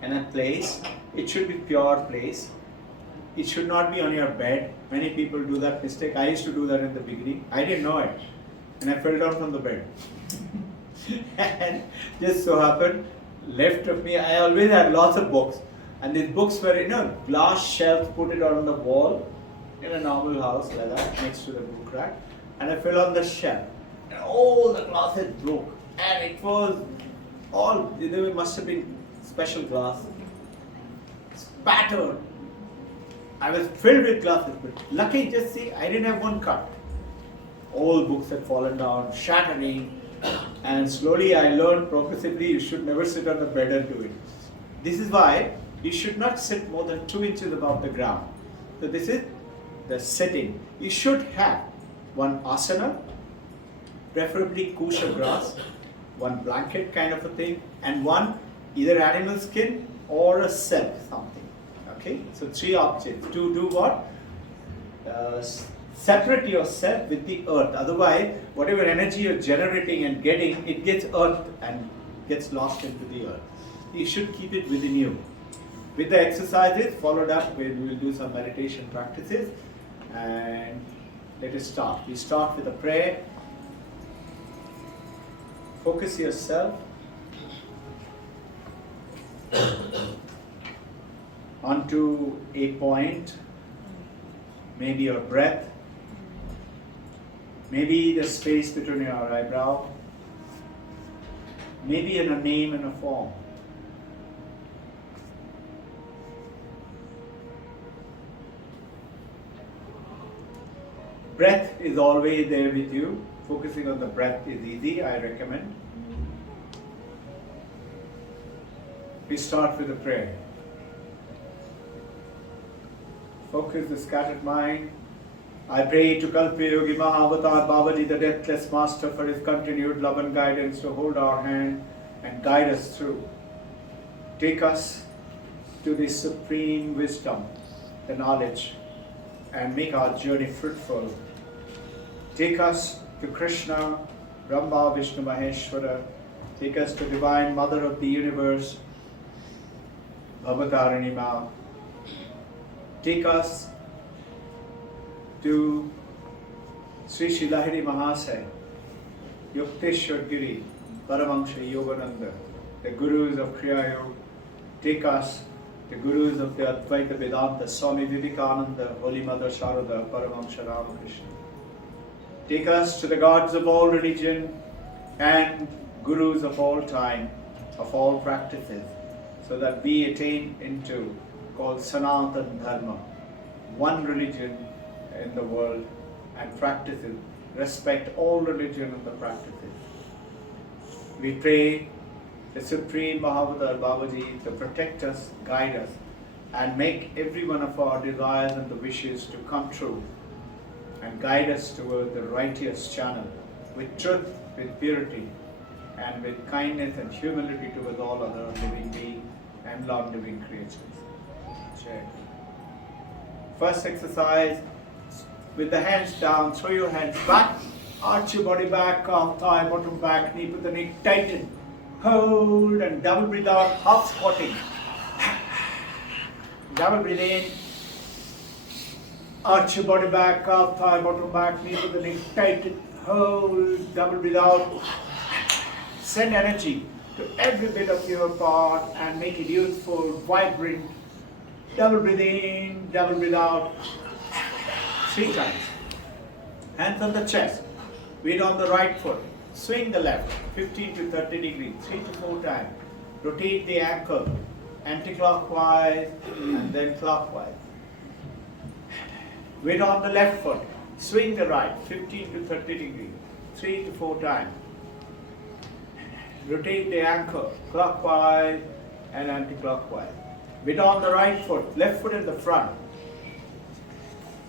and a place. It should be pure place. It should not be on your bed. Many people do that mistake. I used to do that in the beginning. I didn't know it. And I fell down from the bed. And just so happened, left of me, I always had lots of books. And these books were in a glass shelf, put it on the wall in a normal house like that, next to the book rack. And I fell on the shelf. And all the glasses broke. And it was all, there must have been special glass. Spattered. I was filled with glasses, but lucky, just see, I didn't have one cut. All books had fallen down, shattering. And slowly I learned progressively you should never sit on the bed and do it. This is why you should not sit more than 2 inches above the ground. So this is the sitting. You should have one asana, preferably kusha grass, one blanket kind of a thing, and one either animal skin or a silk something. Okay, so 3 objects to do what? Separate yourself with the earth. Otherwise, whatever energy you're generating and getting, it gets earthed and gets lost into the earth. You should keep it within you. With the exercises followed up, we will do some meditation practices, and let us start. We start with a prayer. Focus yourself onto a point, maybe your breath, maybe the space between your eyebrow, maybe in a name and a form. Breath is always there with you. Focusing on the breath is easy, I recommend. We start with a prayer. Focus the scattered mind. I pray to Kalpa Yogi Mahavatar Babaji, the deathless master, for his continued love and guidance to hold our hand and guide us through. Take us to the supreme wisdom, the knowledge, and make our journey fruitful. Take us to Krishna, Brahma, Vishnu, Maheshwara. Take us to Divine Mother of the Universe, Bhavatarini Ma. Take us to Sri Shilahiri Mahasaya, Yukteshwar Giri, Paramahamsa Yogananda, the Gurus of Kriya Yoga. Take us, the Gurus of the Advaita Vedanta, Swami Vivekananda, Holy Mother Sharada, Paramahamsa Ramakrishna. Take us to the gods of all religion and Gurus of all time, of all practices, so that we attain into called Sanatana Dharma, one religion in the world, and practices, respect all religion and the practices. We pray the Supreme Mahavatar Babaji to protect us, guide us, and make every one of our desires and the wishes to come true, and guide us toward the righteous channel, with truth, with purity, and with kindness and humility towards all other living beings and non-living creatures. Check. First exercise, with the hands down, throw your hands back, arch your body back, calf, thigh, bottom back, knee, put the neck tighten, hold, and double breathe out, half squatting. Double breathe in, arch your body back, calf, thigh, bottom back, knee, put the neck tighten, hold, double breathe out. Send energy to every bit of your part and make it youthful, vibrant. Double breathe in, double breathe out. 3 times. Hands on the chest. Weight on the right foot. Swing the left 15 to 30 degrees, 3 to 4 times. Rotate the ankle anti-clockwise and then clockwise. Weight on the left foot. Swing the right, 15 to 30 degrees, 3 to 4 times. Rotate the ankle clockwise and anti-clockwise. Bend on the right foot, left foot in the front.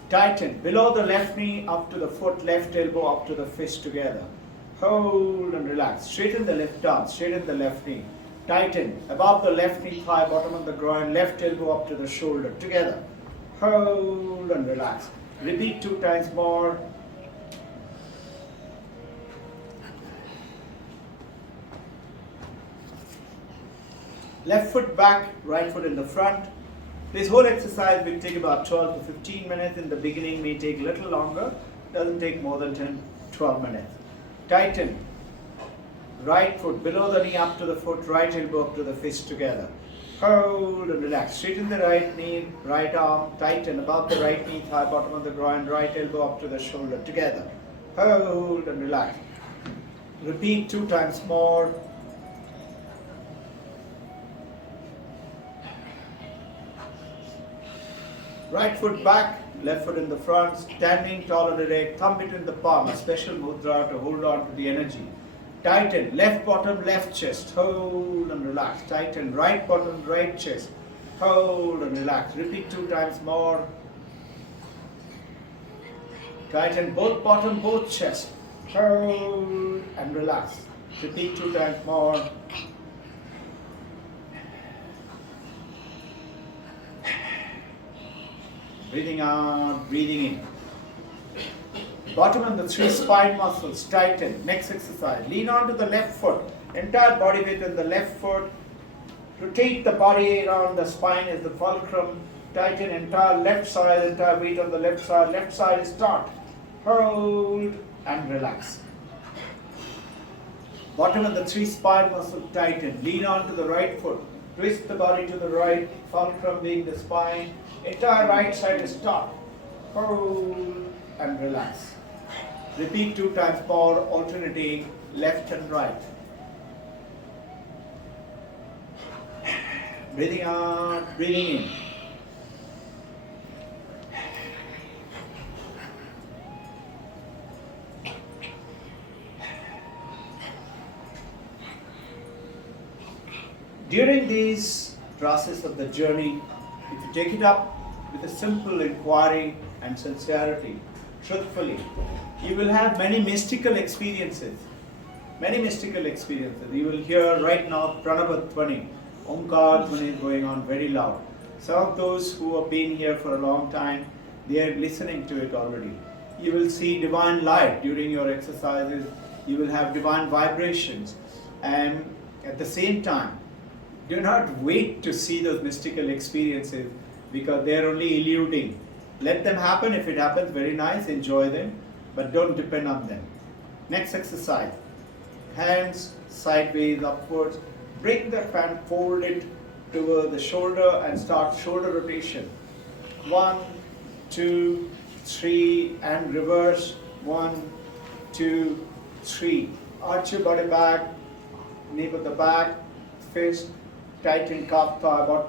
Tighten below the left knee up to the foot, left elbow up to the fist together. Hold and relax. Straighten the left arm, straighten the left knee. Tighten above the left knee thigh, bottom of the groin, left elbow up to the shoulder together. Hold and relax. Repeat 2 times more. Left foot back, right foot in the front. This whole exercise will take about 12 to 15 minutes. In the beginning may take a little longer. Doesn't take more than 10, 12 minutes. Tighten. Right foot below the knee up to the foot, right elbow up to the fist together. Hold and relax. Straighten the right knee, right arm. Tighten above the right knee, thigh, bottom of the groin, right elbow up to the shoulder together. Hold and relax. Repeat 2 times more. Right foot back, left foot in the front, standing tall and erect, thumb between the palm, a special mudra to hold on to the energy. Tighten, left bottom, left chest, hold and relax. Tighten, right bottom, right chest, hold and relax. Repeat 2 times more. Tighten both bottom, both chest, hold and relax. Repeat 2 times more. Breathing out, breathing in. Bottom and the 3 spine muscles tighten. Next exercise. Lean onto the left foot. Entire body weight on the left foot. Rotate the body around the spine as the fulcrum. Tighten entire left side, entire weight on the left side. Left side is taut. Hold and relax. Bottom and the 3 spine muscles tighten. Lean onto the right foot. Twist the body to the right. Fulcrum being the spine. Entire right side is taut. Hold and relax. Repeat 2 times more, alternating left and right. Breathing out, breathing in. During this process of the journey, if you take it up with a simple inquiry and sincerity, truthfully, you will have many mystical experiences. Many mystical experiences. You will hear right now Pranava Dhvani, Omkar Dhvani is going on very loud. Some of those who have been here for a long time, they are listening to it already. You will see divine light during your exercises. You will have divine vibrations. And at the same time, do not wait to see those mystical experiences because they are only eluding. Let them happen. If it happens, very nice, enjoy them, but don't depend on them. Next exercise. Hands sideways, upwards. Bring the hand folded toward the shoulder and start shoulder rotation. 1, 2, 3, and reverse. 1, 2, 3. Arch your body back, nape of the back, fist, tighten calf, thigh,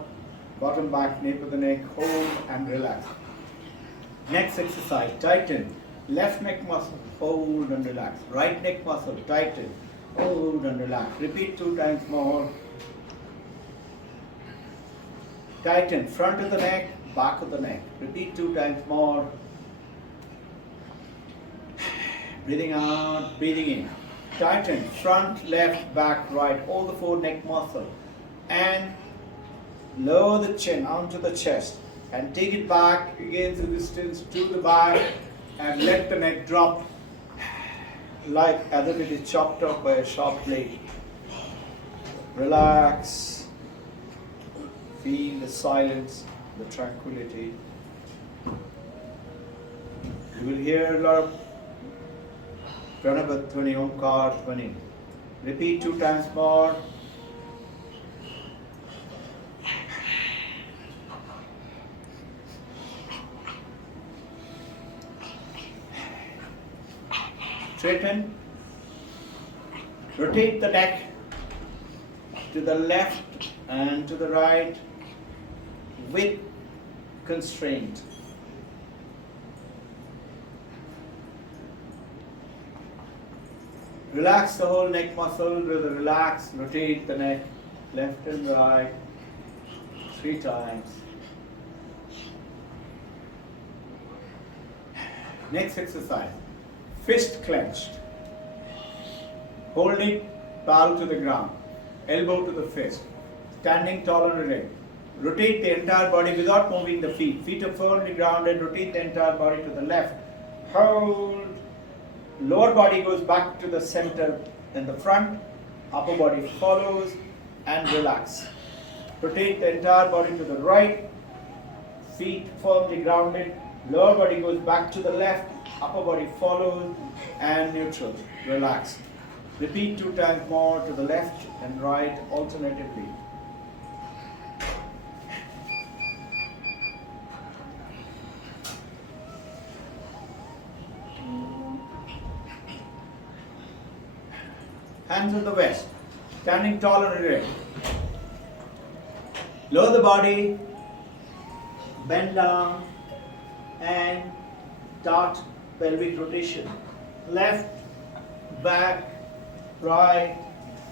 bottom back, nape of the neck, hold and relax. Next exercise, tighten. Left neck muscle, hold and relax. Right neck muscle, tighten, hold and relax. Repeat 2 times more. Tighten front of the neck, back of the neck. Repeat 2 times more. Breathing out, breathing in. Tighten front, left, back, right, all the 4 neck muscles. And lower the chin onto the chest. And take it back against the distance to the back and let the neck drop like as if it is chopped off by a sharp blade. Relax. Feel the silence, the tranquility. You will hear a lot of Pranava Dhvani, Omkar Dhvani. Repeat 2 times more. Straighten. Rotate the neck to the left and to the right with constraint. Relax the whole neck muscle, relax, rotate the neck, left and right, 3 times. Next exercise, fist clenched. Hold it, palm to the ground, elbow to the fist, standing tall and erect. Rotate the entire body without moving the feet. Feet are firmly grounded, rotate the entire body to the left. Hold. Lower body goes back to the center in the front, upper body follows, and relax. Rotate the entire body to the right, feet firmly grounded, lower body goes back to the left, upper body follows, and neutral. Relax. Repeat 2 times more to the left and right alternatively. Hands on the waist, standing tall and erect. Lower the body, bend down, and start pelvic rotation. Left, back, right,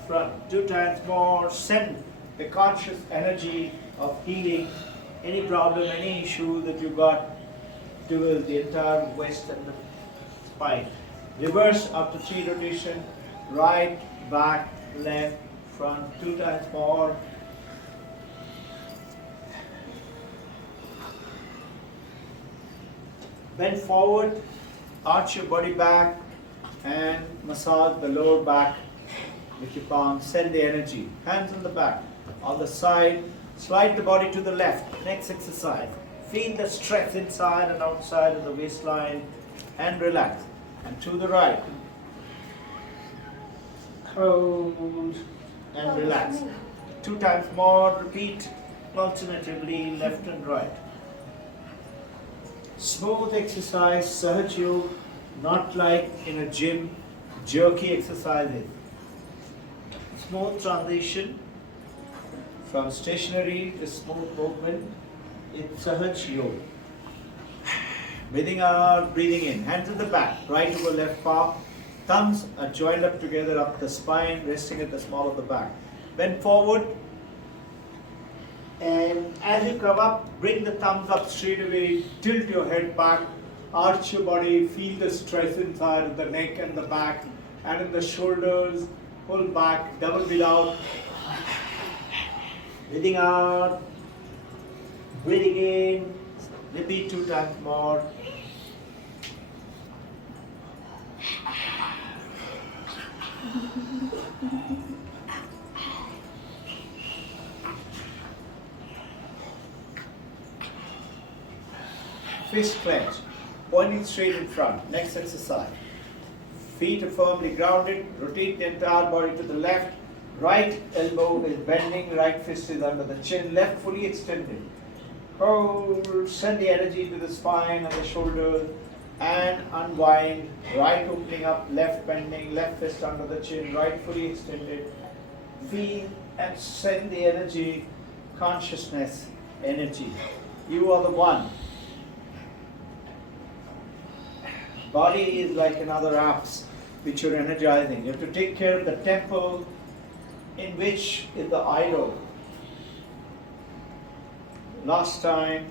front. 2 times more. Send the conscious energy of healing any problem, any issue that you got towards the entire waist and the spine. Reverse after 3 rotation. Right, back, left, front. 2 times more. Bend forward, arch your body back, and massage the lower back with your palms. Send the energy. Hands on the back, on the side. Slide the body to the left. Next exercise. Feel the stretch inside and outside of the waistline, and relax. And to the right. Hold and relax. 2 times more. Repeat alternatively, left and right. Smooth exercise, Sahaj Yoga, not like in a gym, jerky exercises. Smooth transition from stationary to smooth movement in Sahaj Yoga. Breathing out, breathing in. Hands at the back, right over left palm. Thumbs are joined up together up the spine, resting at the small of the back. Bend forward. And as you come up, bring the thumbs up straight away, tilt your head back, arch your body, feel the stress inside of the neck and the back, and in the shoulders, pull back, double breathe out, breathing out, breathing in, repeat 2 times more. Fist clench, pointing straight in front. Next exercise. Feet are firmly grounded. Rotate the entire body to the left. Right elbow is bending. Right fist is under the chin. Left fully extended. Hold. Send the energy to the spine and the shoulders. And unwind. Right opening up. Left bending. Left fist under the chin. Right fully extended. Feel and send the energy. Consciousness. Energy. You are the one. Body is like another apps which you're energizing. You have to take care of the temple in which is the idol. Last time.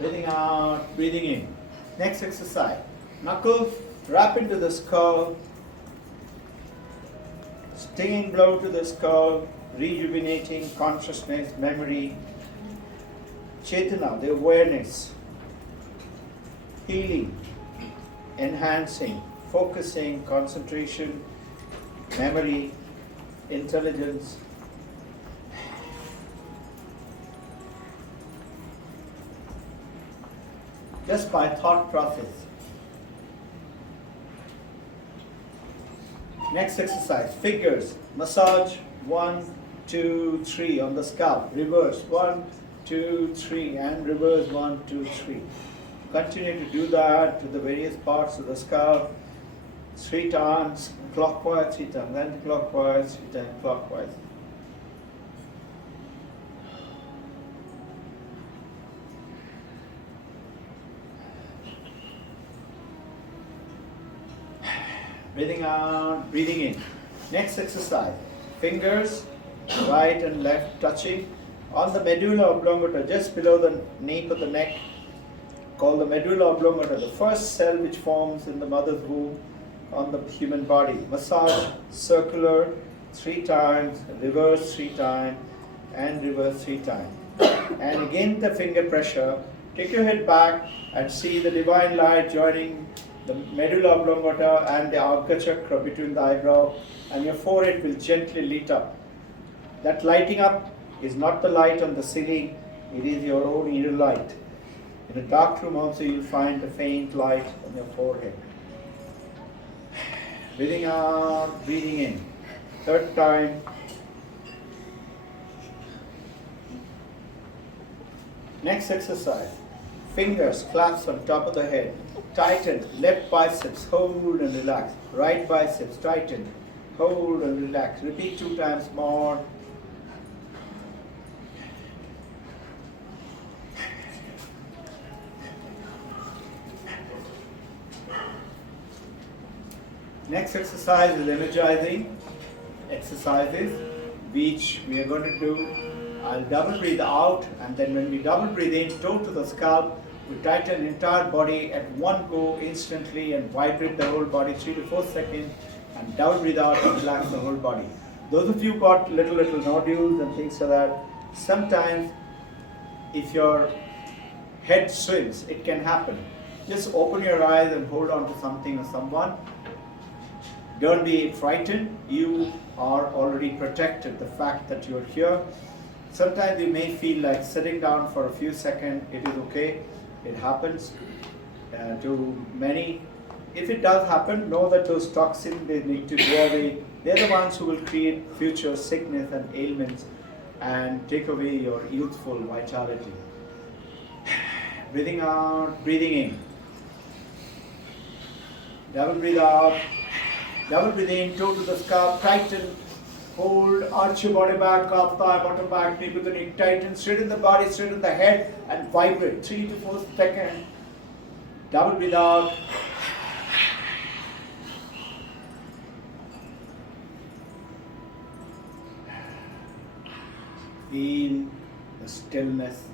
Breathing out, breathing in. Next exercise. Knuckles wrap into the skull. Stinging blow to the skull. Rejuvenating consciousness, memory, Chetana, the awareness, healing, enhancing, focusing, concentration, memory, intelligence. Just by thought process. Next exercise, figures, massage, 1, 2, 3 on the scalp, reverse, 1, 2, 3, and reverse, 1, 2, 3. Continue to do that to the various parts of the scalp, 3 times, clockwise, 3 times, anti-clockwise, 3 times, clockwise. Breathing out, breathing in. Next exercise. Fingers, right and left touching on the medulla oblongata, just below the nape of the neck, called the medulla oblongata, the first cell which forms in the mother's womb on the human body. Massage circular 3 times, reverse 3 times, and reverse 3 times. And again the finger pressure. Take your head back and see the divine light joining the medulla oblongata and the Arga chakra between the eyebrow, and your forehead will gently light up. That lighting up is not the light on the ceiling, it is your own inner light. In a dark room also you'll find a faint light on your forehead. Breathing out, breathing in. 3rd time. Next exercise. Fingers, claps on top of the head. Tighten, left biceps, hold and relax. Right biceps, tighten, hold and relax. Repeat 2 times more. Next exercise is energizing exercises, which we are going to do. I'll double breathe out, and then when we double breathe in, toe to the scalp, we tighten the entire body at one go instantly and vibrate the whole body 3 to 4 seconds, and double breathe out and relax the whole body. Those of you got little nodules and things like that, sometimes if your head swims, it can happen. Just open your eyes and hold on to something or someone. Don't be frightened, you are already protected, the fact that you're here. Sometimes you may feel like sitting down for a few seconds, it is okay, it happens to many. If it does happen, know that those toxins, they need to go away. They're the ones who will create future sickness and ailments and take away your youthful vitality. Breathing out, breathing in. Double breathe out. Double breathe in, toe to the scalp, tighten, hold, arch your body back, calf, thigh, bottom back, knee to the neck, tighten, straighten the body, straighten the head, and vibrate 3 to 4 seconds. Double breathe out. Feel the stillness,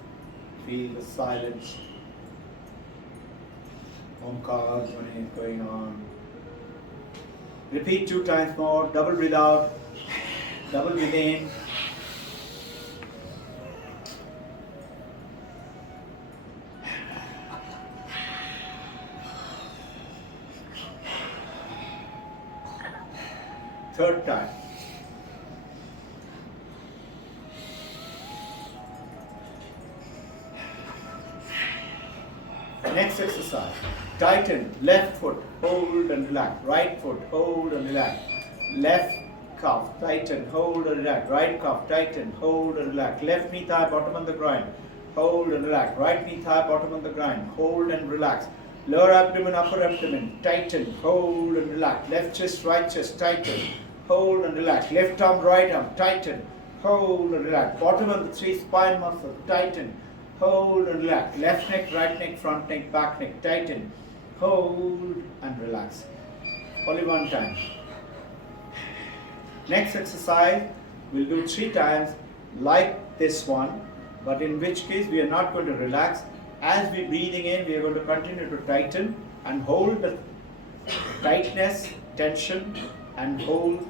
feel the silence. Omkar Dhvani is going on. Repeat 2 times more. Double breathe out. Double breathe in. Third time. Next exercise. Tighten, left foot, hold and relax. Right foot, hold and relax. Left calf, tighten, hold and relax. Right calf, tighten, hold and relax. Left knee, thigh, bottom on the ground. Hold and relax. Right knee, thigh, bottom on the ground. Hold and relax. Lower abdomen, upper abdomen, tighten, hold and relax. Left chest, right chest, tighten, hold and relax. Left arm, right arm, tighten, hold and relax. Bottom of the 3 spine muscles, tighten, hold and relax. Left neck, right neck, front neck, back neck, tighten, hold and relax. Only 1 time. Next exercise we'll do 3 times like this one, but in which case we are not going to relax. As we're breathing in, we are going to continue to tighten and hold the tightness, tension, and hold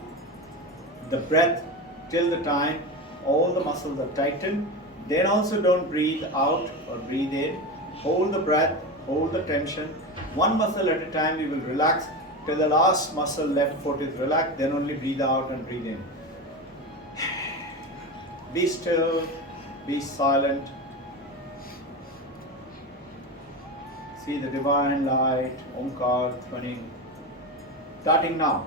the breath till the time all the muscles are tightened. Then also don't breathe out or breathe in. Hold the breath, hold the tension. 1 muscle at a time we will relax till the last muscle, left foot, is relaxed. Then only breathe out and breathe in. Be still, be silent. See the divine light, Omkar Dhvani. Starting now.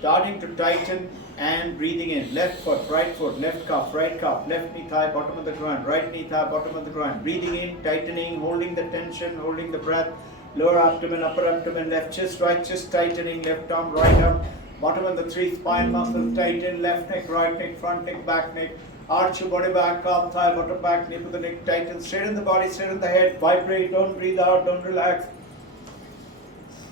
Starting to tighten and breathing in. Left foot, left calf, left knee, thigh, bottom of the ground, right knee, thigh, bottom of the ground. Breathing in, tightening, holding the tension, holding the breath. Lower abdomen, upper abdomen, left chest, right chest, tightening, left arm, right arm. Bottom of the 3 spine muscles, tighten, left neck, right neck, front neck, back neck. Arch your body back, calf, thigh, bottom back, knee to the neck, tighten, straighten the body, straighten the head, vibrate, don't breathe out, don't relax.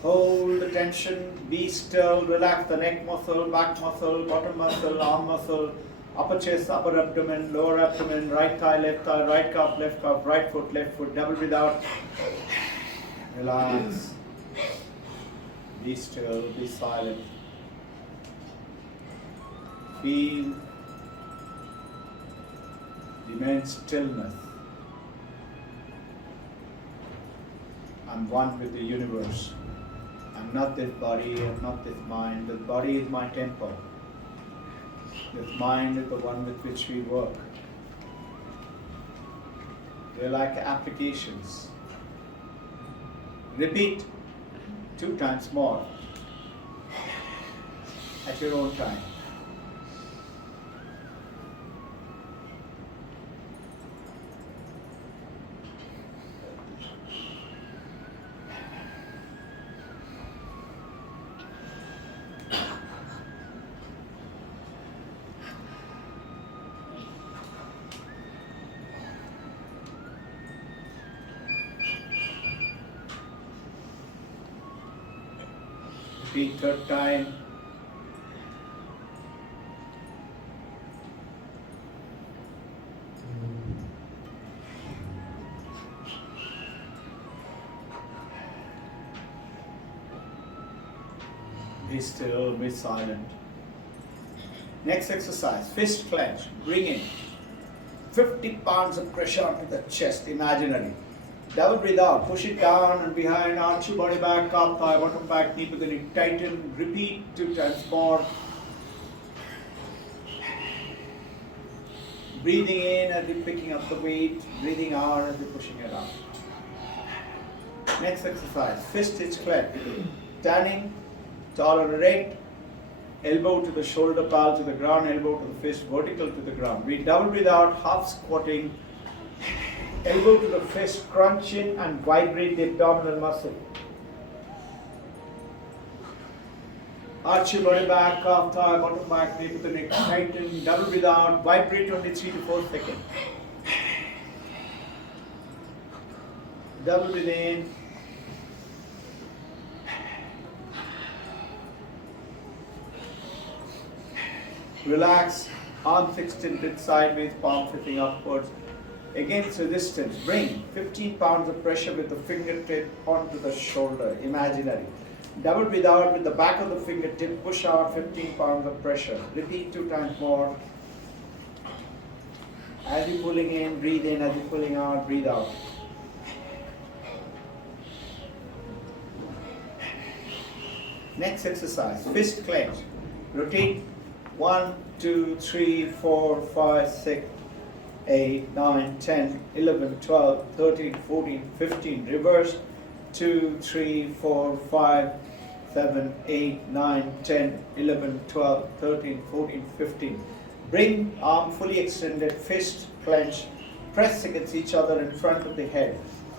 Hold the tension, be still, relax the neck muscle, back muscle, bottom muscle, arm muscle, upper chest, upper abdomen, lower abdomen, right thigh, right calf, right foot, double breathe out. Relax. Be still, be silent. Feel the immense stillness. I'm one with the universe. I'm not this body, I'm not this mind. This body is my temple. This mind is the one with which we work. They're like applications. Repeat 2 times more at your own time. Repeat 3rd time. Be still, be silent. Next exercise, fist clench. Bring in 50 pounds of pressure onto the chest, imaginary. Double breathe out, push it down and behind, arch your body back, calf, thigh, bottom back, knee to the knee, tighten, repeat 2 times more. Breathing in as you're picking up the weight, breathing out as you're pushing it out. Next exercise, fist hitch clench. Standing, tall and erect, elbow to the shoulder, palm to the ground, elbow to the fist, vertical to the ground. We double breathe out, half squatting. Elbow to the fist, crunch in and vibrate the abdominal muscle. Arch your body back, calf, thigh, bottom back, knee to the neck, tighten, double breathe out, vibrate only 3 to 4 seconds. Double breathe in. Relax, arms extended sideways, palm sitting upwards. Against resistance, bring 15 pounds of pressure with the fingertip onto the shoulder, imaginary. Double breathe out with the back of the fingertip, push out 15 pounds of pressure. Repeat 2 times more. As you're pulling in, breathe in. As you're pulling out, breathe out. Next exercise, fist clench. Rotate 1, 2, 3, 4, 5, 6, 8, 9, 10, 11, 12, 13, 14, 15. Reverse 2, 3, 4, 5, 7, 8, 9, 10, 11, 12, 13, 14, 15. Bring arm fully extended, fist clench, press against each other in front of the head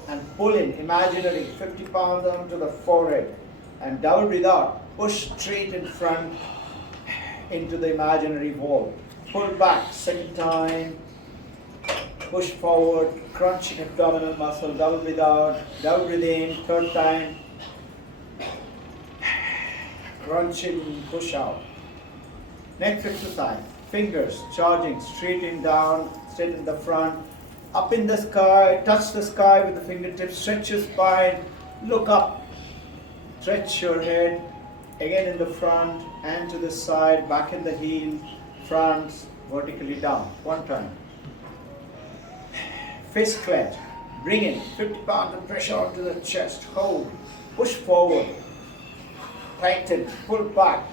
and pull in imaginary 50 pounds onto the forehead and double breathe out. Push straight in front into the imaginary wall. Pull back 2nd time. Push forward, crunching abdominal muscle, double breathe out, double breathe in, 3rd time. Crunch in, push out. Next exercise, fingers charging, straight in down, straight in the front, up in the sky, touch the sky with the fingertips, stretch your spine, look up, stretch your head, again in the front and to the side, back in the heel, front, vertically down, 1 time. Fist clench, bring in 50 pounds of pressure onto the chest, hold, push forward, tighten, pull back,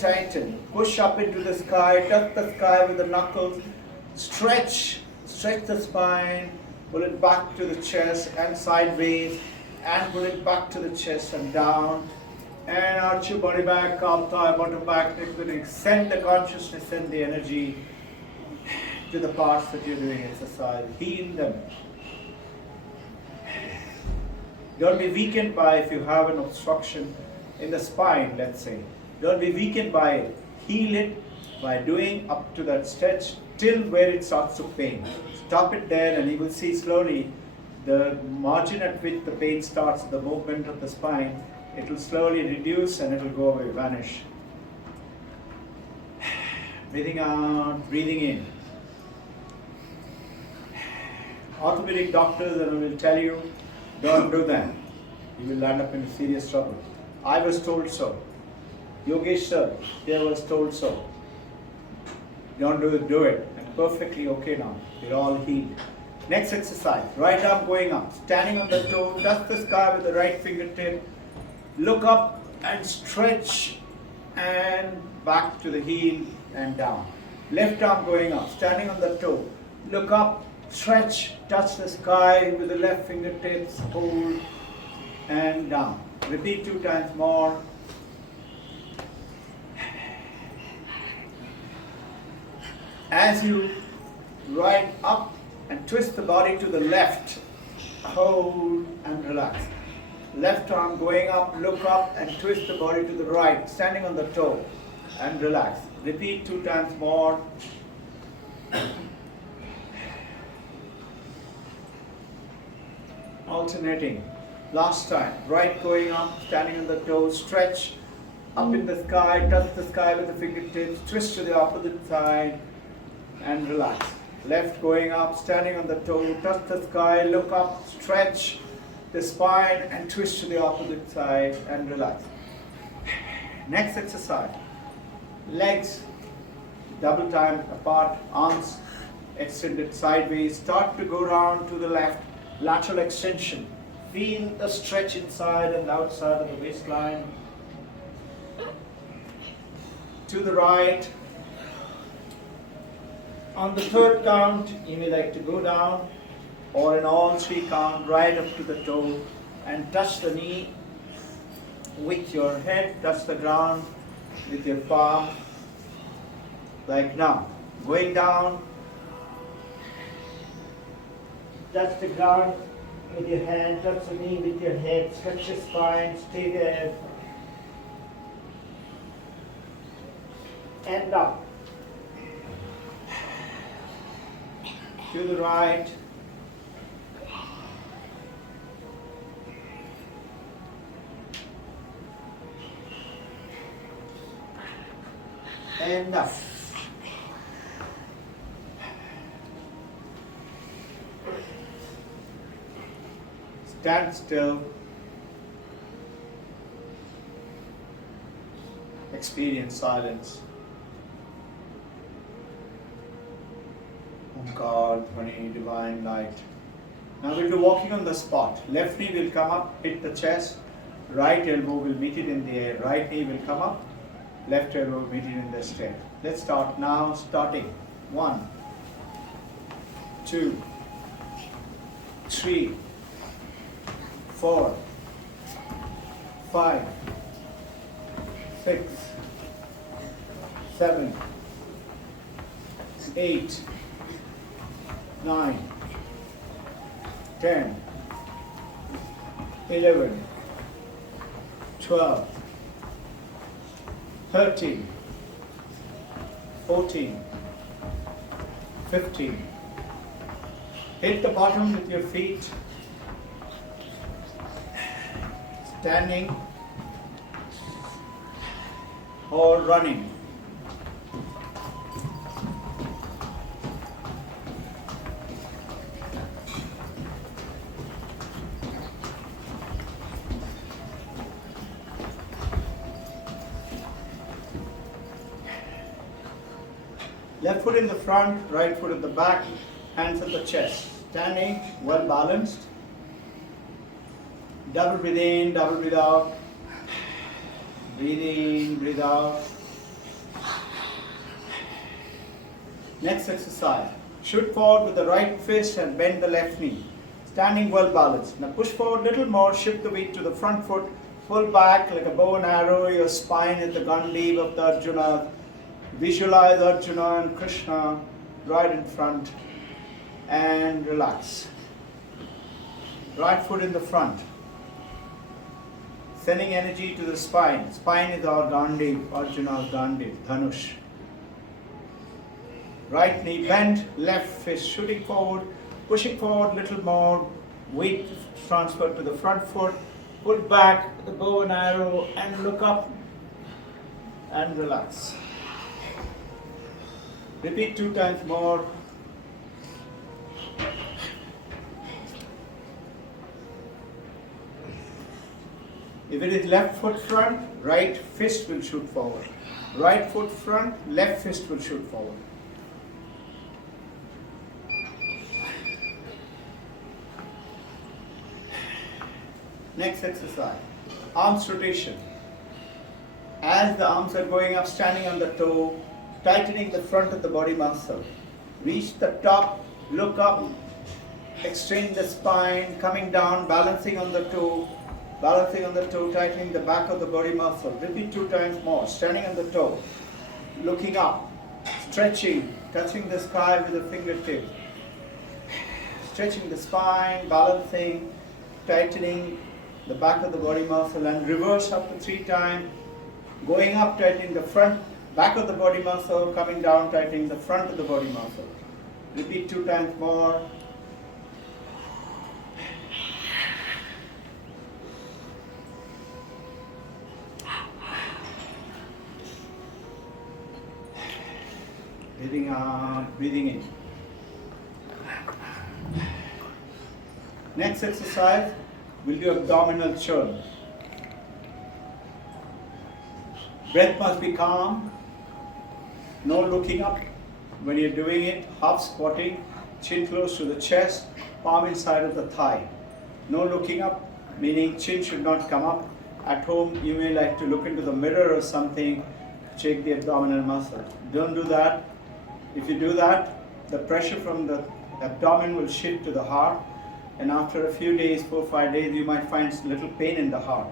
tighten, push up into the sky, touch the sky with the knuckles, stretch the spine, pull it back to the chest and sideways, and pull it back to the chest and down, and arch your body back, calf, thigh, bottom back, neck to neck, send the consciousness and the energy to the parts that you're doing exercise, heal them. Don't be weakened by if you have an obstruction in the spine, let's say. Don't be weakened by it. Heal it by doing up to that stretch till where it starts to pain. Stop it there and you will see slowly the margin at which the pain starts, the movement of the spine, it will slowly reduce and it will go away, vanish. Breathing out, breathing in. Orthopedic doctors will tell you, don't do that. You will land up in serious trouble. I was told so. Yogesh sir, there was told so. Don't do it. And perfectly okay now. You're all healed. Next exercise, right arm going up, standing on the toe, touch the sky with the right fingertip, look up and stretch and back to the heel and down. Left arm going up, standing on the toe, look up, stretch, touch the sky with the left fingertips, hold and down. Repeat 2 times more. As you ride up and twist the body to the left, hold and relax. Left arm going up, look up and twist the body to the right, standing on the toe and relax. Repeat 2 times more. Alternating. Last time, right going up, standing on the toe, stretch, up in the sky, touch the sky with the fingertips, twist to the opposite side and relax. Left going up, standing on the toe, touch the sky, look up, stretch the spine and twist to the opposite side and relax. Next exercise, legs double time apart, arms extended sideways, start to go round to the left, lateral extension. Feel the stretch inside and outside of the waistline. To the right. On the 3rd count, you may like to go down, or in all 3 count, right up to the toe and touch the knee with your head, touch the ground with your palm, like now. Going down, touch the ground with your hand, touch the knee with your head, stretch your spine, stay there, and up. To the right. And up. Stand still. Experience silence. God, Dhvani, divine light. Now we'll do walking on the spot. Left knee will come up, hit the chest. Right elbow will meet it in the air. Right knee will come up. Left elbow will meet it in the stair. Let's start now. Starting. 1, 2, 3, 4, 5, 6, 7, 8, 9, 10, 11, 12, 13, 14, 15. Hit the bottom with your feet. Standing or running. Left foot in the front, right foot at the back, hands at the chest. Standing, well balanced. Double breathe in, double breathe out. Breathe in, breathe out. Next exercise. Shoot forward with the right fist and bend the left knee. Standing well balanced. Now push forward a little more, shift the weight to the front foot, pull back like a bow and arrow, your spine at the Gandhi of the Arjuna. Visualize Arjuna and Krishna right in front and relax. Right foot in the front. Sending energy to the spine. Spine is our Gandhi, Arjuna's Gandhi, Dhanush. Right knee bent, left fist shooting forward, pushing forward a little more, weight transfer to the front foot, put back the bow and arrow and look up and relax. Repeat 2 times more. If it is left foot front, right fist will shoot forward. Right foot front, left fist will shoot forward. Next exercise, arms rotation. As the arms are going up, standing on the toe, tightening the front of the body muscle. Reach the top, look up, extend the spine, coming down, balancing on the toe, tightening the back of the body muscle. Repeat 2 times more, standing on the toe, looking up, stretching, touching the sky with the fingertip, stretching the spine, balancing, tightening the back of the body muscle, and reverse up to 3 times, going up, tightening the front, back of the body muscle, coming down, tightening the front of the body muscle. Repeat 2 times more. Breathing out, breathing in. Next exercise, we'll do abdominal churn. Breath must be calm, no looking up when you're doing it, half squatting, chin close to the chest, palm inside of the thigh. No looking up, meaning chin should not come up. At home, you may like to look into the mirror or something, check the abdominal muscle. Don't do that. If you do that, the pressure from the abdomen will shift to the heart, and after a few days, 4 or 5 days, you might find a little pain in the heart.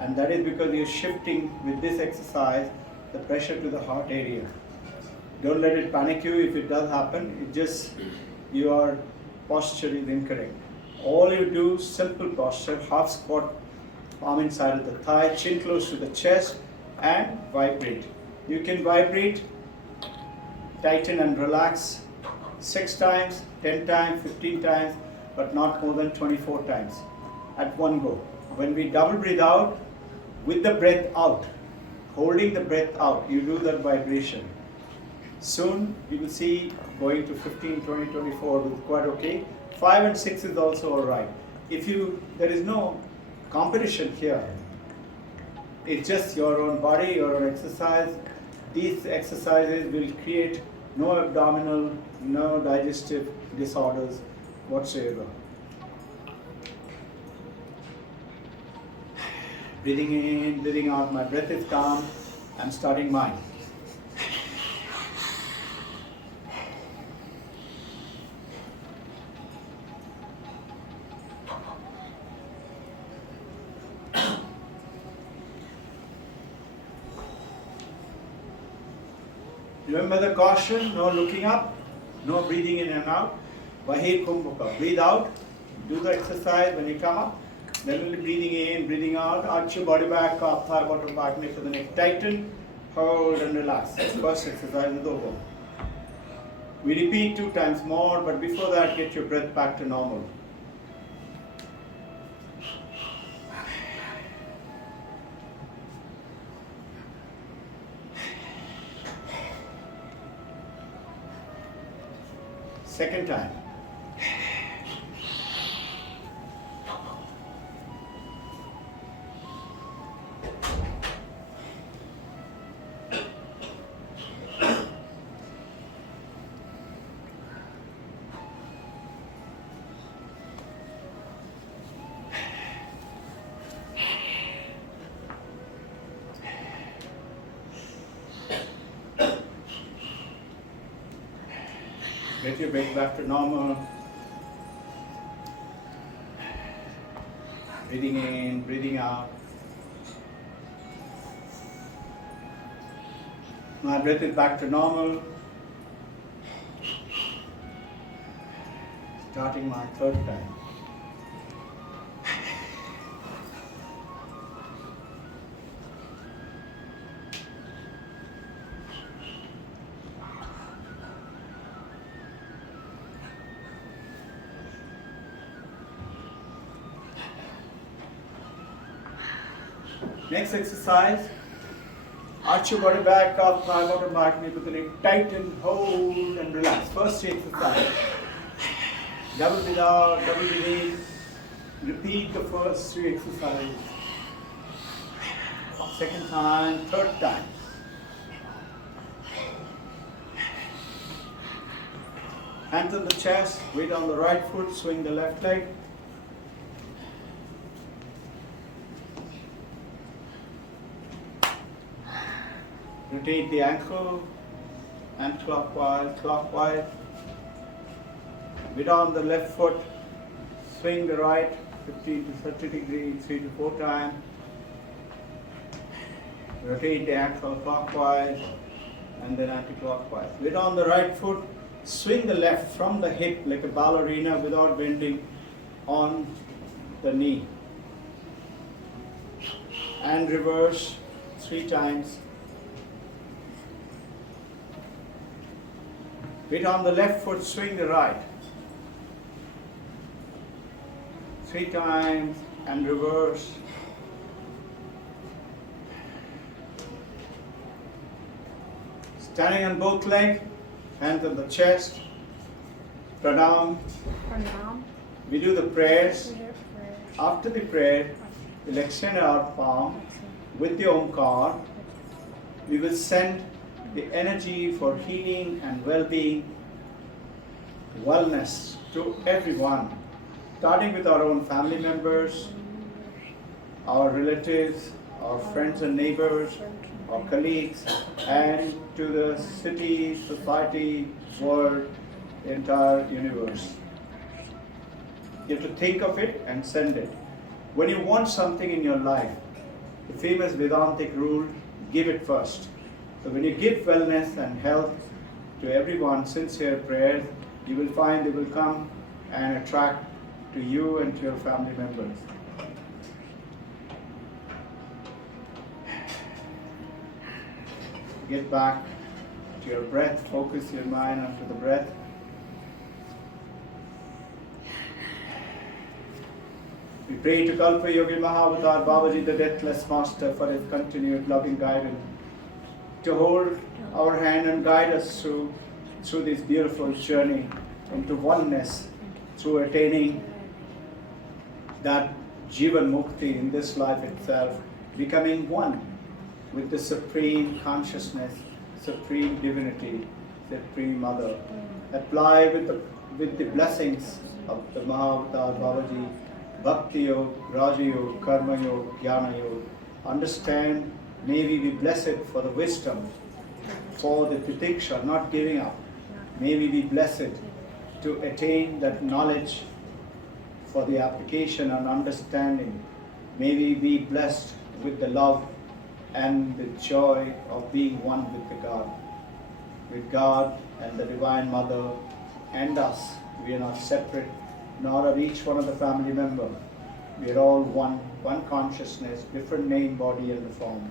And that is because you're shifting with this exercise the pressure to the heart area. Don't let it panic you if it does happen. It just, your posture is incorrect. All you do, simple posture, half squat, palm inside of the thigh, chin close to the chest, and vibrate. You can vibrate, tighten and relax 6 times, 10 times, 15 times, but not more than 24 times at one go. When we double breathe out, with the breath out, holding the breath out, you do that vibration. Soon you will see going to 15, 20, 24 is quite okay. 5 and 6 is also alright. There is no competition here. It's just your own body, your own exercise. These exercises will create no abdominal, no digestive disorders whatsoever. Breathing in, breathing out, my breath is calm, I'm starting mine. Remember the caution, no looking up, no breathing in and out. Bahir Kumbhaka, breathe out, do the exercise when you come up. Then only breathing in, breathing out, arch your body back, calf, thigh, bottom back, neck to the neck. Tighten, hold and relax. First exercise is over. We repeat 2 times more, but before that, get your breath back to normal. Second time. Get your breath back to normal. Breathing in, breathing out. My breath is back to normal. Starting my third time. Next exercise. Arch your body back up, high bottom back, knee with the leg, tighten, hold and relax. First three exercise. Double breathe out, double breathe in. Repeat the first three exercises. Second time, third time. Hands on the chest, weight on the right foot, swing the left leg. Rotate the ankle, and clockwise. Weight on the left foot, swing the right 15 to 30 degrees, 3 to 4 times. Rotate the ankle clockwise and then anti-clockwise. Weight on the right foot, swing the left from the hip like a ballerina without bending on the knee. And reverse 3 times. Weight on the left foot, swing the right. 3 times and reverse. Standing on both legs, hands on the chest, pranam. We do the prayers. After the prayer, we'll extend our palm with the Omkar. We will send the energy for healing and well-being, wellness to everyone, starting with our own family members, our relatives, our friends and neighbors, our colleagues, and to the city, society, world, the entire universe. You have to think of it and send it. When you want something in your life, the famous Vedantic rule, give it first. So when you give wellness and health to everyone, sincere prayers, you will find they will come and attract to you and to your family members. Get back to your breath, focus your mind onto the breath. We pray to Kalpa Yogi Mahavatar Babaji, the deathless master, for his continued loving guidance, to hold our hand and guide us through this beautiful journey into oneness, through attaining that Jivan Mukti in this life itself, becoming one with the Supreme Consciousness, Supreme Divinity, Supreme Mother. Apply with the blessings of the Mahavatar Babaji, Bhakti Yoga, Raja Yoga, Karma Yoga, Jnana Yoga. Understand, may we be blessed for the wisdom, for the titiksha, not giving up. May we be blessed to attain that knowledge for the application and understanding. May we be blessed with the love and the joy of being one with God and the Divine Mother and us. We are not separate, nor are each one of the family member. We are all one consciousness, different name, body and the form.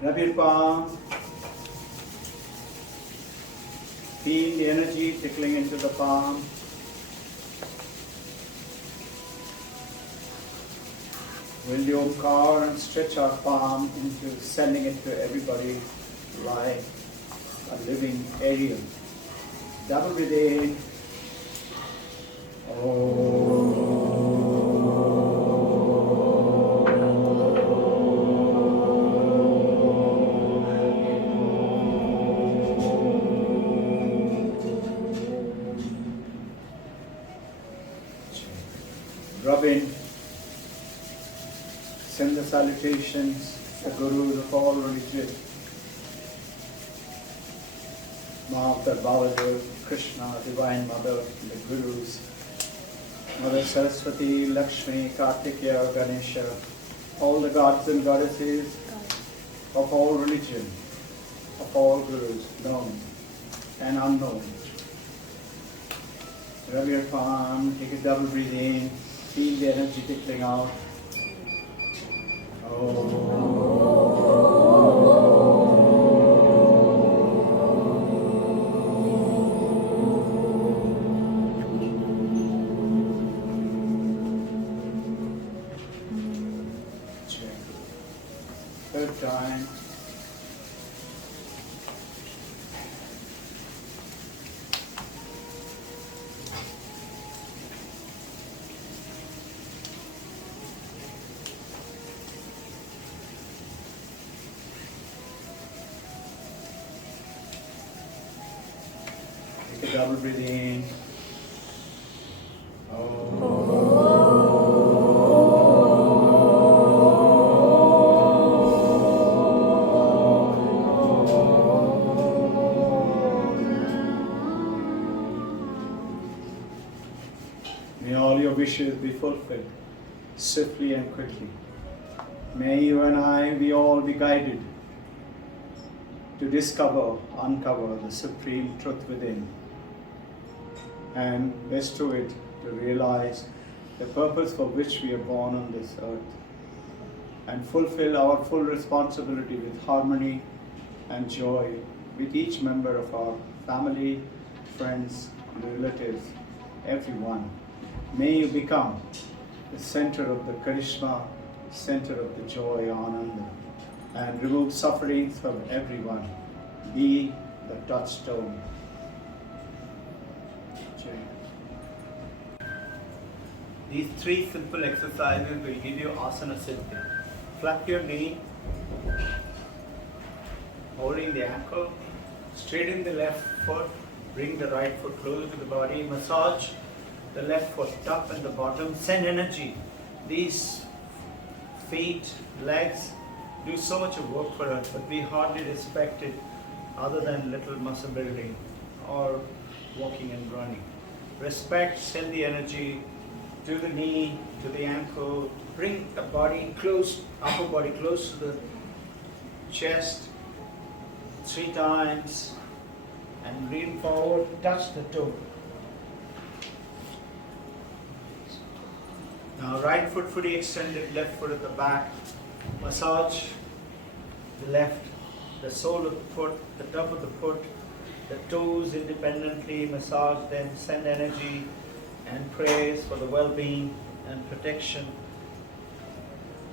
Rub your palm. Feel the energy trickling into the palm. We'll do Omkar and stretch our palm into sending it to everybody like a living alien. Double breathe in. Robbin, send the salutations, the Gurus of all religions, Mahavatar Babaji, Krishna, Divine Mother, the Gurus, Mother Saraswati, Lakshmi, Kartikeya, Ganesha, all the gods and goddesses of all religion, of all Gurus, known and unknown. Rub your palm, take a double breath in, feel the energy trickling out. time. Take a double breath in. May all your wishes be fulfilled swiftly and quickly. May you and I, we all be guided to discover, uncover the supreme truth within, and best to it, to realize the purpose for which we are born on this earth, and fulfill our full responsibility with harmony and joy with each member of our family, friends, relatives, everyone. May you become the center of the charisma, center of the joy, ananda, and remove sufferings from everyone. Be the touchstone. These 3 simple exercises will give you asana siddhi. Flap your knee, holding the ankle, straighten the left foot, bring the right foot closer to the body, massage the left foot, top and the bottom, send energy. These feet, legs do so much of work for us, but we hardly respect it other than little muscle building or walking and running. Respect, send the energy to the knee, to the ankle, bring the body close, upper body close to the chest 3 times, and lean forward, touch the toe. Now right foot fully extended, left foot at the back. Massage the left, the sole of the foot, the top of the foot, the toes independently, massage them, send energy and praise for the well-being and protection.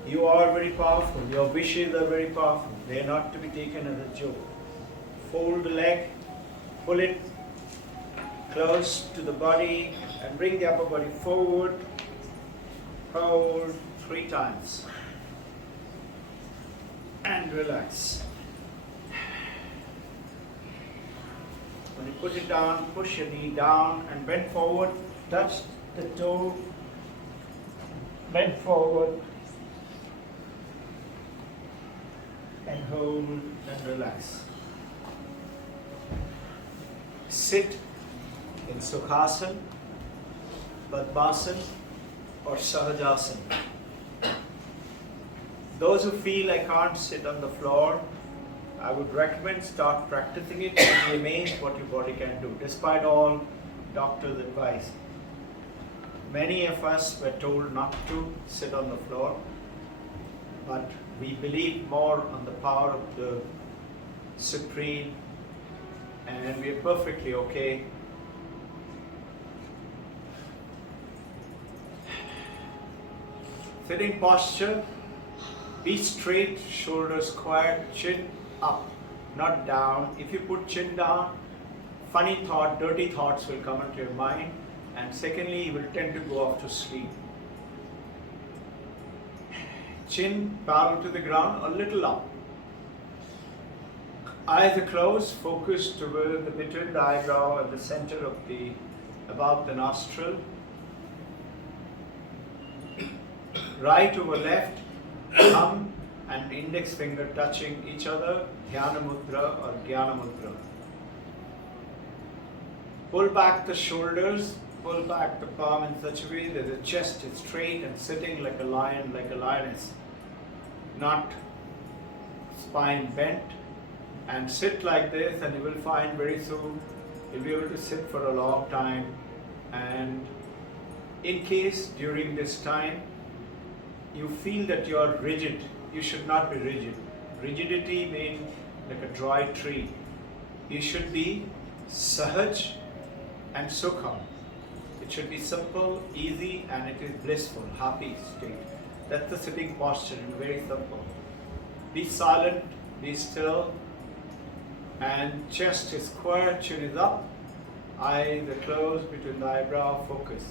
You are very powerful, your wishes are very powerful, they are not to be taken as a joke. Fold the leg, pull it close to the body and bring the upper body forward. Hold 3 times and relax. When you put it down, push your knee down and bend forward, touch the toe, bend forward and hold and relax. Sit in Sukhasana, Padmasana or Sahajasana. Those who feel I can't sit on the floor, I would recommend start practicing it and be amazed what your body can do, despite all doctors' advice. Many of us were told not to sit on the floor, but we believe more on the power of the Supreme, and we are perfectly okay. Sitting posture, be straight, shoulders squared, chin up, not down. If you put chin down, funny thought, dirty thoughts will come into your mind, and secondly, you will tend to go off to sleep. Chin parallel to the ground, a little up. Eyes are closed, focus toward the between the eyebrow at the center of the, above the nostril. Right over left, thumb and index finger touching each other, Dhyana Mudra or Jnana Mudra. Pull back the shoulders, pull back the palm in such a way that the chest is straight and sitting like a lion, like a lioness, not spine bent. And sit like this, and you will find very soon you'll be able to sit for a long time. And in case during this time you feel that you are rigid, you should not be rigid. Rigidity means like a dry tree. You should be sahaj and sukham. It should be simple, easy, and it is blissful, happy state. That's the sitting posture, and very simple. Be silent, be still, and chest is square, chin is up, eyes are closed between the eyebrow, focus.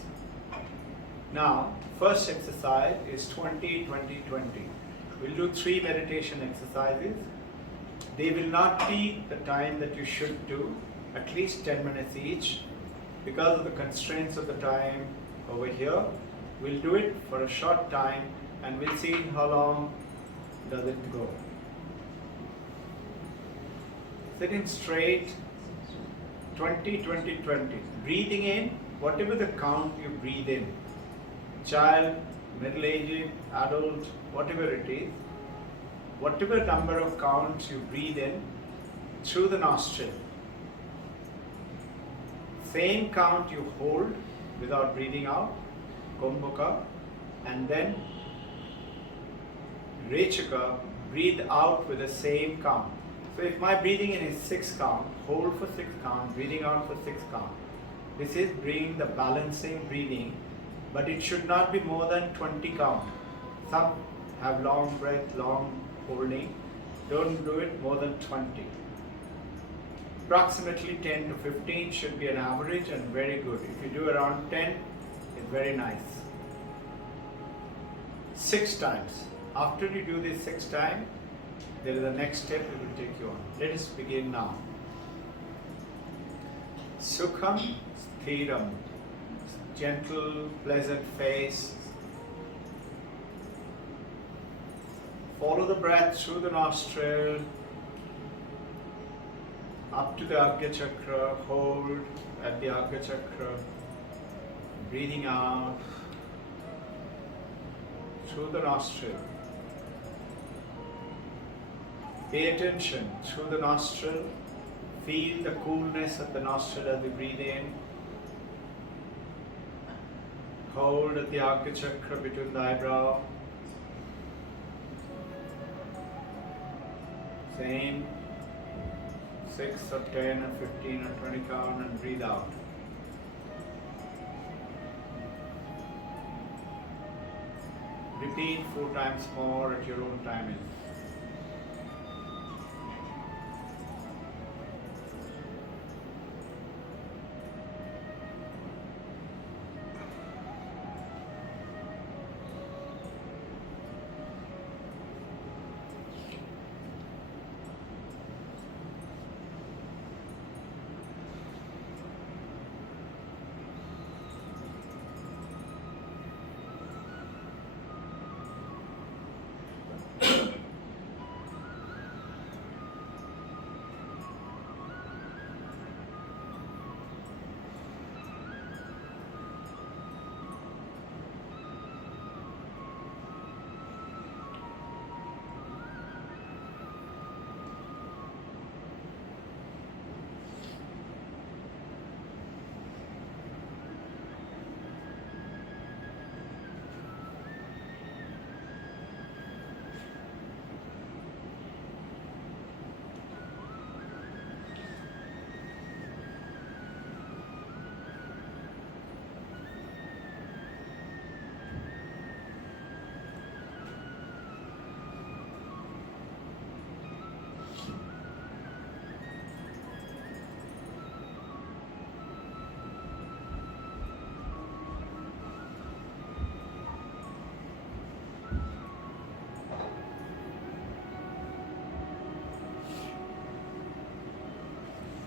Now, first exercise is 20-20-20. We'll do 3 meditation exercises. They will not be the time that you should do, at least 10 minutes each. Because of the constraints of the time over here, we'll do it for a short time and we'll see how long does it go. Sitting straight, 20-20-20. Breathing in, whatever the count you breathe in. Child, middle-aged, adult, whatever it is. Whatever number of counts you breathe in through the nostril. Same count you hold without breathing out, Kumbhaka, and then Rechaka, breathe out with the same count. So if my breathing in is 6 count, hold for 6 count, breathing out for 6 count. This is bringing the balancing breathing, but it should not be more than 20 count. Some have long breath, long holding. Don't do it more than 20. Approximately 10 to 15 should be an average and very good. If you do around 10, it's very nice. 6 times. After you do this 6 times, there is the next step we will take you on. Let us begin now. Sukham Sthiram. Gentle, pleasant face. Follow the breath through the nostril up to the Agya Chakra. Hold at the Agya Chakra. Breathing out through the nostril. Pay attention through the nostril. Feel the coolness of the nostril as you breathe in. Hold at the Agya Chakra between the eyebrow. Same 6 or 10 or 15 or 20 count and breathe out. Repeat 4 times more at your own timing.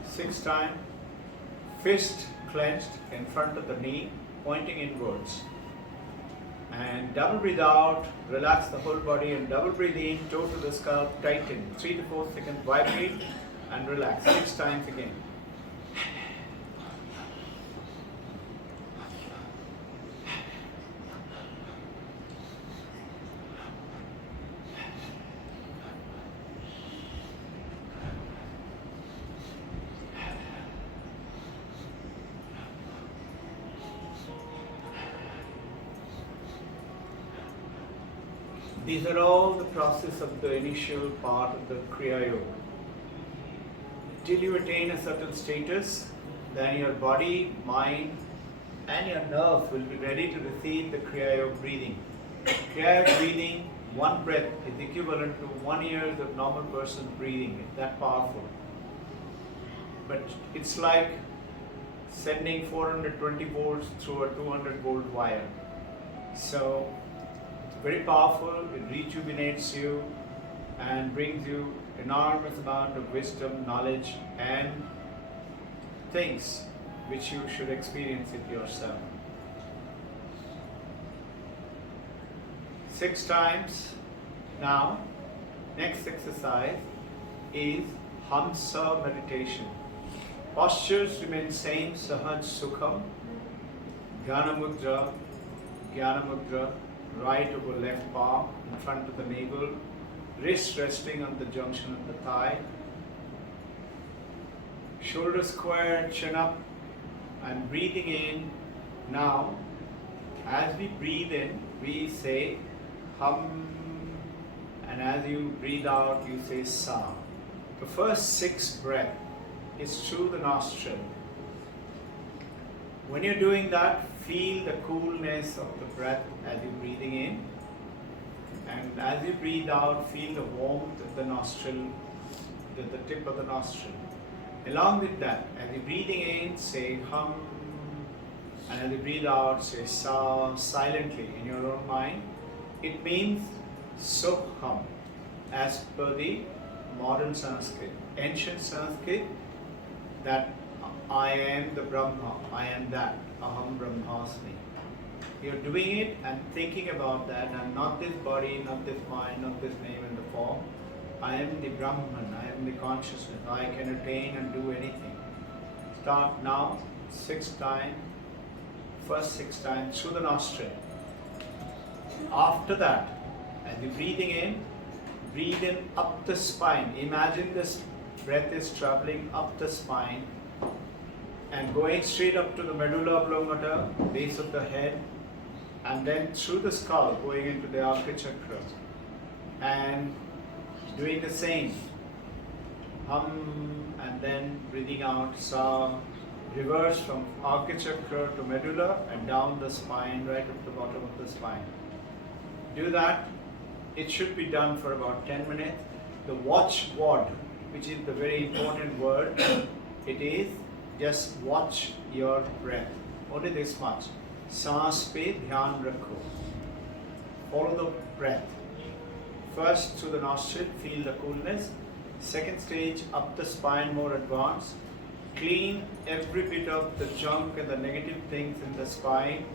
Sixth time, fist clenched in front of the knee, pointing inwards. And double breathe out, relax the whole body, and double breathe in, toe to the scalp, tighten. 3 to 4 seconds, vibrate and relax. 6 times again. These are all the process of the initial part of the Kriya Yoga. Till you attain a certain status, then your body, mind and your nerve will be ready to receive the Kriya Yoga breathing. Kriya Yoga breathing One breath is equivalent to 1 year of normal person breathing. It's that powerful. But it's like sending 420 volts through a 200 volt wire. So it's very powerful, it rejuvenates you and brings you enormous amount of wisdom, knowledge and things which you should experience it yourself. 6 times. Now, next exercise is Hamsa meditation. Postures remain same, Sahaj Sukham, Jnana Mudra, right over left palm in front of the navel, wrist resting on the junction of the thigh, shoulder square, chin up, and breathing in. Now, as we breathe in, we say Hum, and as you breathe out, you say Sa. The first 6 breaths is through the nostril. When you're doing that, feel the coolness of the breath as you're breathing in. And as you breathe out, feel the warmth of the nostril, the tip of the nostril. Along with that, as you're breathing in, say Hum. And as you breathe out, say Sa silently in your own mind. It means Sukham as per the modern Sanskrit. Ancient Sanskrit, that I am the Brahma, I am that, Aham Brahmasmi. You're doing it and thinking about that, and not this body, not this mind, not this name and the form. I am the Brahman, I am the consciousness, I can attain and do anything. Start now, 6 times, first 6 times through the nostril. After that, as you're breathing in, breathe in up the spine. Imagine this breath is traveling up the spine and going straight up to the medulla oblongata, base of the head, and then through the skull, going into the Arca chakra. And doing the same. Hum, and then breathing out Sa. Reverse from Arca chakra to medulla and down the spine, right at the bottom of the spine. Do that. It should be done for about 10 minutes. The watch word, which is the very important word, it is just watch your breath. Only this much. Saans pe dhyan rakho. Follow the breath. First through the nostril, feel the coolness. Second stage, up the spine, more advanced. Clean every bit of the junk and the negative things in the spine.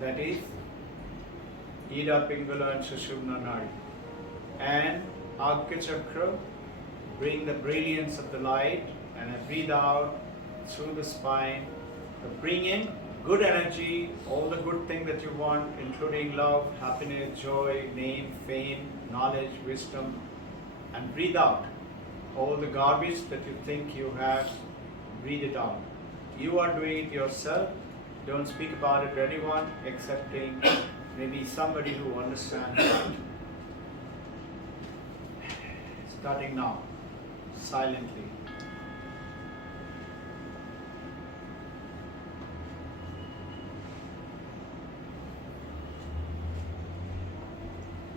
That is Ida, Pingala and Sushumna Nadi. And Arca chakra, bring the brilliance of the light and breathe out through the spine. Bring in good energy, all the good things that you want, including love, happiness, joy, name, fame, knowledge, wisdom. And breathe out all the garbage that you think you have, breathe it out. You are doing it yourself. Don't speak about it to anyone excepting maybe somebody who understands that. Starting now, silently.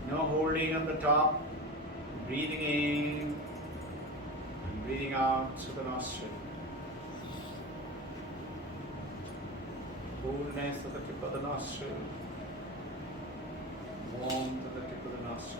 No holding on the top, breathing in and breathing out through the nostril. Coolness of the tip of the nostril. Warmth of the tip of the nostril.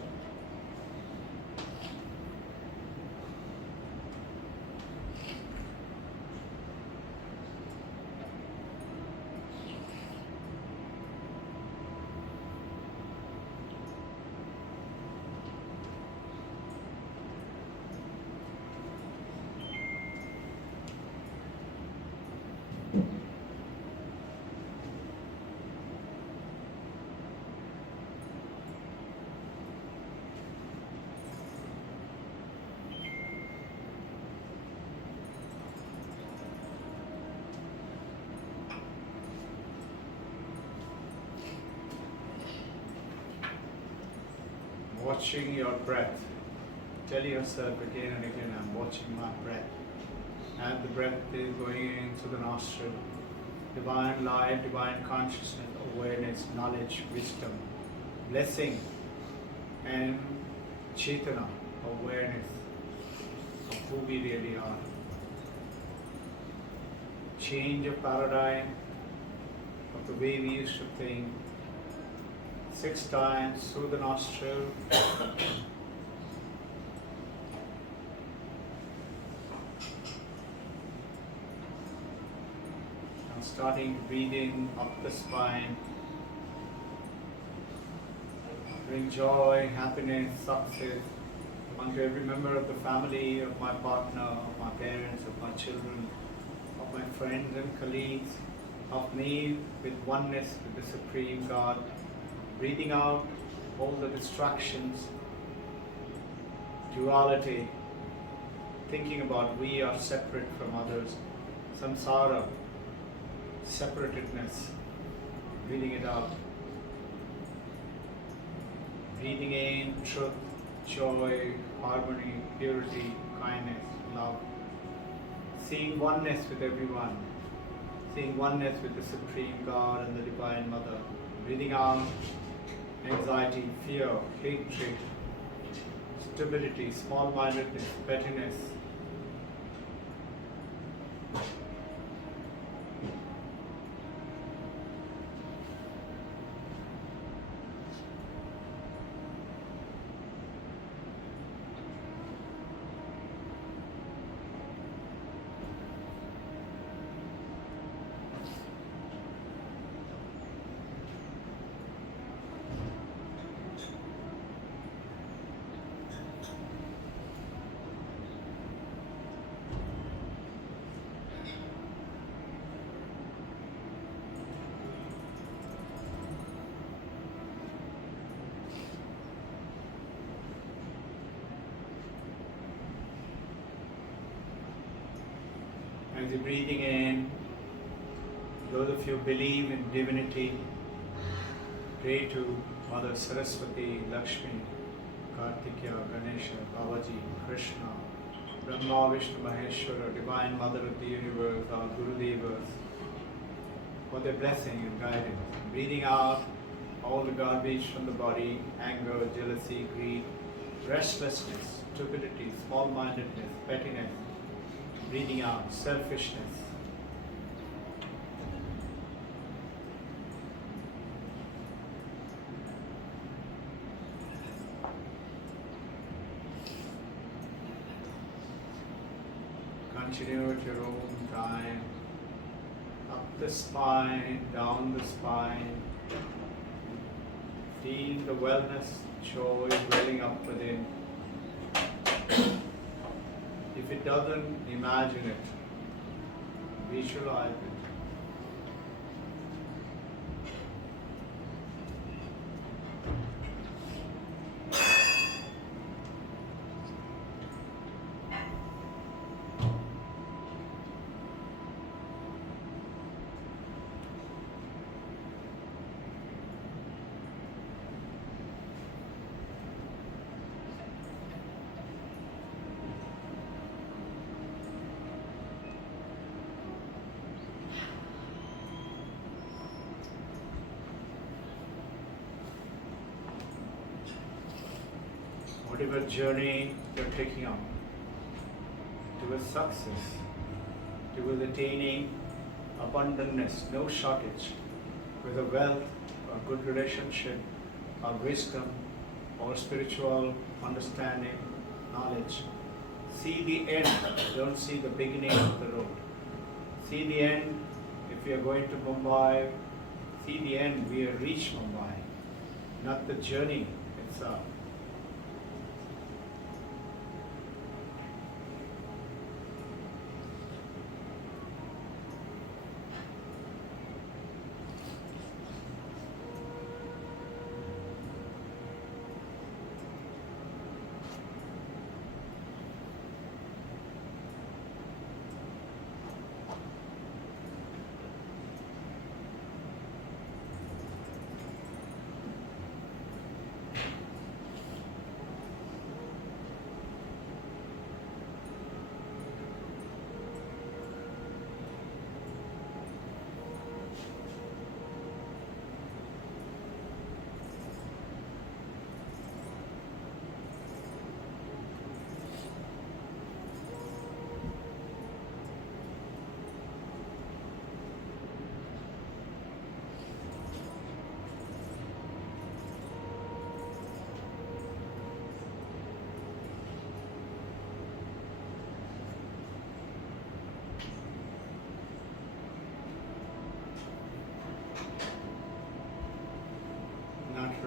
Watching your breath. Tell yourself again and again, I'm watching my breath. As the breath is going in through the nostril, divine light, divine consciousness, awareness, knowledge, wisdom, blessing, and Chetana, awareness of who we really are. Change of paradigm of the way we used to think. 6 times through the nostril. Now starting breathing up the spine. Bring joy, happiness, success unto every member of the family, of my partner, of my parents, of my children, of my friends and colleagues, of me with oneness with the Supreme God. Breathing out all the distractions, duality, thinking about we are separate from others, samsara, separatedness, breathing it out. Breathing in truth, joy, harmony, purity, kindness, love. Seeing oneness with everyone. Seeing oneness with the Supreme God and the Divine Mother. Breathing out anxiety, fear, hatred, stupidity, small-mindedness, pettiness. As you're breathing in, those of you who believe in divinity, pray to Mother Saraswati, Lakshmi, Kartikeya, Ganesha, Babaji, Krishna, Brahma, Vishnu, Maheshwara, Divine Mother of the Universe, our Guru Devas, for their blessing and guidance. Breathing out all the garbage from the body, anger, jealousy, greed, restlessness, stupidity, small-mindedness, pettiness. Breathing out selfishness. Continue at your own time. Up the spine, down the spine. Feel the wellness, joy welling up within. If it doesn't, imagine it. Visualize it. Whatever journey you're taking on towards success, towards attaining abundantness, no shortage, whether wealth or good relationship or wisdom or spiritual understanding, knowledge. See the end, don't see the beginning of the road. See the end. If we are going to Mumbai, see the end, we have reached Mumbai, not the journey itself.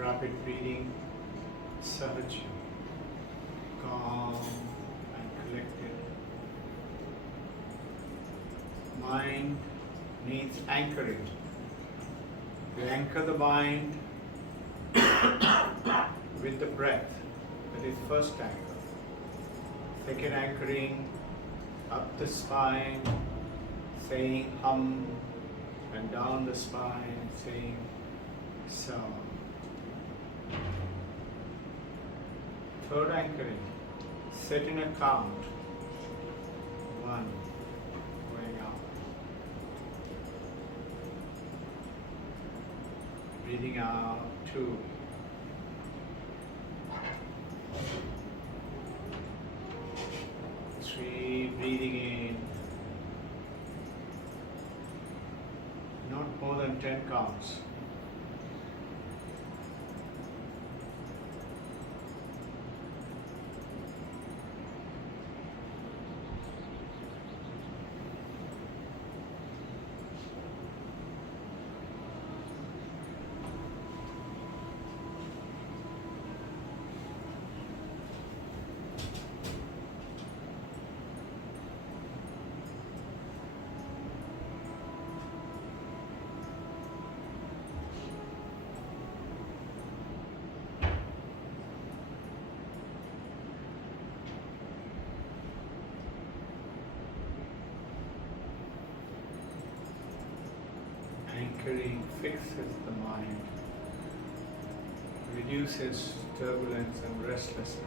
rapid breathing, sahaj, calm and collected. Mind needs anchoring. You anchor the mind with the breath. That is first anchor. Second anchoring, up the spine, saying hum, and down the spine, saying sa. Third anchoring, set in a count. 1, going out. Breathing out, 2. Breathing in, not more than 10 counts. Anchoring fixes the mind, reduces turbulence and restlessness.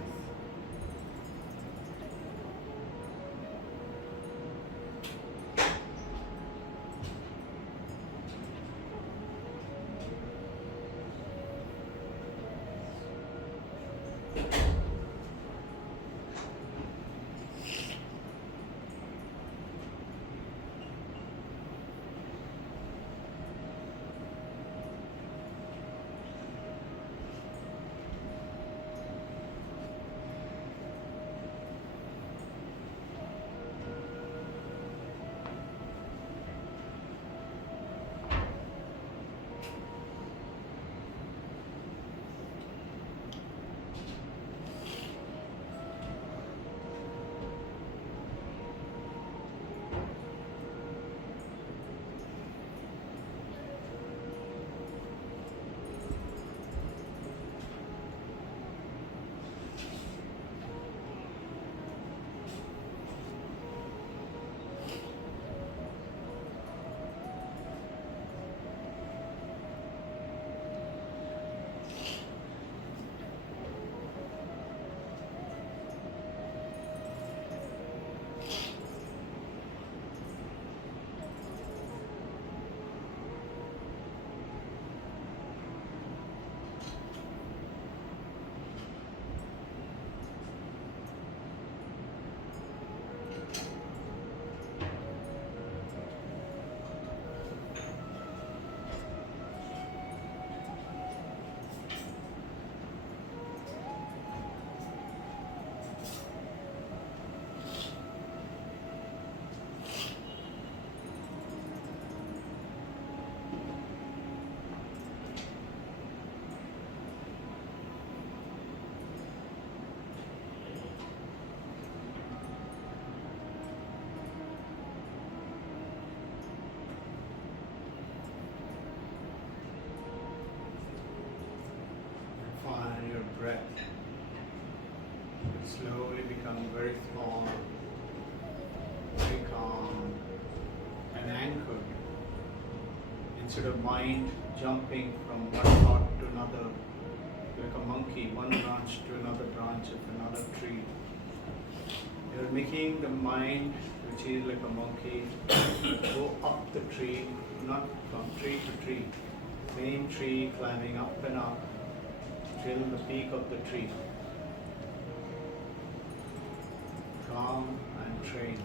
Breath will slowly become very small, very calm and anchored. Instead of mind jumping from one thought to another, like a monkey, one branch to another branch of another tree. You're making the mind, which is like a monkey, go up the tree, not from tree to tree. Same tree climbing up and up till the peak of the tree. Calm and trained.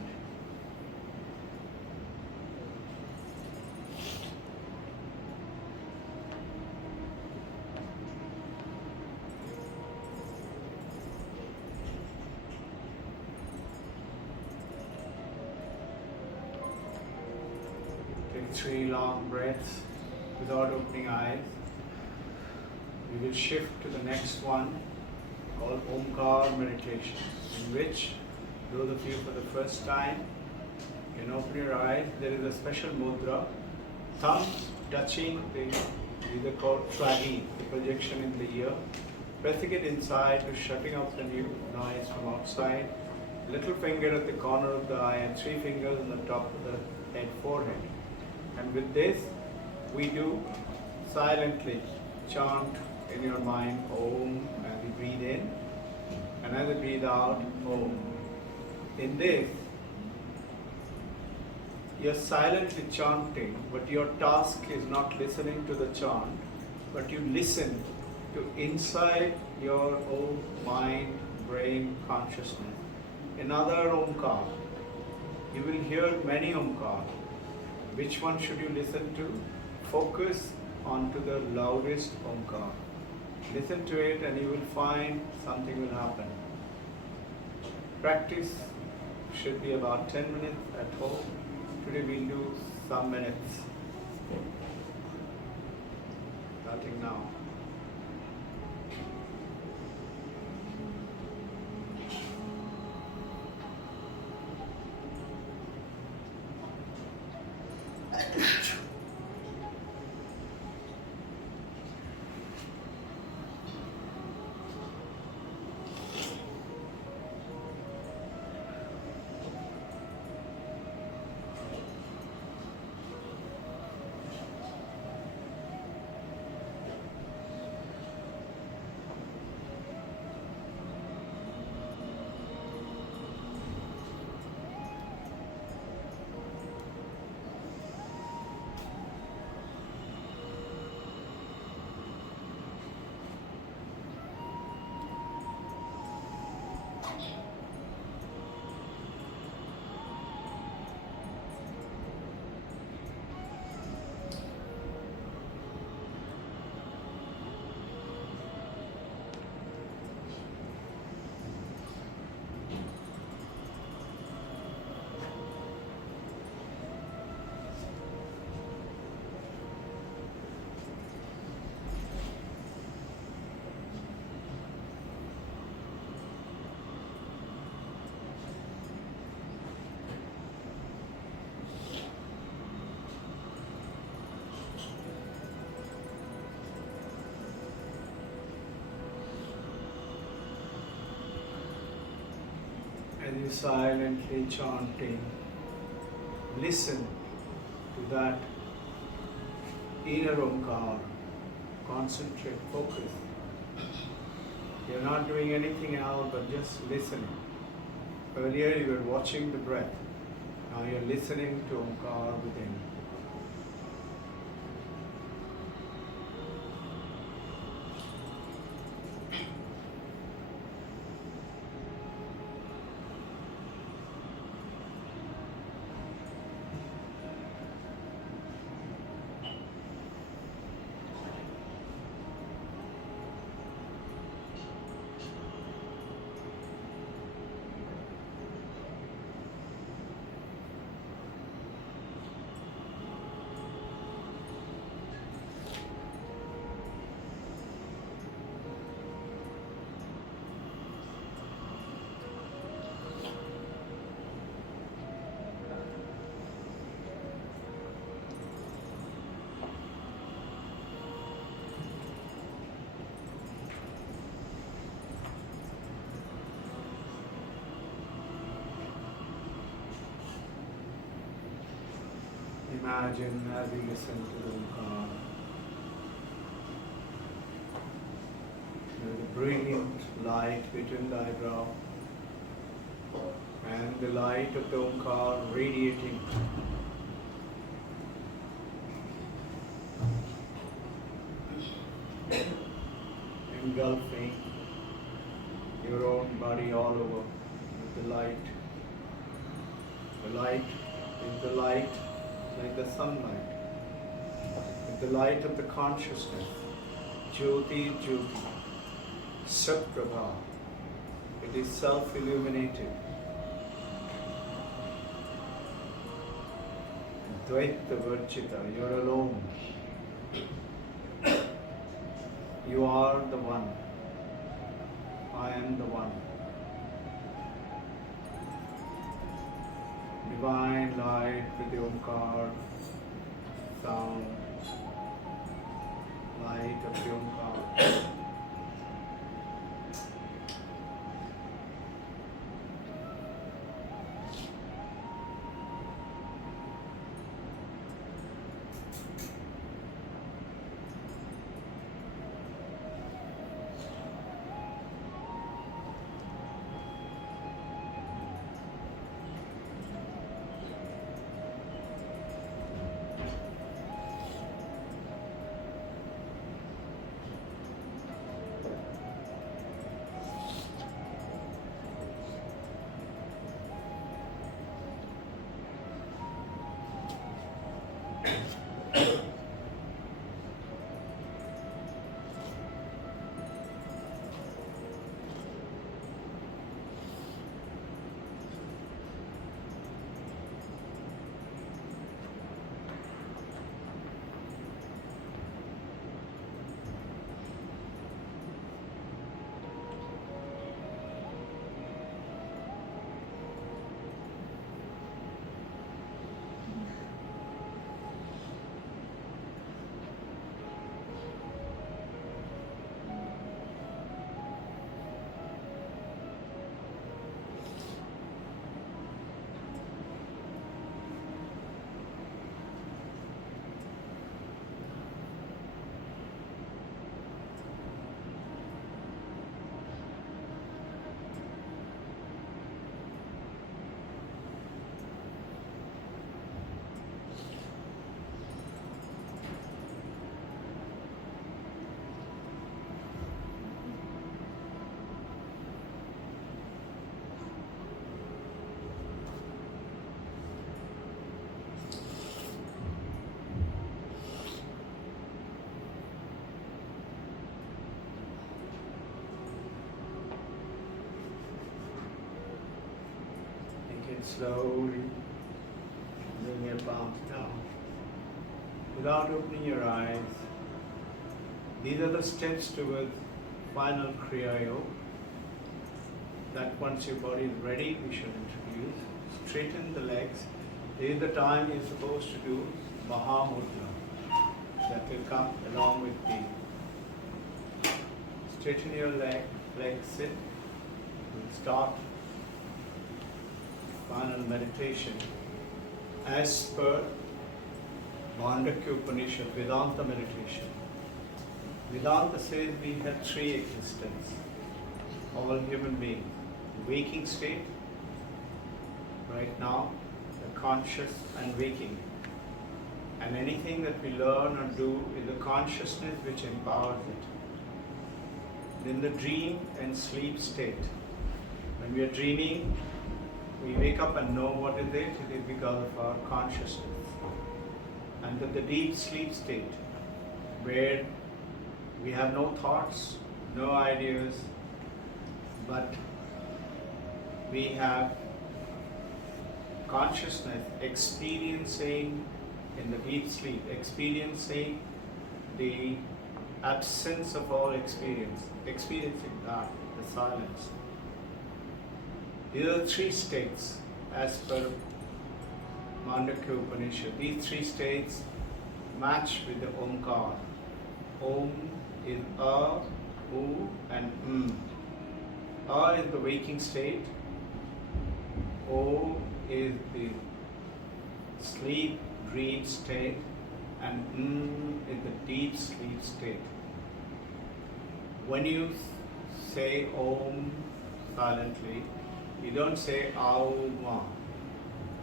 Take 3 long breaths without opening eyes. we will shift to the next one called Omkar meditation, in which those of you for the first time can open your eyes. There is a special mudra, thumb touching the either called trahi, the projection in the ear, pressing it inside to shutting off the new noise from outside, little finger at the corner of the eye and 3 fingers on the top of the head forehead. And with this, we do silently chant in your mind Om as you breathe in, and as you breathe out Om. In this, you're silently chanting, but your task is not listening to the chant, but you listen to inside your own mind, brain, consciousness. Another Omkar. You will hear many Omkar. Which one should you listen to? Focus onto the loudest Omkar. Listen to it and you will find something will happen. Practice should be about 10 minutes at home. Today we'll do some minutes. Starting now. As you silently chanting, listen to that inner Omkar. Concentrate, focus. You're not doing anything else but just listening. Earlier you were watching the breath. Now you're listening to Omkar within. Imagine as you listen to the Omkar, there's a brilliant light between the eyebrow and the light of the Omkar radiating engulfing your own body all over with the light. The light is the light like the sunlight, with the light of the consciousness, Jyoti Jyoti, Satprabha. It is self-illuminated. Dvaita Varchita, you're alone. You are the one. I am the one. Divine light with the Omkar sound, light of the Omkar. Slowly bring your palms down without opening your eyes. These are the steps towards final Kriya Yoga that once your body is ready, we should introduce. Straighten the legs. This is the time you're supposed to do Mahamudra. That will come along with the straighten your legs, sit. We'll start final meditation as per Mandakya Upanishad, Vedanta meditation. Vedanta says we have three existences, all human beings. Waking state, right now, the conscious and waking. And anything that we learn or do is the consciousness which empowers it. Then the dream and sleep state. When we are dreaming, we wake up and know what is it. It is because of our consciousness. And then the deep sleep state, where we have no thoughts, no ideas, but we have consciousness experiencing in the deep sleep, experiencing the absence of all experience, experiencing that, the silence. These are the three states as per Mandakya Upanishad. These three states match with the Omkar. Om is A, U and A is the waking state. O is the sleep, dream state. And is the deep sleep state. When you say Om silently, you don't say Auma.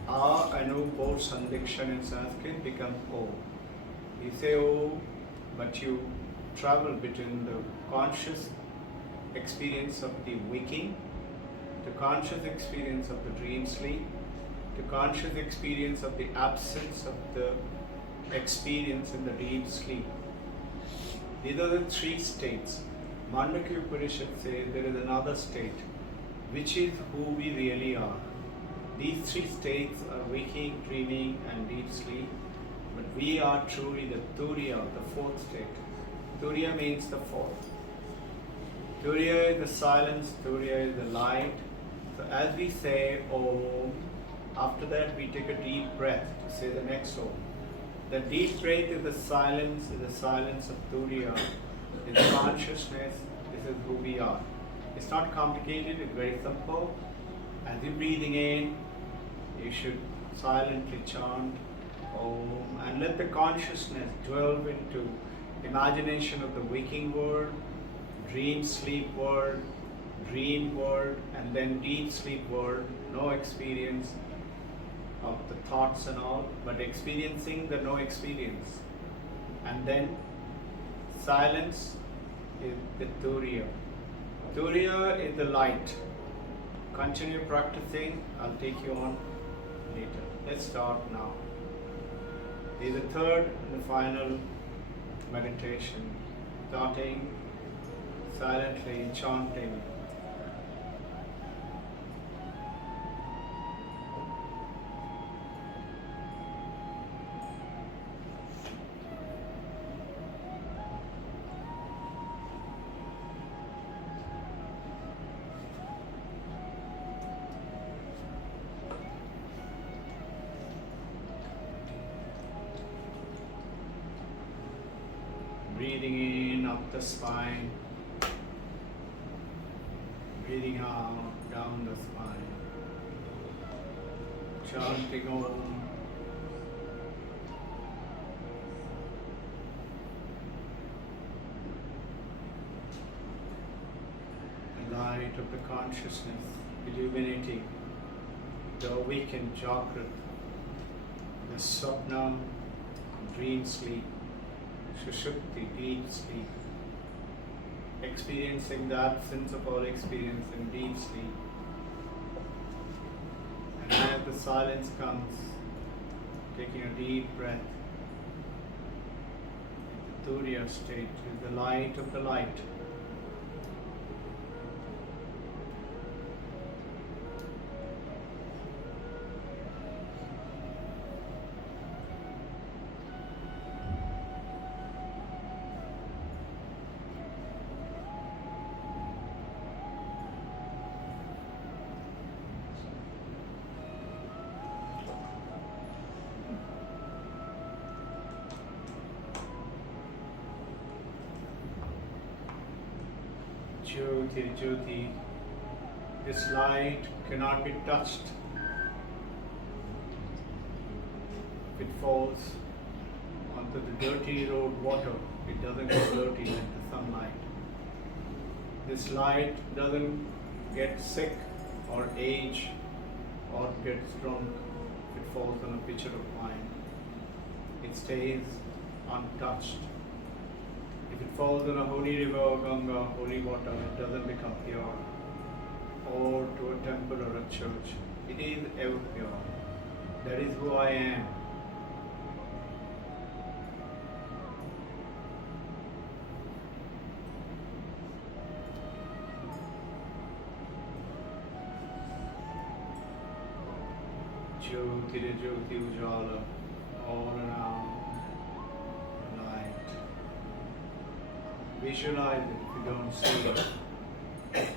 A and O both sandikshan in Sanskrit become O. You say O, but you travel between the conscious experience of the waking, to conscious experience of the dream sleep, to conscious experience of the absence of the experience in the deep sleep. These are the three states. Mandakya Upanishad says there is another state, which is who we really are. These three states are waking, dreaming and deep sleep, but we are truly the Turiya, the fourth state. Turiya means the fourth. Turiya is the silence, Turiya is the light. So as we say Om, after that we take a deep breath to say the next Om. The deep breath is the silence of Turiya, is the consciousness, this is who we are. It's not complicated, it's very simple. As you're breathing in, you should silently chant Om and let the consciousness delve into imagination of the waking world, dream sleep world, dream world, and then deep sleep world. No experience of the thoughts and all, but experiencing the no experience. And then silence is the Turiya. Turiya is the light. Continue practicing, I'll take you on later. Let's start now. This is the third and the final meditation. Starting silently chanting. Breathing in up the spine, breathing out down the spine, chanting Om. The light of the consciousness illuminating the awakened Jagrat, the Swapna, dream sleep, Sushupti, deep sleep, experiencing the absence of all experience in deep sleep. And as the silence comes, taking a deep breath, the Turiya state is the light of the light. Jyoti, Jyoti, this light cannot be touched. If it falls onto the dirty road water, it doesn't get dirty like the sunlight. This light doesn't get sick or age or gets drunk if it falls on a pitcher of wine. It stays untouched. If it falls in a holy river, Ganga, holy water, it doesn't become pure. Or to a temple or a church, it is ever pure. That is who I am. Jyoti, Jyoti, Ujala, all around. Visualize it if you don't see it.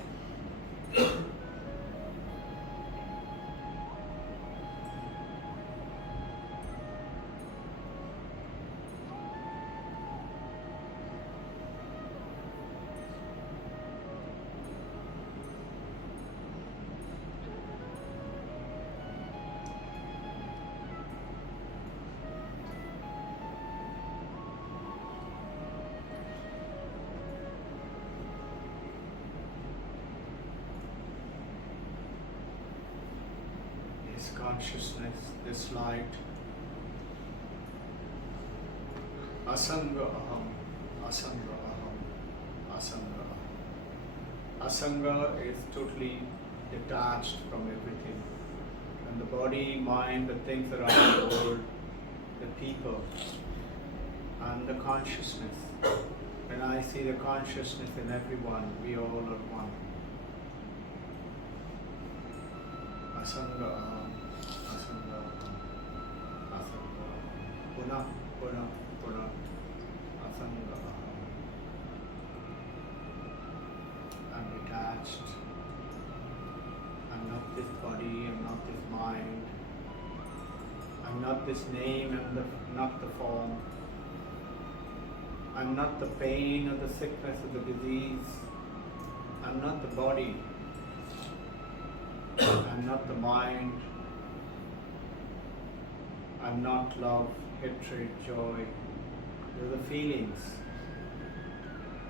This consciousness, this light, asanga aham, asanga aham, asanga aham. Asanga is totally detached from everything. And the body, mind, the things around the world, the people, and the consciousness. When I see the consciousness in everyone, we all are one. Asanga aham, asanga aham, asanga aham. Puna, puna, puna, asanga aham. detached. I'm not this body, I'm not this mind. I'm not this name, I'm not the form. I'm not the pain or the sickness or the disease. I'm not the body. I'm not the mind. I'm not love, hatred, joy. They're the feelings.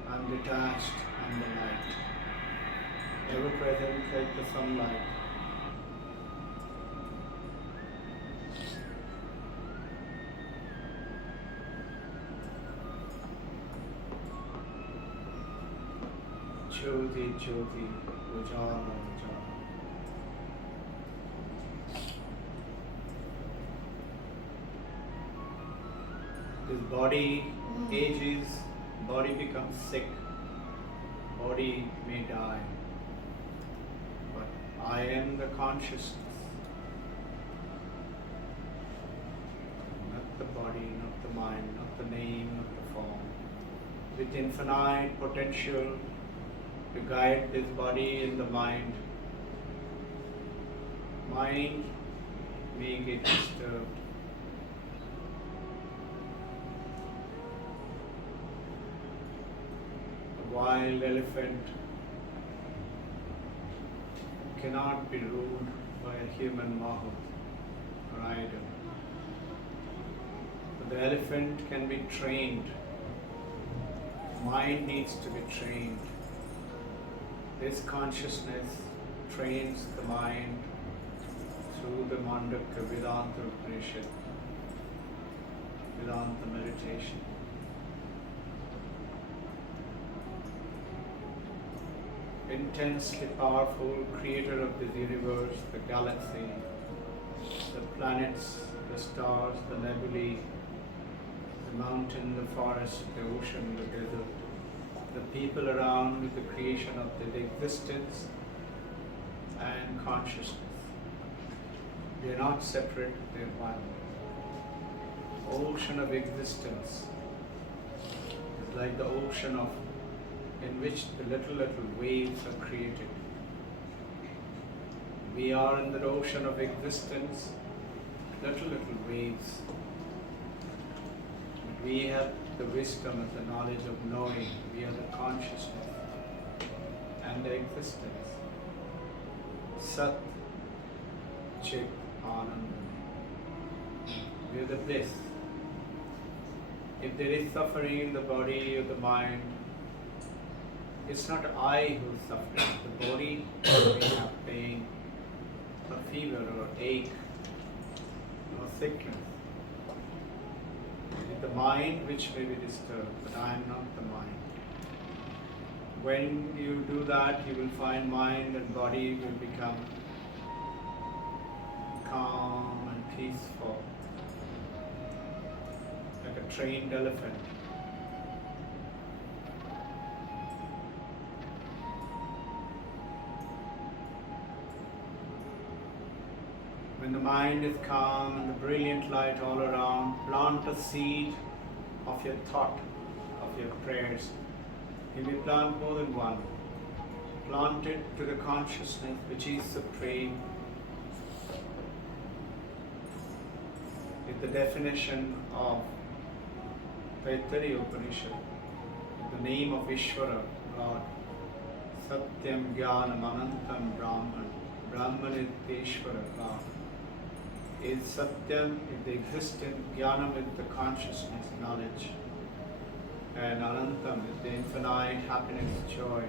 I'm detached, I'm the light. Ever present like the sunlight. Jyoti, Jyoti, Ujjala, Ujjala. This body ages, body becomes sick, body may die. But I am the consciousness. Not the body, not the mind, not the name, not the form. With infinite potential to guide this body and the mind. Mind may get disturbed. A wild elephant cannot be ruled by a human mahout, rider. But the elephant can be trained. Mind needs to be trained. This consciousness trains the mind through the Mandaka Vedanta Upanishad, Vedanta meditation. Intensely powerful creator of this universe, the galaxy, the planets, the stars, the nebulae, the mountain, the forest, the ocean, the desert, the people around with the creation of the existence and consciousness. They are not separate, they are one. Ocean of existence is like the ocean of in which the little waves are created. We are in the ocean of existence, little waves. We have the wisdom and the knowledge of knowing. We are the consciousness and the existence. Sat, Chit, Anand. We are the bliss. If there is suffering in the body or the mind, it's not I who is suffering. The body may have pain, or fever, or ache, or sickness. It's the mind which may be disturbed, but I am not the mind. When you do that, you will find mind and body will become calm and peaceful, like a trained elephant. When the mind is calm and the brilliant light all around, plant a seed of your thought, of your prayers. You may plant more than one. Plant it to the consciousness which is supreme. With the definition of Taittiriya Upanishad, the name of Ishvara, God, Satyam Jnanam Anantam Brahman. Brahman is the Ishvara, God. Is Satyam, is the existence, Jnanam is the consciousness, knowledge, and Anantam is the infinite happiness, joy.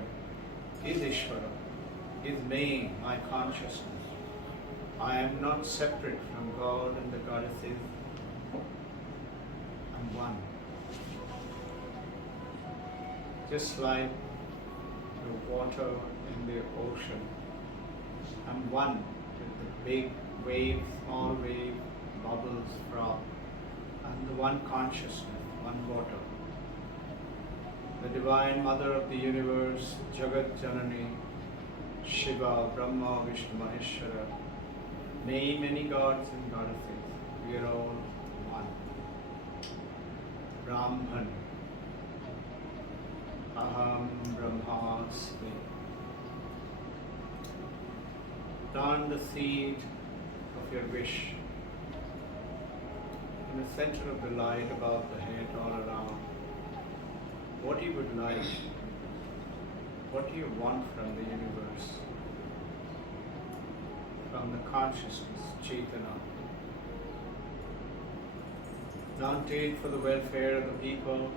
Is Ishvara, is me, my consciousness. I am not separate from God and the goddesses. I'm one. Just like the water in the ocean, I'm one with the big wave, small wave, bubbles, froth. I'm the one consciousness, one water. The Divine Mother of the Universe, Jagat Janani, Shiva, Brahma, Vishnu, Maheshwara, many gods and goddesses, we are all one. Brahman, Aham Brahmasmi, plant the seed of your wish in the center of the light, above the head, all around. What you would like, what you want from the universe, from the consciousness, Chaitanya. Plant it for the welfare of the people,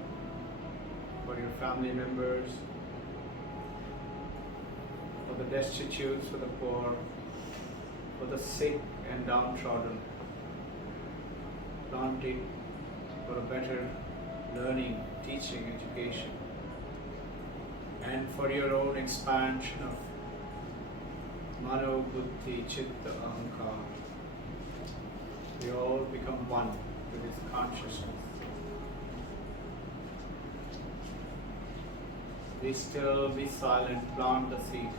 for your family members, for the destitute, for the poor, for the sick and downtrodden. Plant it for a better learning, teaching, education, and for your own expansion of Mano, Buddhi, Chitta, Ahankar. We all become one with this consciousness. Be still, be silent, plant the seed.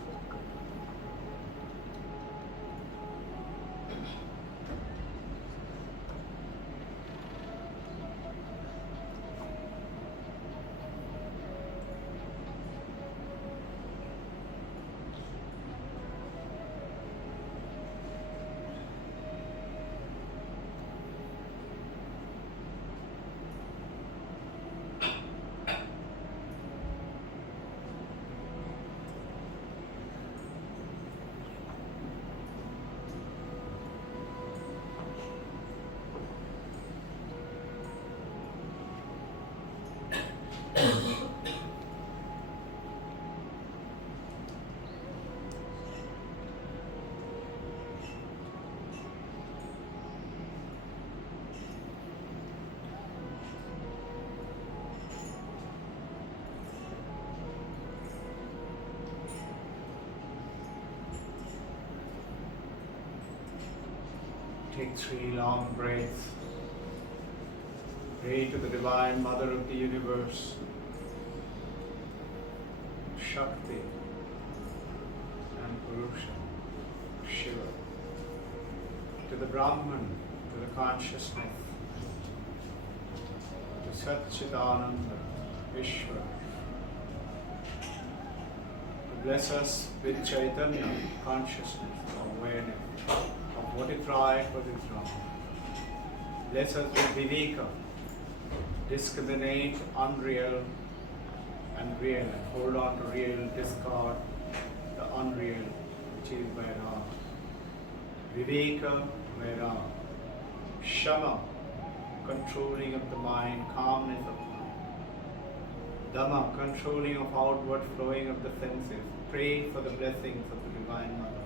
Take 3 long breaths. Pray to the Divine Mother of the Universe, Shakti and Purusha, Shiva. To the Brahman, to the consciousness, to Satchidananda, Ishvara. To bless us with Chaitanya, consciousness, awareness of what is right, what is wrong. Bless us with Viveka, discriminate unreal and real, and hold on to real, discard the unreal, which is Vairag. Viveka, Vairag. Shama, controlling of the mind, calmness of mind. Dhamma, controlling of outward flowing of the senses. Pray for the blessings of the Divine Mother,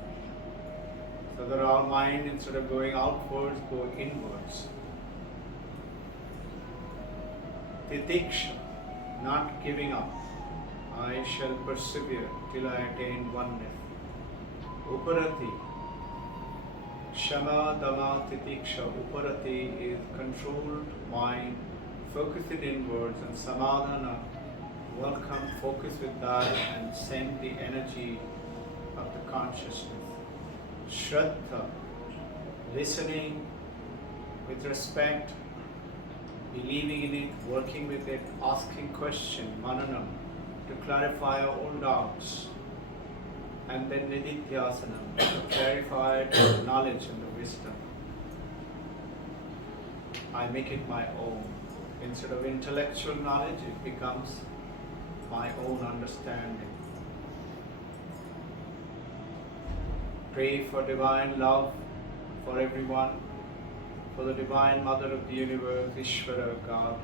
so that our mind, instead of going outwards, go inwards. Titiksha, not giving up. I shall persevere till I attain oneness. Uparati, Shama, Dhamma, Titiksha. Uparati is controlled mind, focus it inwards, and Samadhana, one come focus with that and send the energy of the consciousness. Shraddha, listening with respect, believing in it, working with it, asking question, mananam, to clarify our own doubts. And then nididhyasanam, to clarify the knowledge and the wisdom. I make it my own. Instead of intellectual knowledge, it becomes my own understanding. Pray for divine love for everyone, for the Divine Mother of the Universe, Ishvara, God.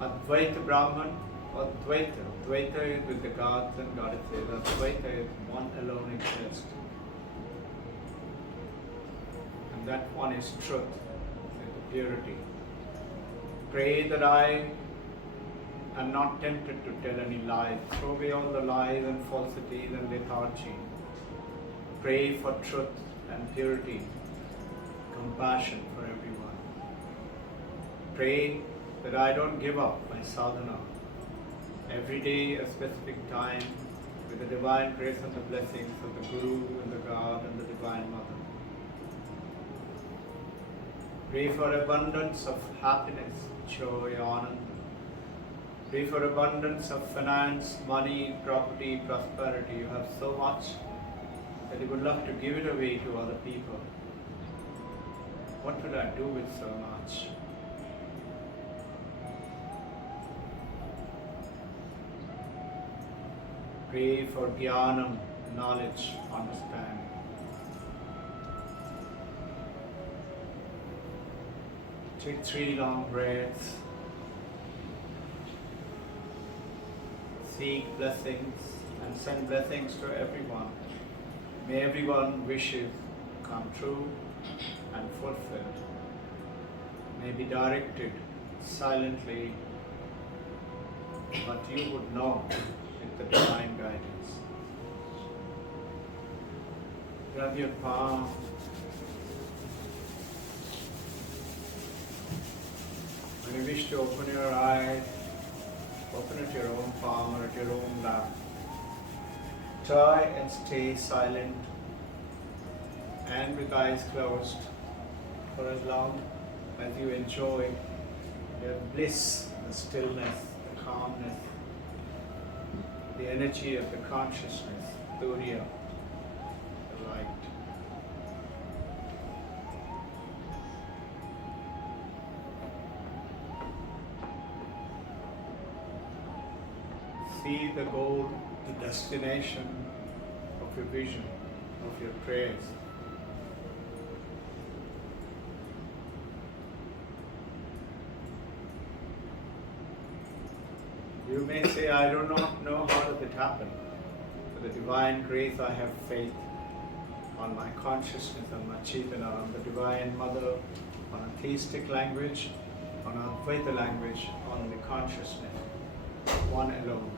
Advaita Brahman, Advaita. Advaita is with the gods and goddesses. Advaita is one alone exists. And that one is truth, is purity. Pray that I am not tempted to tell any lies. Throw away all the lies and falsities and lethargy. Pray for truth and purity, compassion for everyone. Pray that I don't give up my sadhana. Every day a specific time with the divine grace and the blessings of the Guru and the God and the Divine Mother. Pray for abundance of happiness, joy, ananda. Pray for abundance of finance, money, property, prosperity. You have so much. that he would love to give it away to other people. What would I do with so much? Pray for jnanam, knowledge, understanding. Take 3 long breaths. Seek blessings and send blessings to everyone. May everyone's wishes come true and fulfilled. May be directed silently, but you would know with the divine guidance. Grab your palm. When you wish to open your eyes, open at your own palm or at your own lap. Try and stay silent and with eyes closed for as long as you enjoy the bliss, the stillness, the calmness, the energy of the consciousness, Turiya, the light. See the goal, the destination of your vision, of your prayers. You may say, I do not know how does it happen. For the divine grace, I have faith on my consciousness, on my Chaitanya, on the Divine Mother, on a theistic language, on a Advaita language, on the consciousness, one alone.